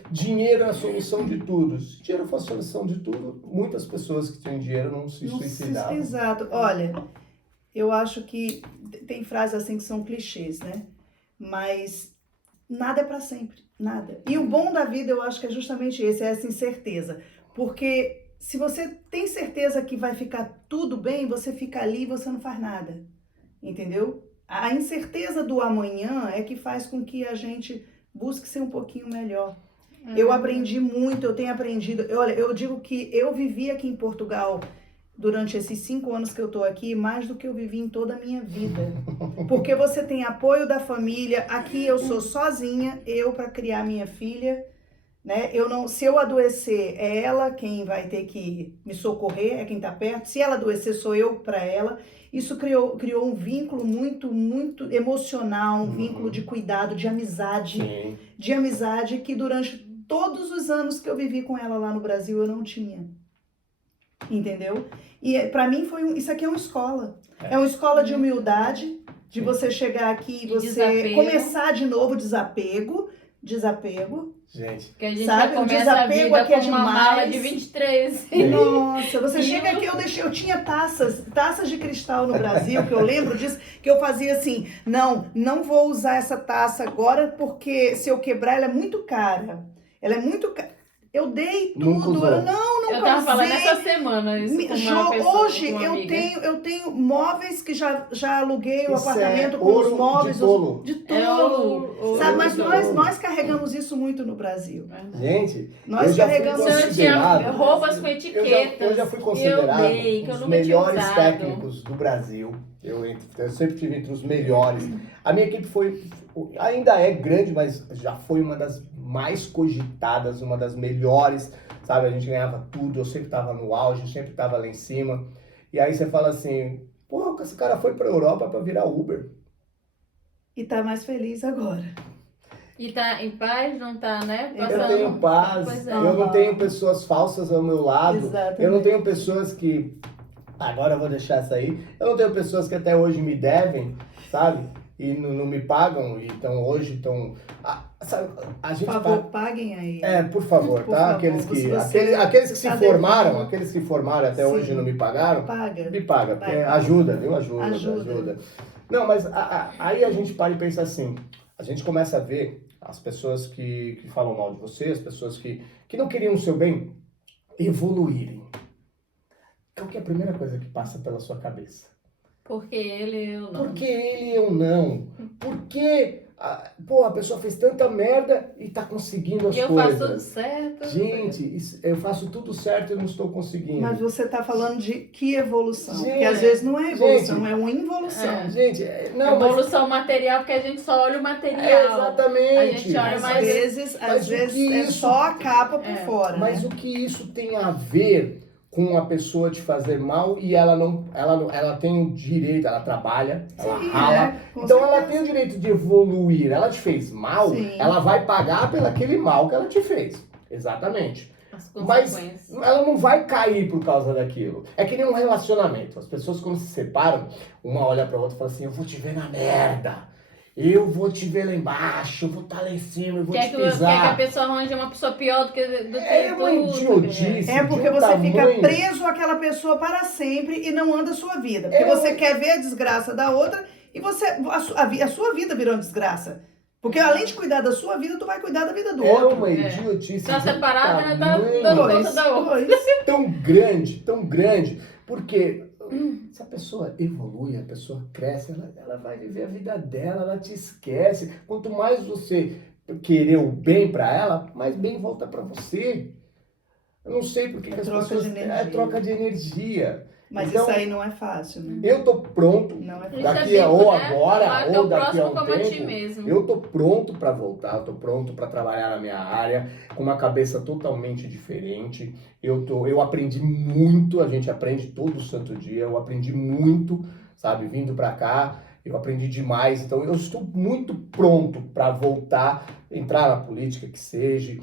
dinheiro é a solução de tudo. Se dinheiro fosse a solução de tudo, muitas pessoas que têm dinheiro não se suicidavam. Exato. Olha, eu acho que tem frases assim que são clichês, né? Mas nada é para sempre, nada. E o bom da vida, eu acho que é justamente esse, é essa incerteza. Porque se você tem certeza que vai ficar tudo bem, você fica ali e você não faz nada. Entendeu? A incerteza do amanhã é que faz com que a gente busque ser um pouquinho melhor. Eu aprendi muito, eu tenho aprendido. Olha, eu digo que eu vivi aqui em Portugal durante esses 5 anos que eu tô aqui, mais do que eu vivi em toda a minha vida. Porque você tem apoio da família. Aqui eu sou sozinha, eu para criar minha filha, né? Se eu adoecer, é ela quem vai ter que me socorrer, é quem tá perto. Se ela adoecer, sou eu para ela. Isso criou um vínculo muito, muito emocional, um vínculo de cuidado, de amizade. Sim. De amizade que durante todos os anos que eu vivi com ela lá no Brasil eu não tinha. Entendeu? E para mim isso aqui é uma escola. É uma escola de humildade, de você chegar aqui e você desapego. começar de novo, desapego. Gente. Que a gente Sabe, já o começa a desapego vida aqui é com uma mala demais. de 23. Nossa, você E chega aqui, eu tinha taças de cristal no Brasil, que eu lembro disso, que eu fazia assim, não vou usar essa taça agora, porque se eu quebrar, ela é muito cara. Ela é muito cara. Eu dei Nunca tudo, usou. eu nunca Eu tava falando usei. essa semana isso com uma pessoa, Hoje com uma eu amiga. tenho móveis que já aluguei o Isso apartamento é com os ouro móveis de tolo. de tolo. o- Sabe, mas de tolo. nós carregamos isso muito no Brasil. Gente, Nós eu já fui carregamos Eu tinha considerado... roupas com etiquetas. Eu já fui que considerado eu dei, que um eu dos nunca tinha melhores usado. técnicos do Brasil. Eu sempre tive entre os melhores. A minha equipe ainda é grande, mas já foi uma das mais cogitadas, uma das melhores, sabe? A gente ganhava tudo, eu sempre estava no auge, eu sempre estava lá em cima. E aí você fala assim, pô, esse cara foi pra Europa para virar Uber. E tá mais feliz agora. E tá em paz, não tá, né? Eu tenho paz, Pois é. eu não tenho pessoas falsas ao meu lado, Exatamente. eu não tenho pessoas que... Agora eu vou deixar essa aí. Eu não tenho pessoas que até hoje me devem, sabe? E não me pagam, e estão... A gente Por favor, paguem aí. por favor, Por tá? favor, Aqueles se você que se tá formaram, devendo. aqueles que formaram até Sim. hoje e não me pagaram, Paga. me paga, porque Paga. ajuda, viu? Ajuda. Ajuda. Não, mas aí a gente para e pensa assim, a gente começa a ver as pessoas que falam mal de você, as pessoas que não queriam o seu bem, evoluírem. Qual que é a primeira coisa que passa pela sua cabeça? Porque ele, eu não. Por que ele eu não? Por que Pô, a pessoa fez tanta merda e tá conseguindo as E eu coisas. faço tudo certo. Gente, eu faço tudo certo e eu não estou conseguindo. Mas você está falando de que evolução? Gente, Porque às vezes não é evolução, gente, é uma involução. Gente, não, mas... Evolução material, porque a gente só olha o material. Exatamente. A gente olha Às mais... vezes Mas o que é isso- só a capa por fora, Mas né? o que isso tem a ver com a pessoa te fazer mal e ela tem o direito, ela trabalha, ela Sim, rala. né? Com Então ela certeza. tem o direito de evoluir. Ela te fez mal, Sim. ela vai pagar pelo aquele mal que ela te fez. Exatamente. As Mas consequências. ela não vai cair por causa daquilo. É que nem um relacionamento. As pessoas quando se separam, uma olha pra outra e fala assim, eu vou te ver na merda. Eu vou te ver lá embaixo, eu vou estar lá em cima, eu vou Quer te que a pisar. pessoa arranje uma pessoa pior do que É uma tudo. idiotice. É porque de um você fica tamanho. preso àquela pessoa para sempre e não anda a sua vida. Porque você quer ver a desgraça da outra e a sua vida virou uma desgraça. Porque além de cuidar da sua vida, tu vai cuidar da vida do É outro. uma idiotice. Tá de um separada, né? Tá tamanho dando Pois, conta da outra. pois. tão grande, porque se a pessoa evolui, a pessoa cresce, ela vai viver a vida dela, ela te esquece. Quanto mais você querer o bem pra ela, mais bem volta pra você. Eu não sei porque que as troca pessoas... de energia. É troca de energia. Mas Então, isso aí não é fácil, né? eu tô pronto, Não é Isso fácil. daqui é a bíblico, ou né? agora, Amar ou teu daqui a próximo um como a ti tempo, mesmo. eu tô pronto para voltar, eu tô pronto para trabalhar na minha área, com uma cabeça totalmente diferente. Eu aprendi muito, a gente aprende todo santo dia, eu aprendi muito, sabe, vindo para cá, eu aprendi demais. Então eu estou muito pronto para voltar, entrar na política que seja,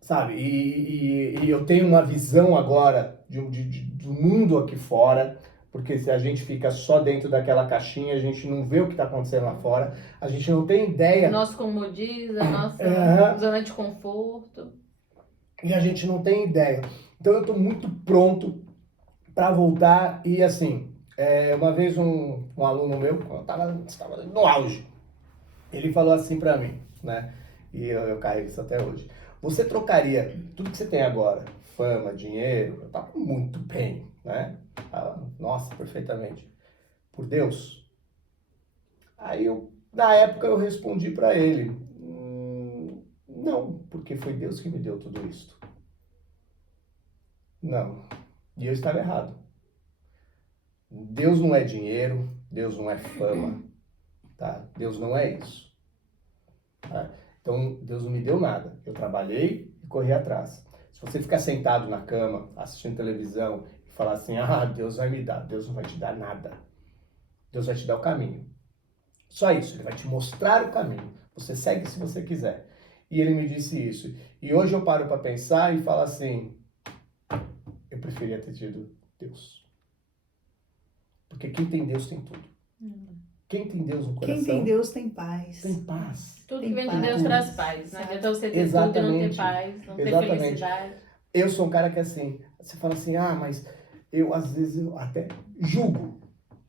sabe? E eu tenho uma visão agora do mundo aqui fora, porque se a gente fica só dentro daquela caixinha, a gente não vê o que está acontecendo lá fora, a gente não tem ideia. Nosso comodismo, a nossa Aham. zona de conforto. E a gente não tem ideia. Então eu estou muito pronto para voltar. E assim, uma vez um aluno meu, quando eu estava no auge, ele falou assim para mim, né? E eu carrego isso até hoje. Você trocaria tudo que você tem agora, fama, dinheiro, eu tava muito bem, né? Nossa, perfeitamente. Por Deus? Aí na época eu respondi para ele, não, porque foi Deus que me deu tudo isso. Não. E eu estava errado. Deus não é dinheiro, Deus não é fama, tá? Deus não é isso. Tá? Então, Deus não me deu nada. Eu trabalhei e corri atrás. Se você ficar sentado na cama, assistindo televisão e falar assim, Deus vai me dar, Deus não vai te dar nada. Deus vai te dar o caminho. Só isso, Ele vai te mostrar o caminho. Você segue se você quiser. E Ele me disse isso. E hoje eu paro para pensar e falo assim, eu preferia ter tido Deus. Porque quem tem Deus tem tudo. Quem tem Deus no coração... Quem tem Deus tem paz. tem paz. Tudo Tem que vem de paz. Deus traz paz. Não adianta você ter tudo e não Exatamente. ter paz, não ter Exatamente. felicidade. Eu sou um cara que assim, você fala assim, mas eu às vezes eu até julgo.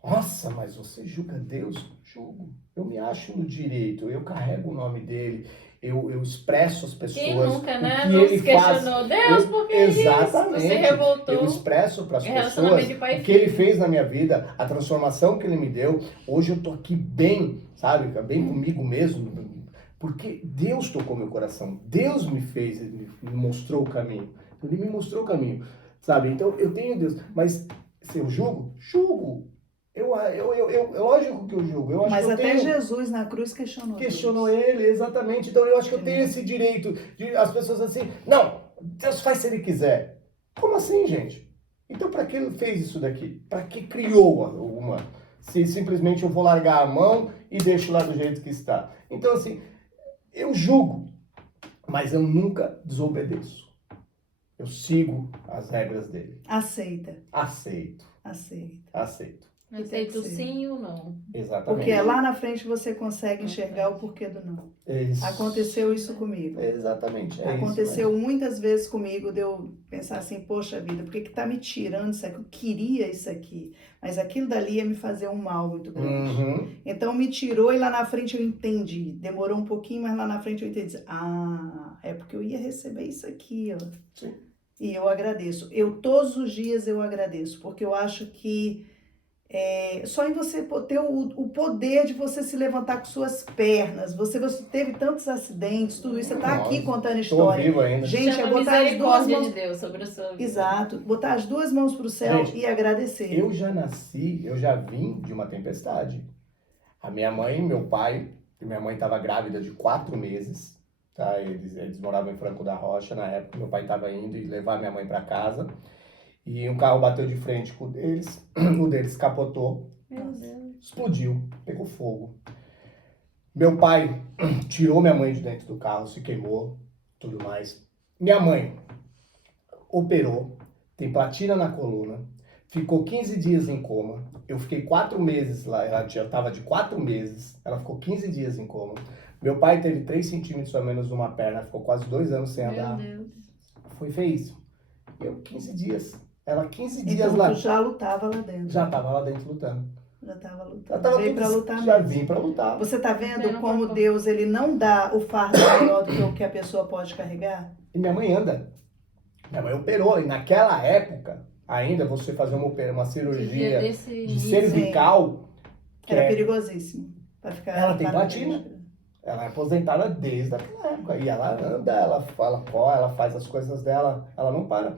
Nossa, mas você julga Deus? Julgo. Eu me acho no direito, eu carrego o nome dele, eu expresso às pessoas Quem nunca, né? o que Não ele se questionou. Deus, por que isso? Exatamente. Você revoltou. Eu expresso para as É pessoas relacionamento de pai e o que ele filho. fez na minha vida, a transformação que ele me deu. Hoje eu tô aqui bem, sabe? Bem comigo mesmo. Porque Deus tocou meu coração. Deus me fez, Ele me mostrou o caminho. Ele me mostrou o caminho, sabe? Então eu tenho Deus. Mas se eu julgo? Julgo. Lógico que eu julgo. Eu acho Mas que eu até tenho... Jesus na cruz questionou. Questionou Deus. ele, exatamente. Então eu acho que eu tenho esse direito de as pessoas assim, não, Deus faz se ele quiser. Como assim, gente? Então para que ele fez isso daqui? Para que criou uma? Se simplesmente eu vou largar a mão e deixo lá do jeito que está. Então assim, eu julgo, mas eu nunca desobedeço. Eu sigo as regras dele. Aceita. Aceito. Aceito sim ou não. Exatamente. Porque lá na frente você consegue enxergar o porquê do não. É isso. Aconteceu isso comigo. Exatamente. Aconteceu muitas vezes comigo de eu pensar assim, poxa vida, por que que tá me tirando isso aqui? Eu queria isso aqui, mas aquilo dali ia me fazer um mal muito grande. Uhum. Então me tirou e lá na frente eu entendi. Demorou um pouquinho, mas lá na frente eu entendi. É porque eu ia receber isso aqui, ó. Sim. E eu agradeço. Todos os dias eu agradeço, porque eu acho que Só em você ter o poder de você se levantar com suas pernas. Você teve tantos acidentes, tudo isso. Você está aqui contando Tô história. vivo ainda. Gente, Chama é botar as duas misericórdia mãos. de Deus sobre a sua vida. Exato. Botar as duas mãos pro céu Gente, e agradecer. Eu já vim de uma tempestade. A minha mãe, meu pai, minha mãe estava grávida de 4 meses, tá? Eles moravam em Franco da Rocha na época. Meu pai estava indo levar minha mãe para casa e um carro bateu de frente com o deles. O deles capotou, Meu Deus. explodiu, pegou fogo. Meu pai tirou minha mãe de dentro do carro, se queimou, tudo mais. Minha mãe operou, tem platina na coluna, ficou 15 dias em coma. Eu fiquei 4 meses lá, ela já estava de 4 meses, ela ficou 15 dias em coma. Meu pai teve 3 centímetros a menos numa perna, ficou quase 2 anos sem Meu andar. Deus. Foi feio isso. Eu 15 dias. Ela 15 dias Então lá. tu já lutava lá dentro. Já estava lá dentro lutando. Já estava lutando. Já tava Veio tudo- pra lutar Já mesmo. vim pra lutar. Você tá vendo Vendo como pra- Deus ele não dá o fardo maior do que o que a pessoa pode carregar? E minha mãe anda. Minha mãe operou. E naquela época, ainda você fazer uma cirurgia de cervical, que Era é- perigosíssimo. Pra ficar Ela tem paraplégica. platina. Ela é aposentada desde aquela época. E ela anda, ela fala, ela faz as coisas dela, ela não para.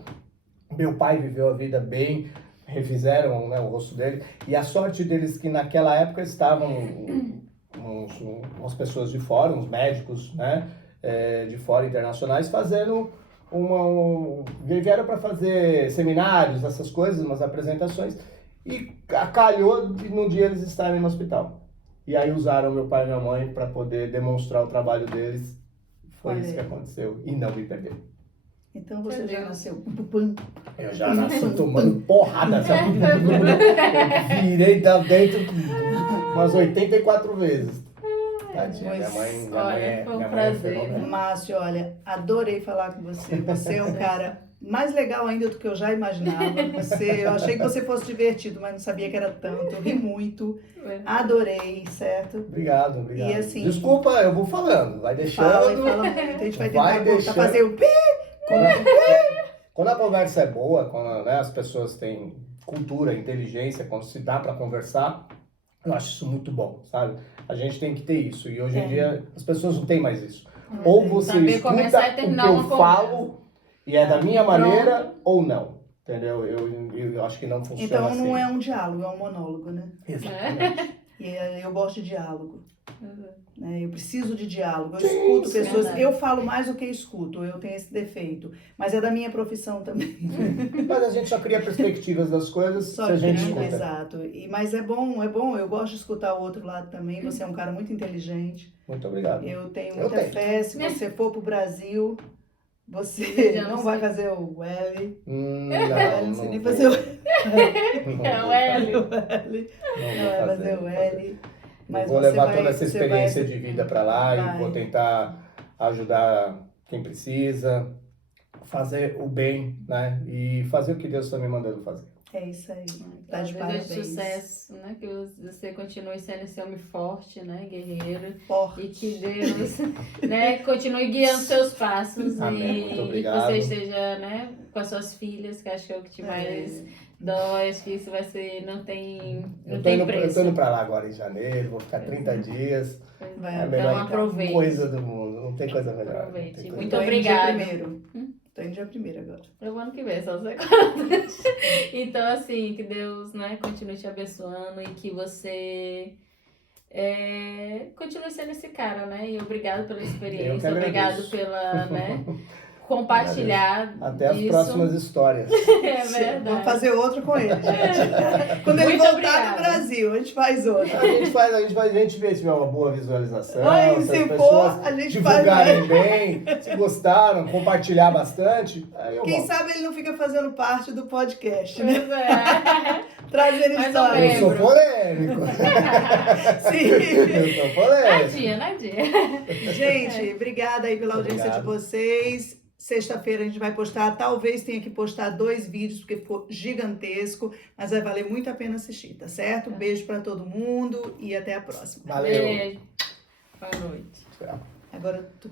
Meu pai viveu a vida bem, refizeram, né, o rosto dele. E a sorte deles que naquela época estavam umas pessoas de fora, uns médicos, né, de fora internacionais, fazendo vieram para fazer seminários, essas coisas, umas apresentações. E calhou de num dia eles estarem no hospital. E aí usaram meu pai e minha mãe para poder demonstrar o trabalho deles. Foi Olha isso que aí. aconteceu. E não me perderam. Então você Meu já Deus. nasceu. Eu já nasci tomando porrada. Assim, eu virei da dentro umas 84 vezes. Tadinha, minha mãe Olha, foi um minha mãe é prazer. fenomenal. Márcio, olha, adorei falar com você. Você é um cara mais legal ainda do que eu já imaginava. Eu achei que você fosse divertido, mas não sabia que era tanto. Eu ri muito. Adorei, certo? Obrigado. E assim- Desculpa, eu vou falando. Vai deixando. Fala e fala muito. A gente vai Vai tentar deixando. fazer o pi. Quando a conversa é boa, quando, né, as pessoas têm cultura, inteligência, quando se dá para conversar, eu acho isso muito bom, sabe? A gente tem que ter isso. E hoje em dia as pessoas não têm mais isso. Ou você Saber escuta começar e o que terminar eu uma conversa. falo e é da minha Pronto. maneira ou não. Entendeu? Eu acho que não funciona Então assim. não é um diálogo, é um monólogo, né? Exatamente. E eu gosto de diálogo. Né? Eu preciso de diálogo. Eu Sim, escuto sim. pessoas. Verdade. Eu falo mais do que escuto. Eu tenho esse defeito. Mas é da minha profissão também. Mas a gente só cria perspectivas das coisas Só se a gente que, escuta. exato. Mas é bom. Eu gosto de escutar o outro lado também. Você é um cara muito inteligente. Muito obrigado. Eu tenho Eu muita tenho. fé. Se você for pro Brasil, Eu você já não não vai sei. fazer o L. Não sei nem vou. fazer o É o L. L. Não vai fazer o L. Mas Eu vou você levar vai- toda essa você experiência vai- de vida para lá Vai. e vou tentar ajudar quem precisa, fazer o bem, né? E fazer o que Deus está me mandando fazer. É isso aí. Tá de Desejo parabéns. sucesso, né? Que você continue sendo esse homem forte, né? Guerreiro. Forte. E que Deus, né, continue guiando seus passos. Amém. Muito E que obrigado. você esteja, né, com as suas filhas, que acho que é o que te mais dói. Acho que isso vai ser, não tem Eu tô preço. indo para lá agora em janeiro, vou ficar 30 dias. Vai, É a Então melhor aproveite. coisa do mundo, não tem coisa melhor. não Aproveite. tem coisa Muito Tô indo obrigada. dia primeiro. Tô indo dia primeiro agora. Eu vou ano que vem, só você. Então, assim, que Deus, né, continue te abençoando e que você continue sendo esse cara, né? E obrigado pela Eu que experiência, obrigado agradeço. pela, né, compartilhar Até as disso. próximas histórias. É verdade. Vamos fazer outro com ele, gente. Quando ele Muito voltar obrigada. no Brasil, a gente faz outro. A gente vê se tiver uma boa visualização, Ai, se se as for, pessoas a gente divulgarem bem, se gostaram, compartilhar bastante. Aí eu Quem volto. sabe ele não fica fazendo parte do podcast, né? Pois é. Trazendo Mais ou história. Eu sou lembro. polêmico. Sim. Eu sou polêmico. Nadinha, Nadinha. Gente, obrigada aí pela audiência Obrigado. de vocês. Sexta-feira a gente vai postar, talvez tenha que postar 2 vídeos, porque ficou gigantesco, mas vai valer muito a pena assistir, tá certo? Beijo pra todo mundo e até a próxima. Valeu. Beijo. Boa noite. Agora tu